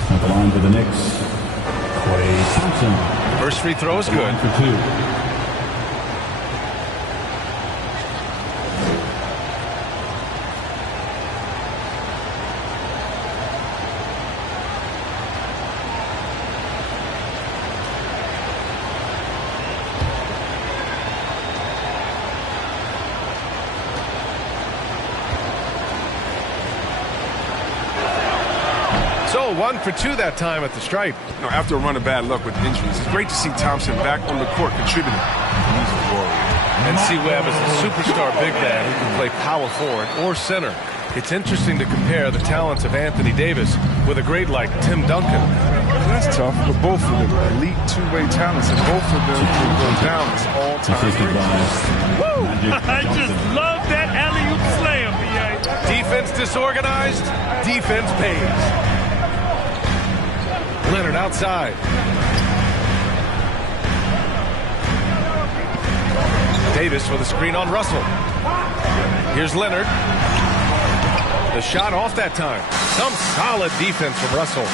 At the line for the Knicks, Klay Thompson. First free throw is good. For 2. So 1 for 2 that time at the stripe. You know, after a run of bad luck with injuries, it's great to see Thompson back on the court contributing. He's a warrior. And C. Webb is a superstar big man who can play power forward or center. It's interesting to compare the talents of Anthony Davis with a great like Tim Duncan. That's tough, but both of them elite two-way talents, and both of them can go down as all-time greats. Woo! I just love that alley-oop slam, B.A. Defense disorganized, defense pays. Leonard outside. Davis with a screen on Russell. Here's Leonard. The shot off that time. Some solid defense from Russell.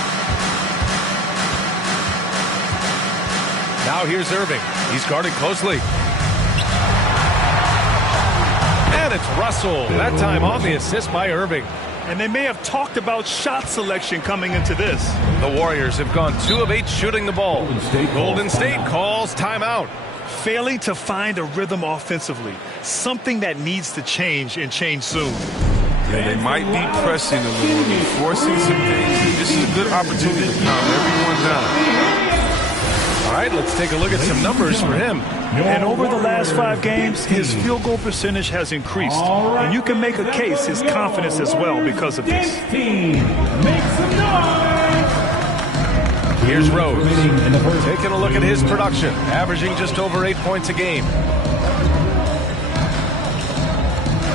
Now here's Irving. He's guarded closely. And it's Russell. That time on the assist by Irving. And they may have talked about shot selection coming into this. The Warriors have gone 2 of 8 shooting the ball. Golden State calls timeout. Failing to find a rhythm offensively. Something that needs to change and change soon. Yeah, they might be pressing a little bit, forcing some things. This is a good opportunity to calm everyone down. All right, let's take a look at some numbers for him. And over the last 5 games, his field goal percentage has increased. And you can make a case his confidence as well because of this. Here's Rose. Taking a look at his production, averaging just over 8 points a game.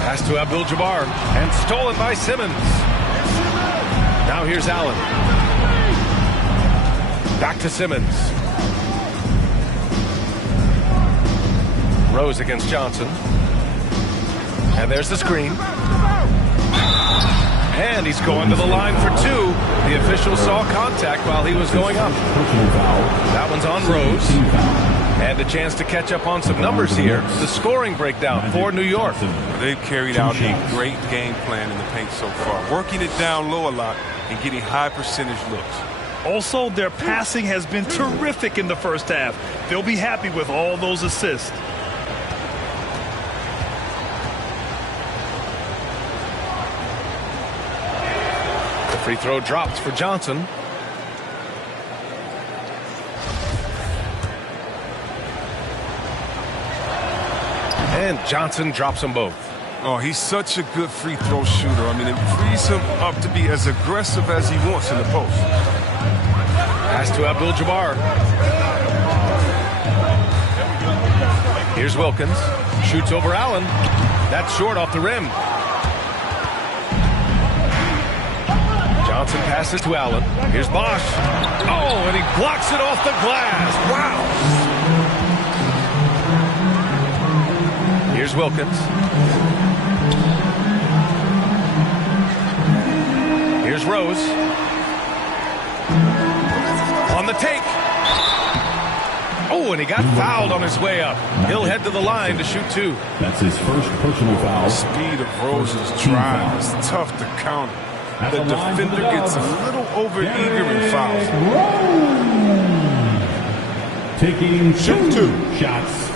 Pass to Abdul-Jabbar, and stolen by Simmons. Now here's Allen. Back to Simmons. Rose against Johnson. And there's the screen. And he's going to the line for 2. The official saw contact while he was going up. That one's on Rose. And a chance to catch up on some numbers here. The scoring breakdown for New York. They've carried out a great game plan in the paint so far. Working it down low a lot and getting high percentage looks. Also, their passing has been terrific in the first half. They'll be happy with all those assists. The free throw drops for Johnson. And Johnson drops them both. Oh, he's such a good free throw shooter. I mean, it frees him up to be as aggressive as he wants in the post. Pass to Abdul-Jabbar. Here's Wilkins. Shoots over Allen. That's short off the rim. Johnson passes to Allen. Here's Bosch. Oh, and he blocks it off the glass. Wow. Here's Wilkins. Here's Rose. On the take. Oh, and he got fouled on his way up. He'll head to the line to shoot 2. That's his first personal foul. The speed of Rose's drive is tough to counter. The defender gets a little over-eager and fouls. Taking 2 shots.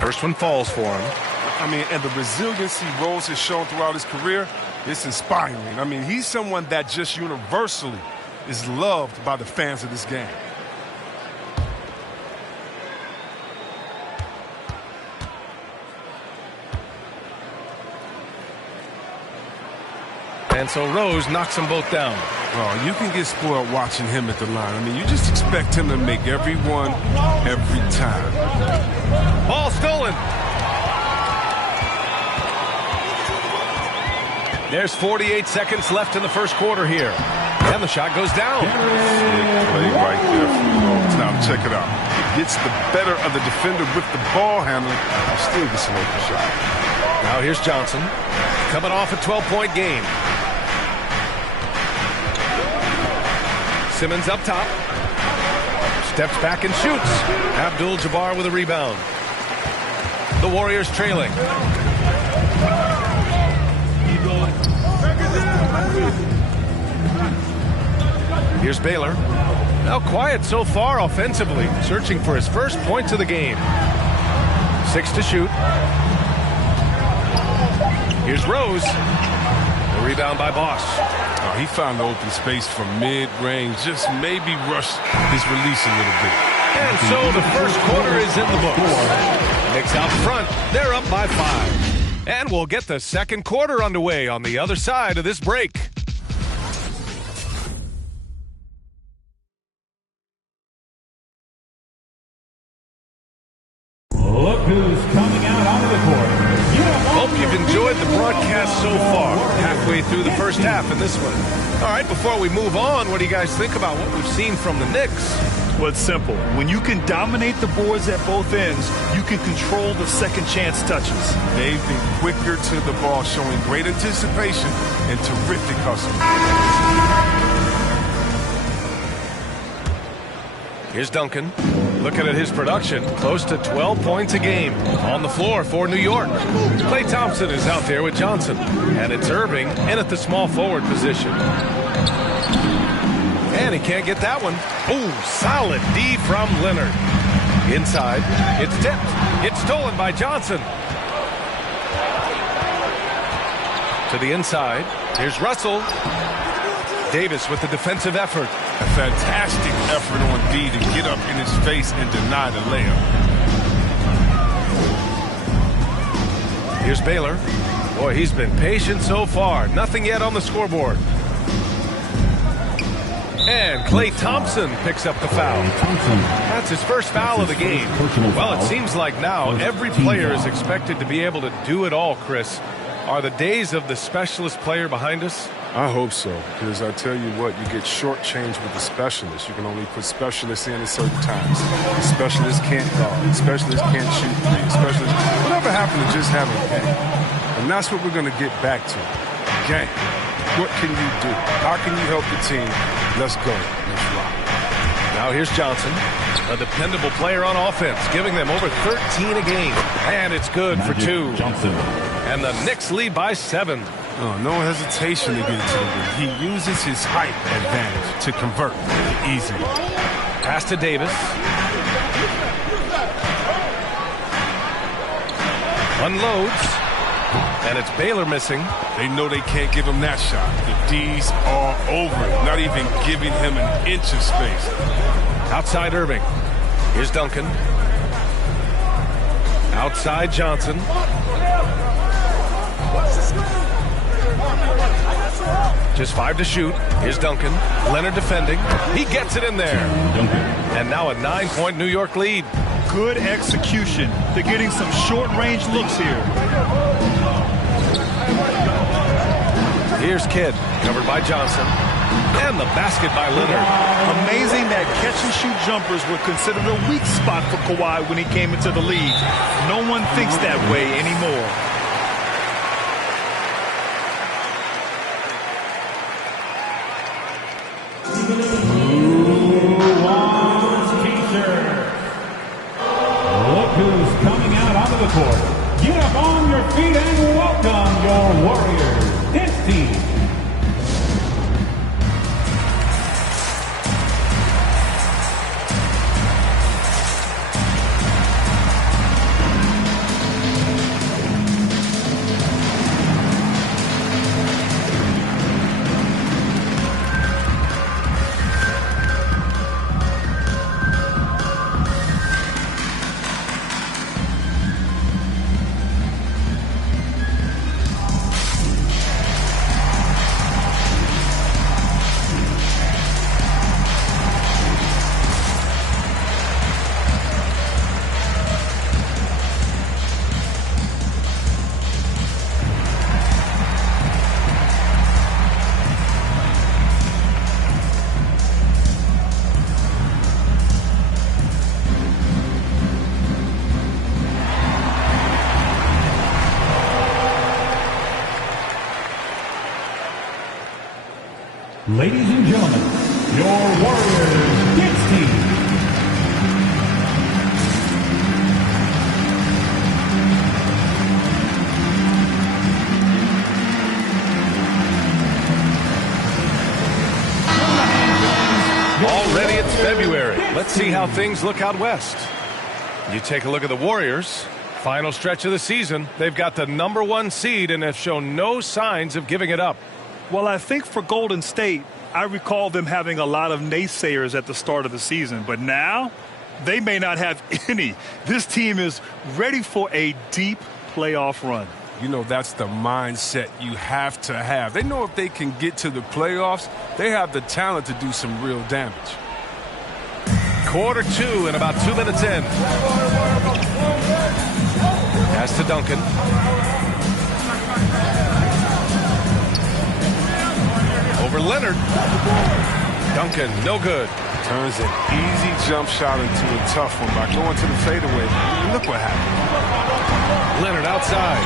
First one falls for him. I mean, and the resiliency Rose has shown throughout his career, it's inspiring. I mean, he's someone that just universally is loved by the fans of this game. And so Rose knocks them both down. Oh, you can get spoiled watching him at the line. I mean, you just expect him to make every one, every time. Ball stolen. There's 48 seconds left in the first quarter here. And the shot goes down. Play right there from Rose. Now check it out. Gets the better of the defender with the ball handling. Still gets an open shot. Now here's Johnson. Coming off a 12-point game. Simmons up top. Steps back and shoots. Abdul-Jabbar with a rebound. The Warriors trailing. Here's Baylor. Now quiet so far offensively. Searching for his first points of the game. 6 to shoot. Here's Rose. The rebound by Bosch. Oh, he found the open space from mid-range. Just maybe rushed his release a little bit. And so the first quarter is in the books. Knicks out front. They're up by 5. And we'll get the second quarter underway on the other side of this break. Look who's coming out onto the court. Hope you've enjoyed the broadcast so far. Halfway through the first half in this one. All right, before we move on, what do you guys think about what we've seen from the Knicks? Well, it's simple. When you can dominate the boards at both ends, you can control the second chance touches. They've been quicker to the ball, showing great anticipation and terrific hustle. Here's Duncan. Looking at his production, close to 12 points a game. On the floor for New York. Klay Thompson is out there with Johnson. And it's Irving in at the small forward position. And he can't get that one. Ooh, solid D from Leonard. Inside, it's tipped. It's stolen by Johnson. To the inside, here's Russell. Davis with the defensive effort. A fantastic effort on D to get up in his face and deny the layup. Here's Baylor. Boy, he's been patient so far. Nothing yet on the scoreboard. And Klay Thompson picks up the foul. That's his first foul of the game. Well, it seems like now every player is expected to be able to do it all, Chris. Are the days of the specialist player behind us? I hope so, because I tell you what, you get shortchanged with the specialists. You can only put specialists in at certain times. Specialists can't guard. Specialists can't shoot three. Specialists, whatever happened to just having a game? And that's what we're going to get back to. Game. What can you do? How can you help the team? Let's go. Let's rock. Now here's Johnson, a dependable player on offense, giving them over 13 a game. And it's good for 2. Johnson. And the Knicks lead by 7. Oh, no hesitation to get into the rim. He uses his height advantage to convert easily. Pass to Davis. Unloads. And it's Baylor missing. They know they can't give him that shot. The D's are over it, not even giving him an inch of space. Outside Irving. Here's Duncan. Outside Johnson. Just 5 to shoot. Here's Duncan. Leonard defending. He gets it in there. And now a 9-point New York lead. Good execution. They're getting some short-range looks here. Here's Kidd, covered by Johnson. And the basket by Leonard. Amazing that catch-and-shoot jumpers were considered a weak spot for Kawhi when he came into the league. No one thinks that way anymore. Look who's coming out onto the court. Get up on your feet and welcome your Warriors. This team. Ladies and gentlemen, your Warriors Knicks team. Already it's February. Let's see how things look out west. You take a look at the Warriors. Final stretch of the season. They've got the #1 seed and have shown no signs of giving it up. Well, I think for Golden State, I recall them having a lot of naysayers at the start of the season. But now, they may not have any. This team is ready for a deep playoff run. You know, that's the mindset you have to have. They know if they can get to the playoffs, they have the talent to do some real damage. Quarter 2 and about 2 minutes in. Pass to Duncan. Over Leonard. Duncan, no good. Turns an easy jump shot into a tough one by going to the fadeaway. Look what happened. Leonard outside.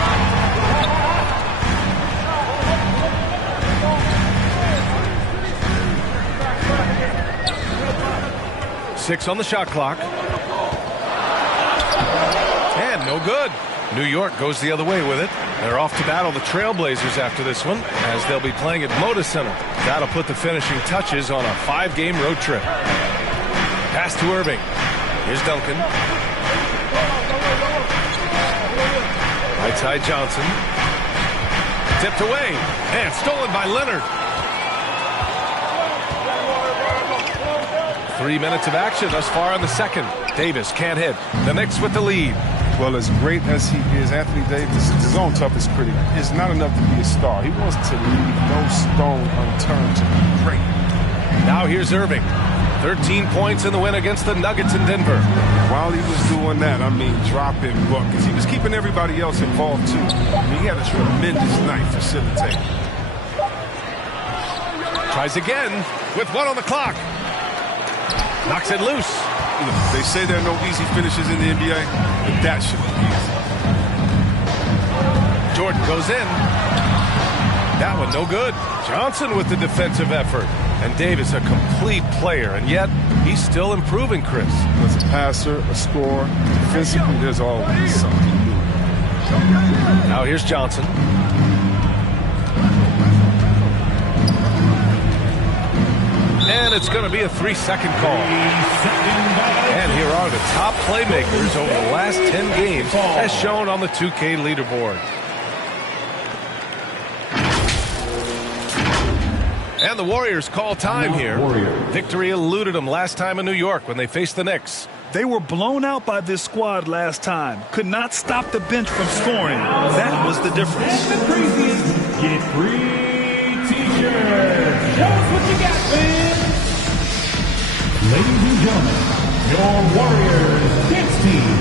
Six on the shot clock. And no good. New York goes the other way with it. They're off to battle the Trailblazers after this one, as they'll be playing at Moda Center. That'll put the finishing touches on a 5-game road trip. Pass to Irving. Here's Duncan. Right side Johnson. Tipped away. And stolen by Leonard. 3 minutes of action thus far in the second. Davis can't hit. The Knicks with the lead. Well, as great as he is, Anthony Davis is his own toughest critic. It's not enough to be a star. He wants to leave no stone unturned to be great. Now here's Irving. 13 points in the win against the Nuggets in Denver. While he was doing that, I mean, dropping buckets. He was keeping everybody else involved, too. I mean, he had a tremendous night facilitating. Tries again with 1 on the clock. Knocks it loose. You know, they say there are no easy finishes in the NBA, but that should be easy. Jordan goes in. That one no good. Johnson with the defensive effort. And Davis a complete player, and yet he's still improving, Chris. As a passer, a scorer, defensively, there's always something new. Now here's Johnson. And it's going to be a 3-second call. And here are the top playmakers over the last 10 games, as shown on the 2K leaderboard. And the Warriors call time here. Victory eluded them last time in New York when they faced the Knicks. They were blown out by this squad last time. Could not stop the bench from scoring. That was the difference. Get free t-shirts. Show us what you got, fans. Ladies and gentlemen, your Warriors dance team.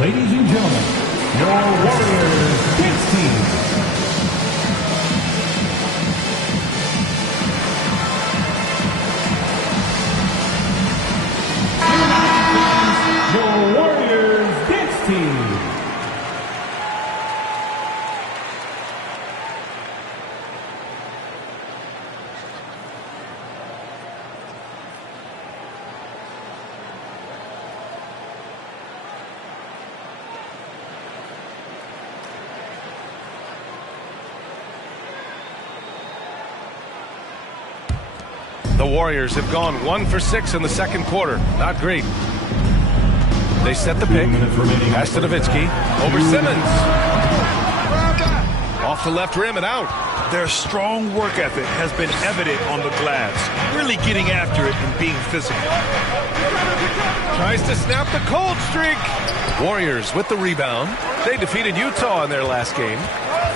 Ladies and gentlemen, your Warriors dance team. Your Warriors dance team. The Warriors have gone 1 for 6 in the second quarter. Not great. They set the pick. Pass to Nowitzki. Over Simmons. Off the left rim and out. Their strong work ethic has been evident on the glass. Really getting after it and being physical. Tries to snap the cold streak. Warriors with the rebound. They defeated Utah in their last game.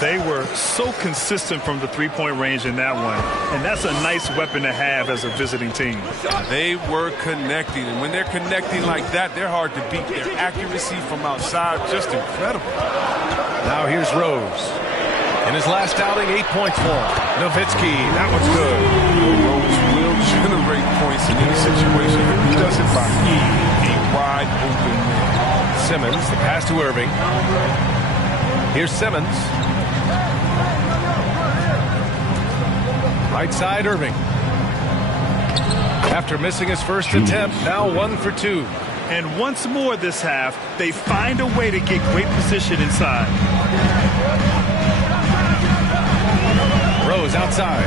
They were so consistent from the three-point range in that one, and that's a nice weapon to have as a visiting team. They were connecting, and when they're connecting like that, they're hard to beat. Their accuracy from outside, just incredible. Now here's Rose. In his last outing, 8 points for him. Nowitzki, that one's good. Rose will generate points in any situation, but he does it by a wide open man. Simmons, the pass to Irving. Here's Simmons. Right side, Irving. After missing his first attempt, now 1 for 2. And once more this half, they find a way to get great position inside. Rose outside.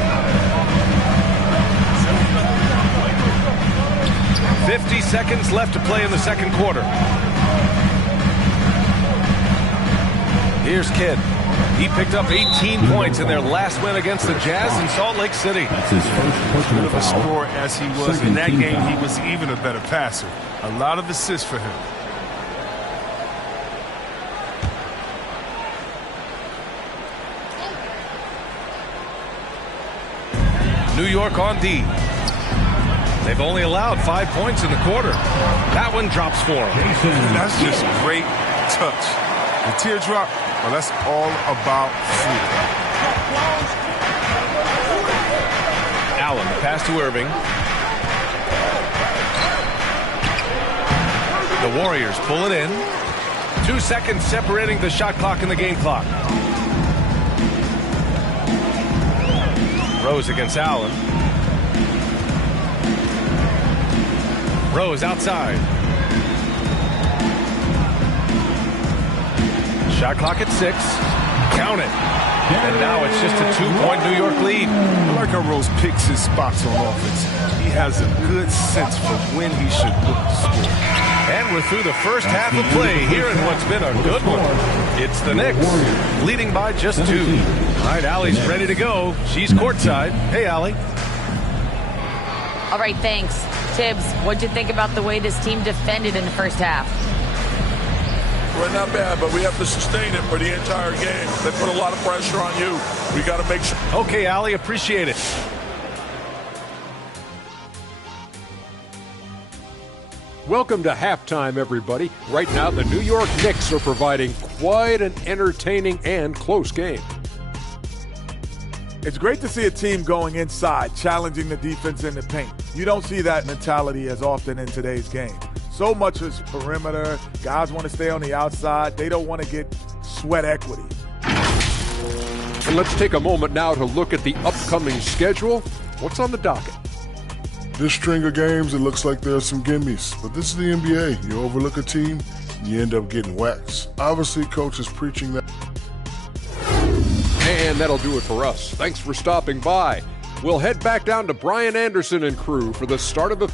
50 seconds left to play in the second quarter. Here's Kidd. He picked up 18 points in their last win against the Jazz in Salt Lake City. That's his first personal foul. As good of a scorer as he was in that game, he was even a better passer. A lot of assists for him. New York on D. They've only allowed 5 points in the quarter. That one drops for him. That's just great touch. The teardrop, well, that's all about freedom. Allen, the pass to Irving. The Warriors pull it in. 2 seconds separating the shot clock and the game clock. Rose against Allen. Rose outside. Shot clock at 6. Count it. And now it's just a 2-point New York lead. I like how Rose picks his spots on offense. He has a good sense for when he should look to score. And we're through the first half of play here in what's been a good one. It's the Knicks, leading by just 2. All right, Allie's ready to go. She's courtside. Hey, Allie. All right, thanks. Tibbs, what'd you think about the way this team defended in the first half? Well, not bad, but we have to sustain it for the entire game. They put a lot of pressure on you. We got to make sure. Okay, Allie, appreciate it. Welcome to halftime, everybody. Right now, the New York Knicks are providing quite an entertaining and close game. It's great to see a team going inside, challenging the defense in the paint. You don't see that mentality as often in today's game. So much is perimeter. Guys want to stay on the outside. They don't want to get sweat equity. And let's take a moment now to look at the upcoming schedule. What's on the docket? This string of games, it looks like there's some gimmies. But this is the NBA. You overlook a team, you end up getting waxed. Obviously, coach is preaching that. And that'll do it for us. Thanks for stopping by. We'll head back down to Brian Anderson and crew for the start of the...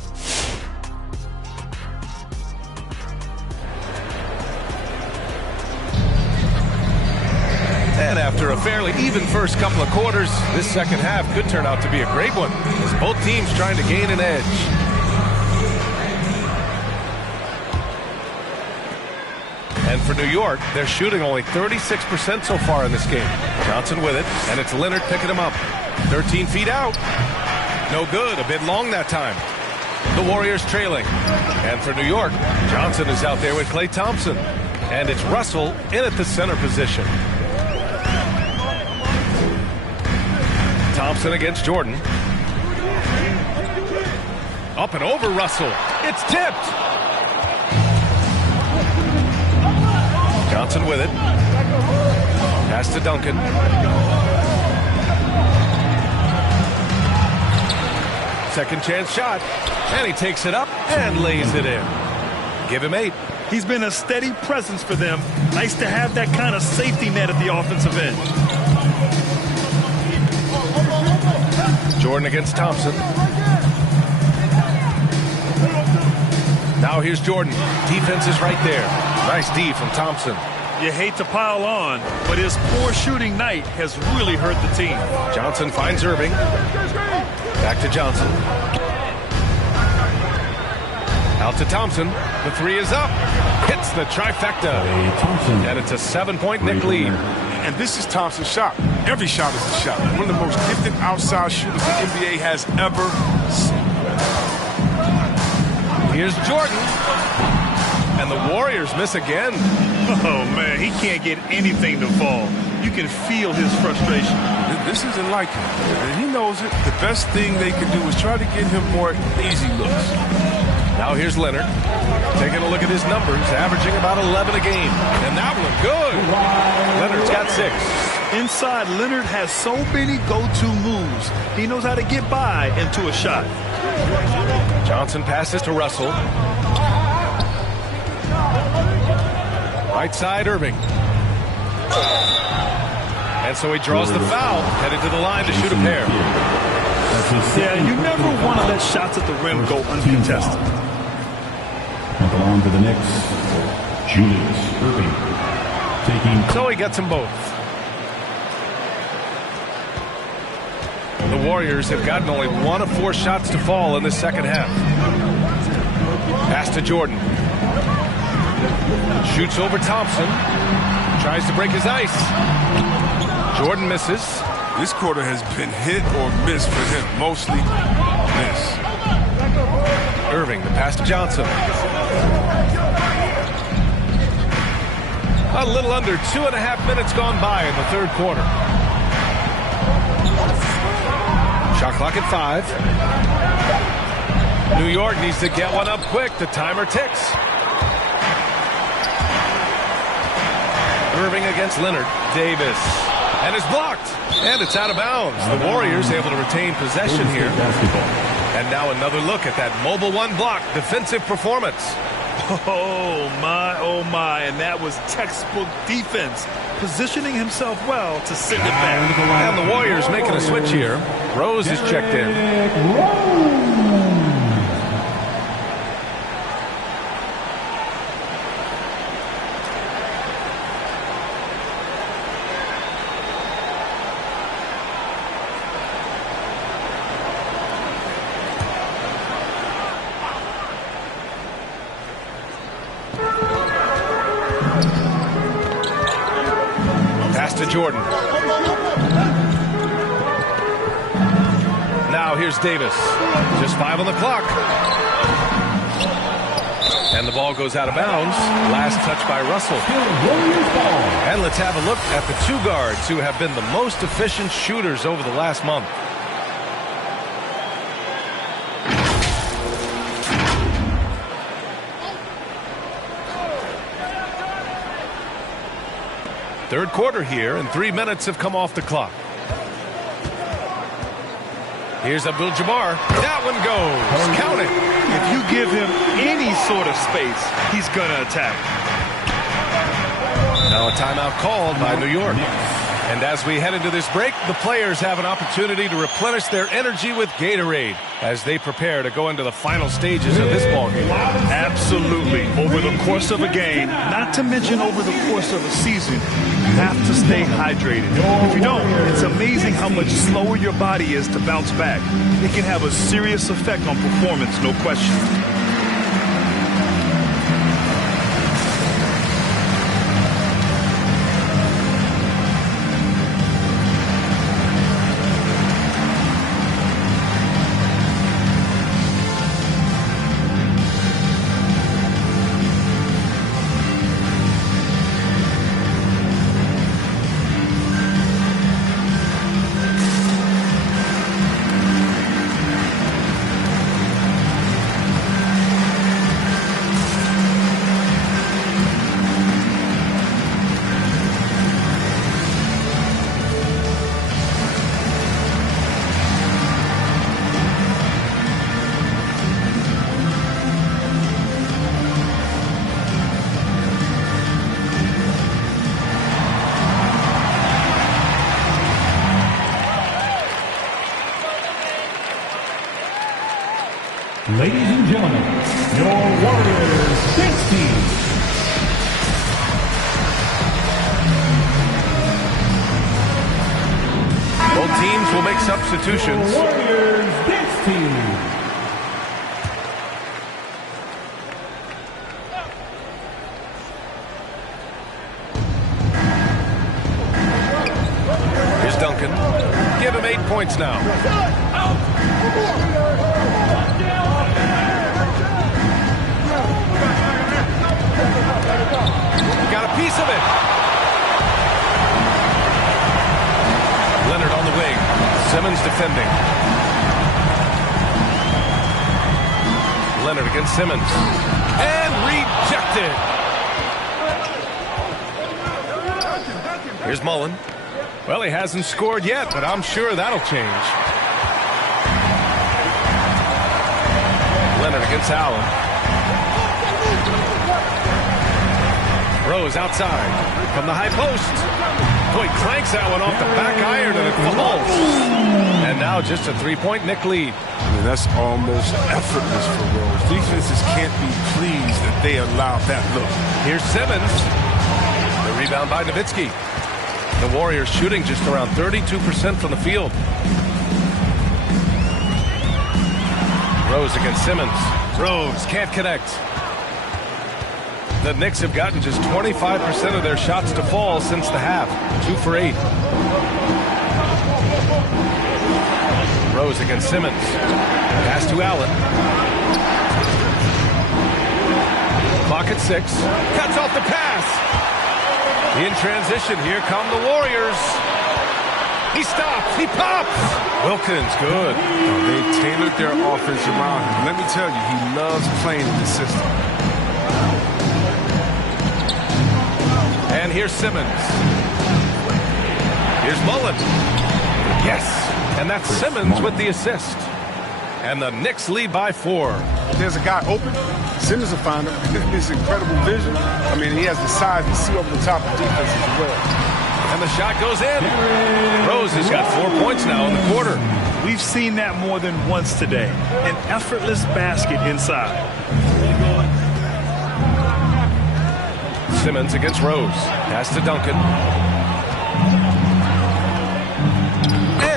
And after a fairly even first couple of quarters, this second half could turn out to be a great one, as both teams trying to gain an edge. And for New York, they're shooting only 36% so far in this game. Johnson with it, and it's Leonard picking him up. 13 feet out. No good, a bit long that time. The Warriors trailing. And for New York, Johnson is out there with Klay Thompson. And it's Russell in at the center position. Thompson against Jordan. Up and over Russell. It's tipped. Johnson with it. Pass to Duncan. Second chance shot. And he takes it up and lays it in. Give him 8. He's been a steady presence for them. Nice to have that kind of safety net at the offensive end. Jordan against Thompson. Now here's Jordan. Defense is right there. Nice D from Thompson. You hate to pile on, but his poor shooting night has really hurt the team. Johnson finds Irving. Back to Johnson. Out to Thompson. The 3 is up. Hits the trifecta. And it's a 7-point Knick lead. And this is Thompson's shot. Every shot is a shot. One of the most gifted outside shooters the NBA has ever seen. Here's Jordan. And the Warriors miss again. Oh, man, he can't get anything to fall. You can feel his frustration. This isn't like him. And he knows it. The best thing they can do is try to get him more easy looks. Now here's Leonard. Taking a look at his numbers, averaging about 11 a game. And that one good. Leonard's got 6. Inside, Leonard has so many go-to moves. He knows how to get by into a shot. Johnson passes to Russell. Right side, Irving. And so he draws the foul, headed to the line to shoot a pair. Yeah, you never want to let shots at the rim go uncontested. On to the Knicks, Julius Irving. So he gets them both. The Warriors have gotten only 1 of 4 shots to fall in the second half. Pass to Jordan. Shoots over Thompson. Tries to break his ice. Jordan misses. This quarter has been hit or miss for him. Mostly miss. Irving, the pass to Johnson. A little under 2.5 minutes gone by in the third quarter. Shot clock at 5. New York needs to get one up quick. The timer ticks. Irving against Leonard. Davis. And it's blocked. And it's out of bounds. The Warriors able to retain possession here. And now another look at that mobile one block defensive performance. Oh, my. And that was textbook defense. Positioning himself well to send it back. And the Warriors making a switch here. Rose is checked in. Jordan. Now here's Davis. Just 5 on the clock. And the ball goes out of bounds. Last touch by Russell. And let's have a look at the 2 guards who have been the most efficient shooters over the last month. Third quarter here, and 3 minutes have come off the clock. Here's Abdul-Jabbar. That one goes. Count it. If you give him any sort of space, he's going to attack. Now a timeout called by New York. And as we head into this break, the players have an opportunity to replenish their energy with Gatorade as they prepare to go into the final stages of this ballgame. Absolutely. Over the course of a game, not to mention over the course of a season, you have to stay hydrated. If you don't, it's amazing how much slower your body is to bounce back. It can have a serious effect on performance, no question. Ladies and gentlemen, your Warriors dance team. Both teams will make substitutions. Warriors dance team. Here's Duncan. Give him 8 points now. Got a piece of it. Leonard on the wing. Simmons defending. Leonard against Simmons. And rejected. Here's Mullen. Well, he hasn't scored yet, but I'm sure that'll change. Leonard against Allen. Rose outside from the high post. Boy, cranks that one off the back iron and it falls. And now just a three-point Knick lead. I mean, that's almost effortless for Rose. Defenses can't be pleased that they allowed that look. Here's Simmons. The rebound by Nowitzki. The Warriors shooting just around 32% from the field. Rose against Simmons. Rose can't connect. The Knicks have gotten just 25% of their shots to fall since the half. 2 for 8. Rose against Simmons. Pass to Allen. Clock at 6. Cuts off the pass. In transition, here come the Warriors. He stops. He pops. Wilkins, good. They tailored their offense around him. Let me tell you, he loves playing in the system. And here's Simmons. Here's Mullen. Yes. And that's Simmons with the assist. And the Knicks lead by 4. There's a guy open. Simmons will find him. His incredible vision. I mean, he has the size to see over the top of defense as well. And the shot goes in. Rose has got 4 points now in the quarter. We've seen that more than once today. An effortless basket inside. Simmons against Rose. Pass to Duncan.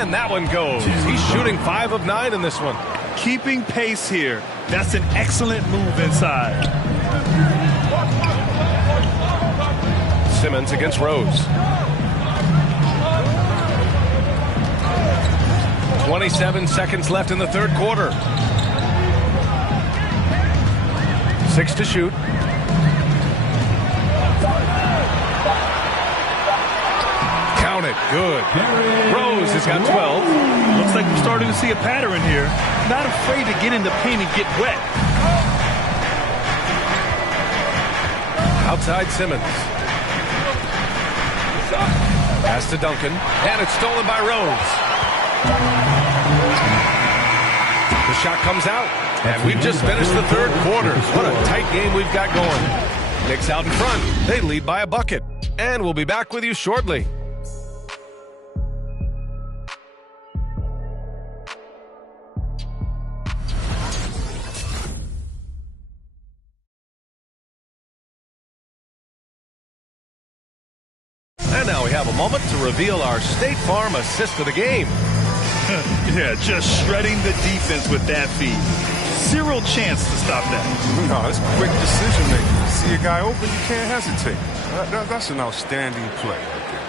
And that one goes. He's shooting 5 of 9 in this one. Keeping pace here. That's an excellent move inside. Simmons against Rose. 27 seconds left in the third quarter. 6 to shoot. Count it. Good. Rose has got 12. Looks like we're starting to see a pattern here. Not afraid to get in the paint and get wet. Outside Simmons. Pass to Duncan. And it's stolen by Rose. The shot comes out. And we've just finished the third quarter. What a tight game we've got going. Knicks out in front. They lead by a bucket. And we'll be back with you shortly. And now we have a moment to reveal our State Farm assist of the game. Yeah, just shredding the defense with that feed. Zero chance to stop that. No, it's quick decision making. You see a guy open, you can't hesitate. That's an outstanding play right there.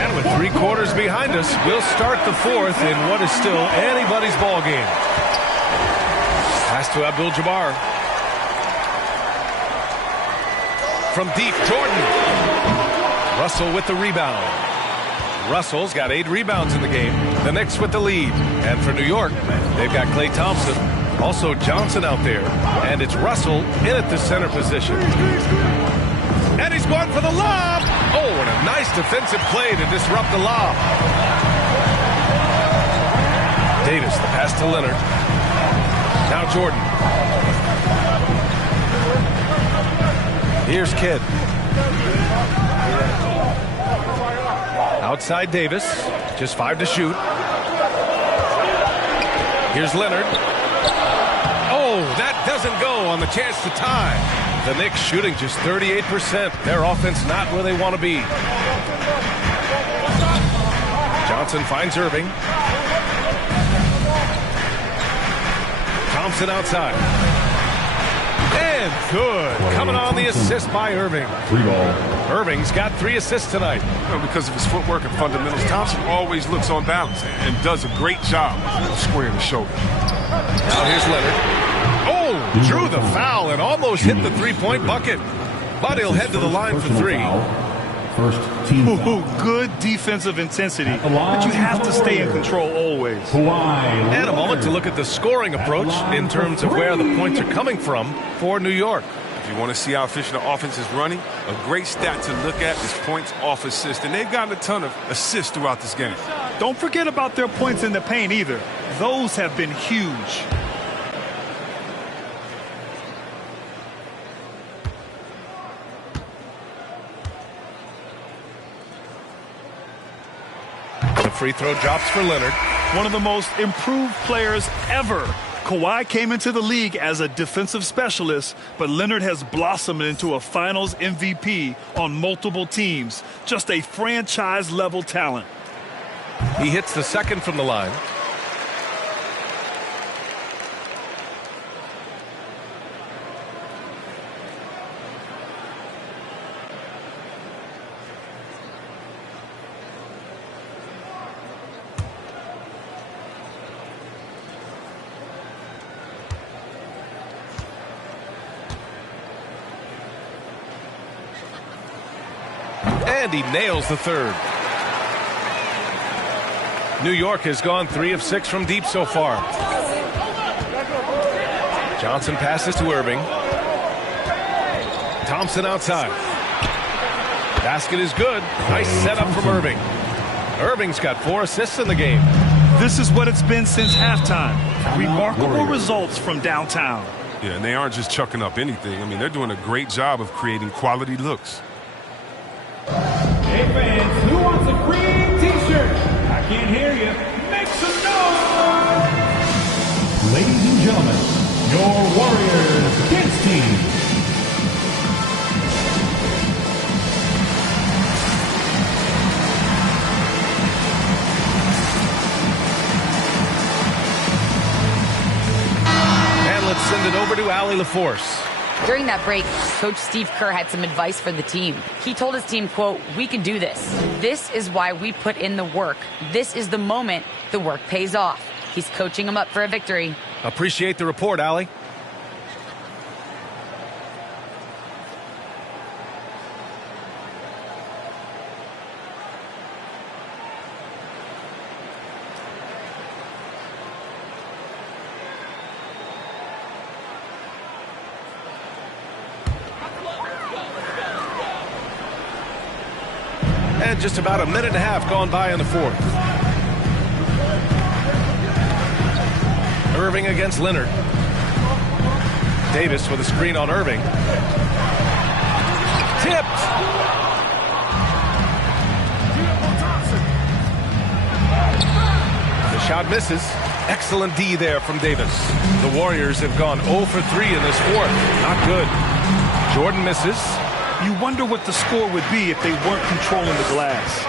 And with 3 quarters behind us, we'll start the fourth in what is still anybody's ball game. Pass to Abdul-Jabbar. From deep, Jordan. Russell with the rebound. Russell's got 8 rebounds in the game. The Knicks with the lead. And for New York, they've got Klay Thompson. Also Johnson out there. And it's Russell in at the center position. And he's going for the lob. Oh, and a nice defensive play to disrupt the lob. Davis, the pass to Leonard. Now Jordan. Here's Kidd. Outside Davis. Just 5 to shoot. Here's Leonard. Oh, that doesn't go on the chance to tie. The Knicks shooting just 38%. Their offense not where they want to be. Johnson finds Irving. Thompson outside. And good. Coming on the assist by Irving. 3 ball. Irving's got 3 assists tonight. Because of his footwork and fundamentals, Thompson always looks on balance and does a great job of squaring the shoulder. Now here's Leonard. Oh, drew the foul and almost hit the 3-point bucket. But he'll head to the line for 3. First team foul. Good defensive intensity, but you have to stay in control always. And a moment to look at the scoring approach in terms of where the points are coming from for New York. If you want to see how efficient the offense is running, a great stat to look at is points off assist. And they've gotten a ton of assists throughout this game. Don't forget about their points in the paint either. Those have been huge. The free throw drops for Leonard. One of the most improved players ever. Kawhi came into the league as a defensive specialist, but Leonard has blossomed into a finals MVP on multiple teams. Just a franchise-level talent. He hits the second from the line. And he nails the third. New York has gone 3 of 6 from deep so far. Johnson passes to Irving. Thompson outside. Basket is good. Nice setup from Irving. Irving's got 4 assists in the game. This is what it's been since halftime. Remarkable results from downtown. Yeah, and they aren't just chucking up anything. I mean, they're doing a great job of creating quality looks. Hey fans, who wants a free t-shirt? I can't hear you. Make some noise! Ladies and gentlemen, your Warriors kids team. And let's send it over to Allie LaForce. During that break, Coach Steve Kerr had some advice for the team. He told his team, quote, "We can do this. This is why we put in the work. This is the moment the work pays off." He's coaching them up for a victory. Appreciate the report, Allie. And just about a minute and a half gone by in the fourth. Irving against Leonard. Davis with a screen on Irving. Tipped. The shot misses. Excellent D there from Davis. The Warriors have gone 0 for 3 in this fourth. Not good. Jordan misses. You wonder what the score would be if they weren't controlling the glass.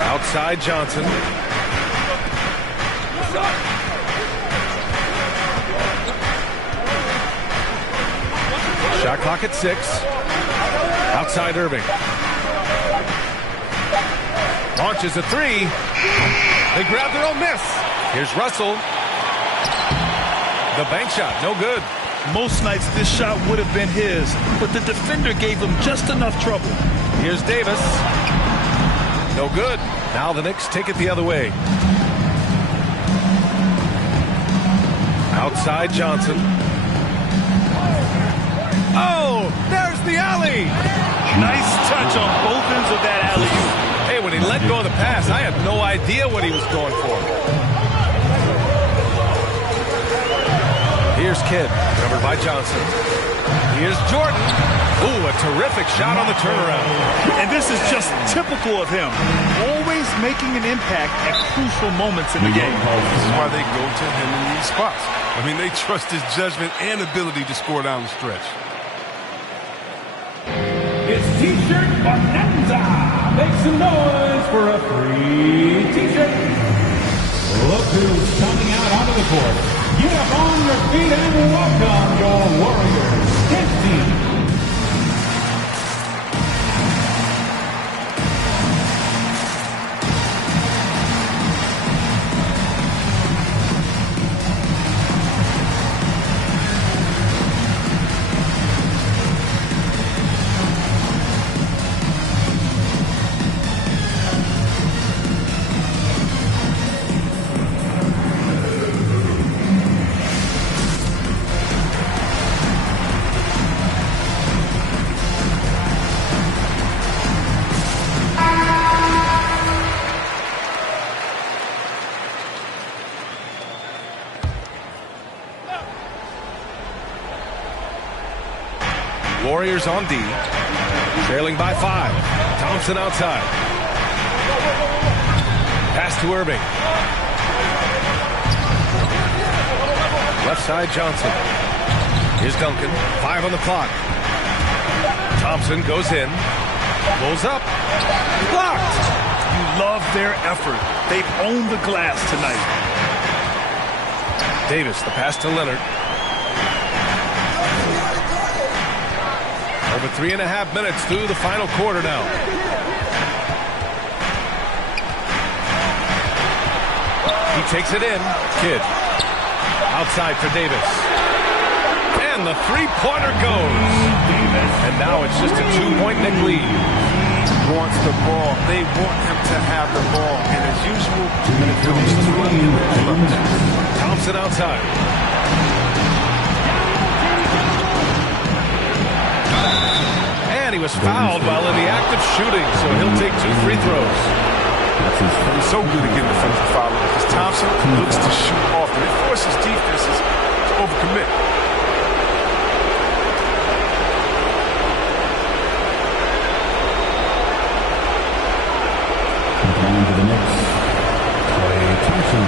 Outside Johnson. Shot clock at 6. Outside Irving. Launches a 3. They grab their own miss. Here's Russell. The bank shot, no good. Most nights this shot would have been his, but the defender gave him just enough trouble. Here's Davis. No good. Now the Knicks take it the other way. Outside Johnson. Oh, there's the alley. Nice touch on both ends of that alley-oop. Hey, when he let go of the pass, I had no idea what he was going for. Here's Kidd, covered by Johnson. Here's Jordan. Ooh, a terrific shot on the turnaround. And this is just typical of him. Always making an impact at crucial moments in the game. This is why they go to him in these spots. I mean, they trust his judgment and ability to score down the stretch. It's T-shirt Bonanza. Make some noise for a free T-shirt. Look who's coming out onto the court. Get up on your feet and welcome your Warriors kids team. Warriors on D. Trailing by 5. Thompson outside. Pass to Irving. Left side, Johnson. Here's Duncan. 5 on the clock. Thompson goes in. Pulls up. Blocked. You love their effort. They've owned the glass tonight. Davis, the pass to Leonard. Over 3.5 minutes through the final quarter now. He takes it in. Kidd. Outside for Davis. And the three-pointer goes. And now it's just a 2-point Knick lead. He wants the ball. They want him to have the ball. And as usual, when it comes to running, Thompson outside. And he was fouled while in the act of shooting, so he'll take 2 free throws. He's so good at getting defensive foul because Thompson looks to shoot often. It forces defenses to overcommit. Going to the Knicks, Klay Thompson,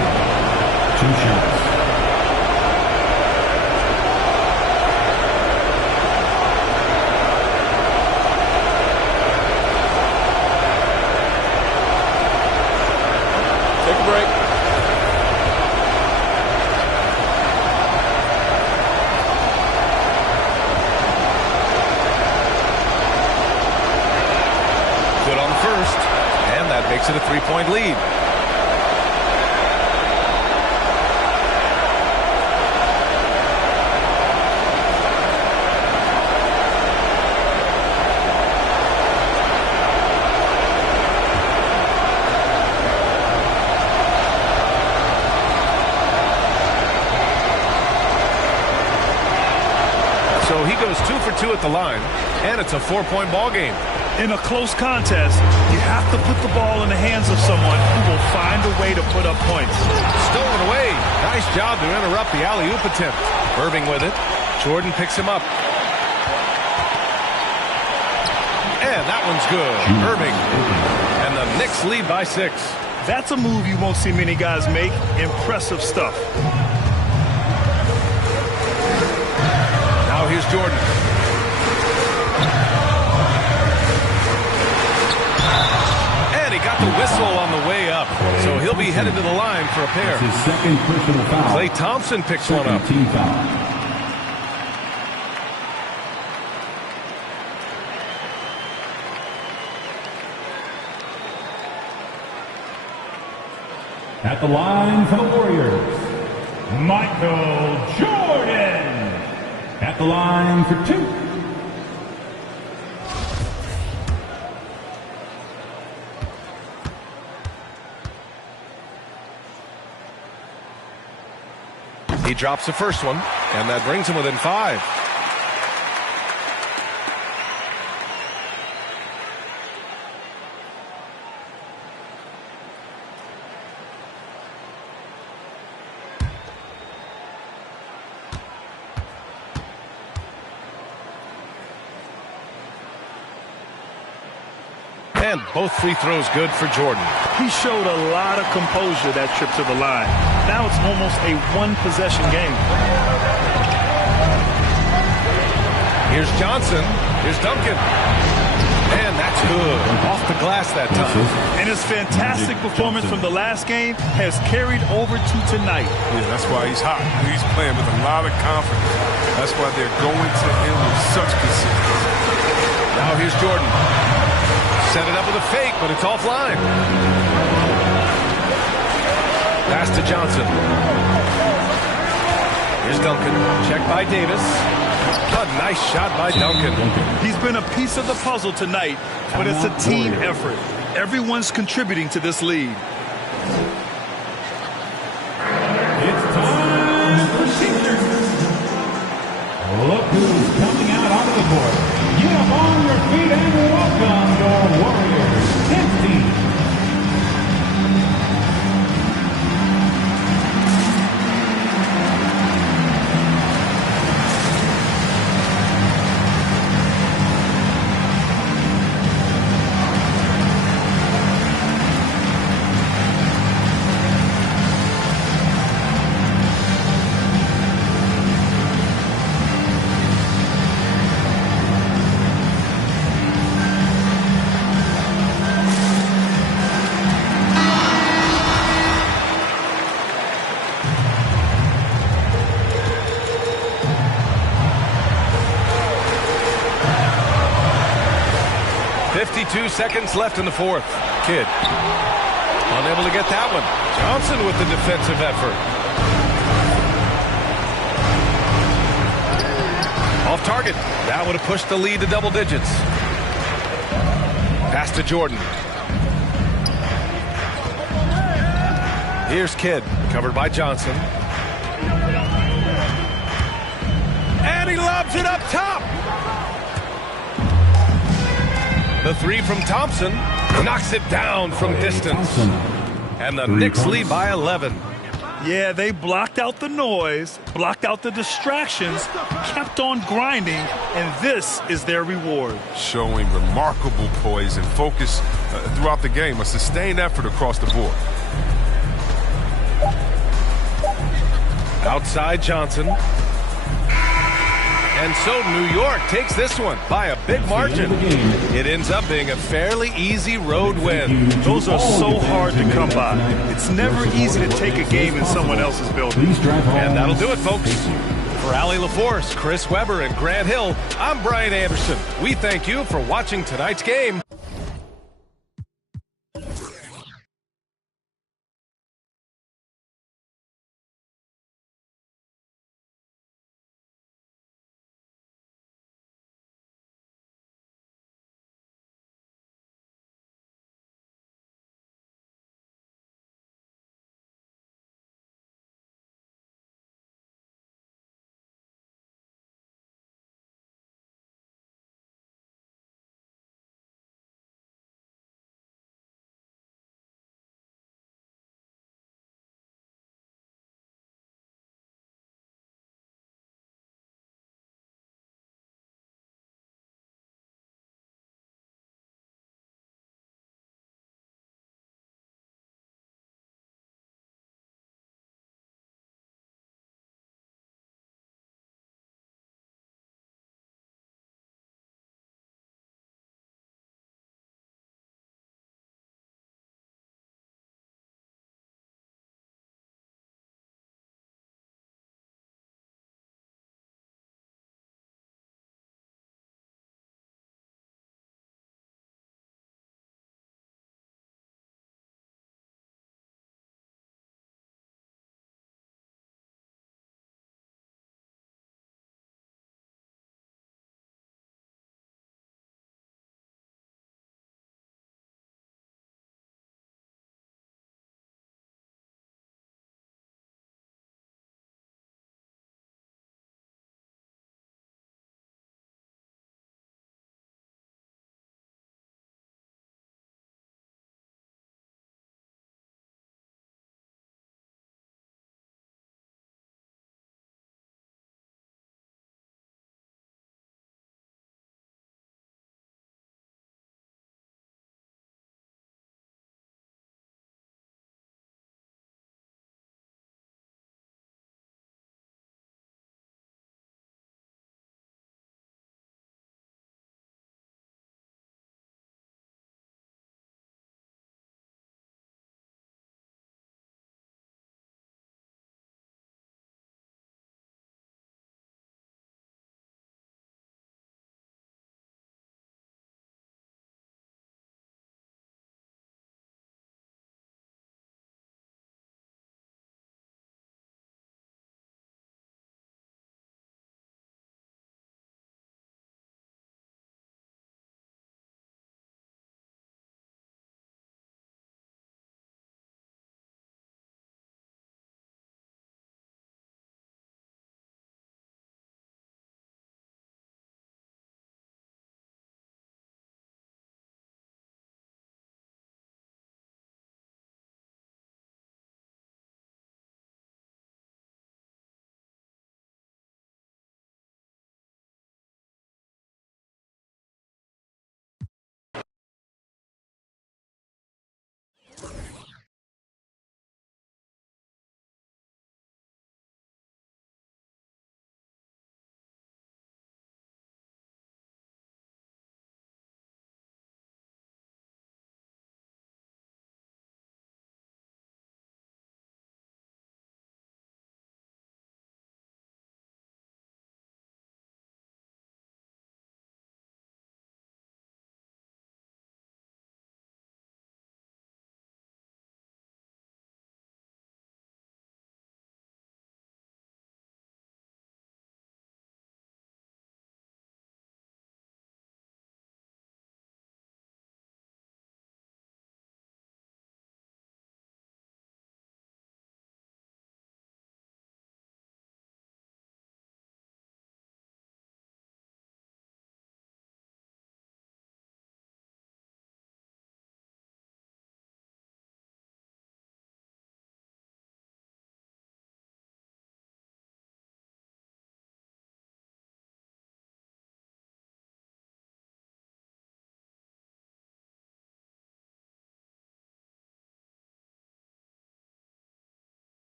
2 shots. Take a break. Good on the first. And that makes it a 3-point lead. So he goes 2 for 2 at the line, and it's a 4-point ball game. In a close contest, you have to put the ball in the hands of someone who will find a way to put up points. Stolen away. Nice job to interrupt the alley-oop attempt. Irving with it. Jordan picks him up. And that one's good. Irving. And the Knicks lead by 6. That's a move you won't see many guys make. Impressive stuff. Now here's Jordan. And he got the whistle on the way up. So he'll be headed to the line for a pair. His second personal foul. Klay Thompson picks one up. Team foul. At the line for the Warriors, Michael Jordan. At the line for 2. He drops the first one, and that brings him within 5. And both free throws good for Jordan. He showed a lot of composure that trip to the line. Now it's almost a one-possession game. Here's Johnson. Here's Duncan. And that's good. Off the glass that time. And his fantastic performance from the last game has carried over to tonight. Yeah, that's why he's hot. He's playing with a lot of confidence. That's why they're going to him with such consistency. Now here's Jordan. Set it up with a fake, but it's offline. Pass to Johnson. Here's Duncan. Check by Davis. A nice shot by Duncan. He's been a piece of the puzzle tonight, but it's a team effort. Everyone's contributing to this lead. It's time for seniors. Look who's coming out onto the court. Get up on your feet and welcome your Warriors 15. 52 seconds left in the fourth. Kidd unable to get that one. Johnson with the defensive effort. Off target. That would have pushed the lead to double digits. Pass to Jordan. Here's Kidd, covered by Johnson. And he lobs it up top. The three from Thompson knocks it down from distance. And the Knicks lead by 11. Yeah, they blocked out the noise, blocked out the distractions, kept on grinding, and this is their reward. Showing remarkable poise and focus throughout the game, a sustained effort across the board. Outside Johnson. And so New York takes this one by a big margin. It ends up being a fairly easy road win. Those are so hard to come by. It's never easy to take a game in someone else's building. And that'll do it, folks. For Allie LaForce, Chris Webber, and Grant Hill, I'm Brian Anderson. We thank you for watching tonight's game.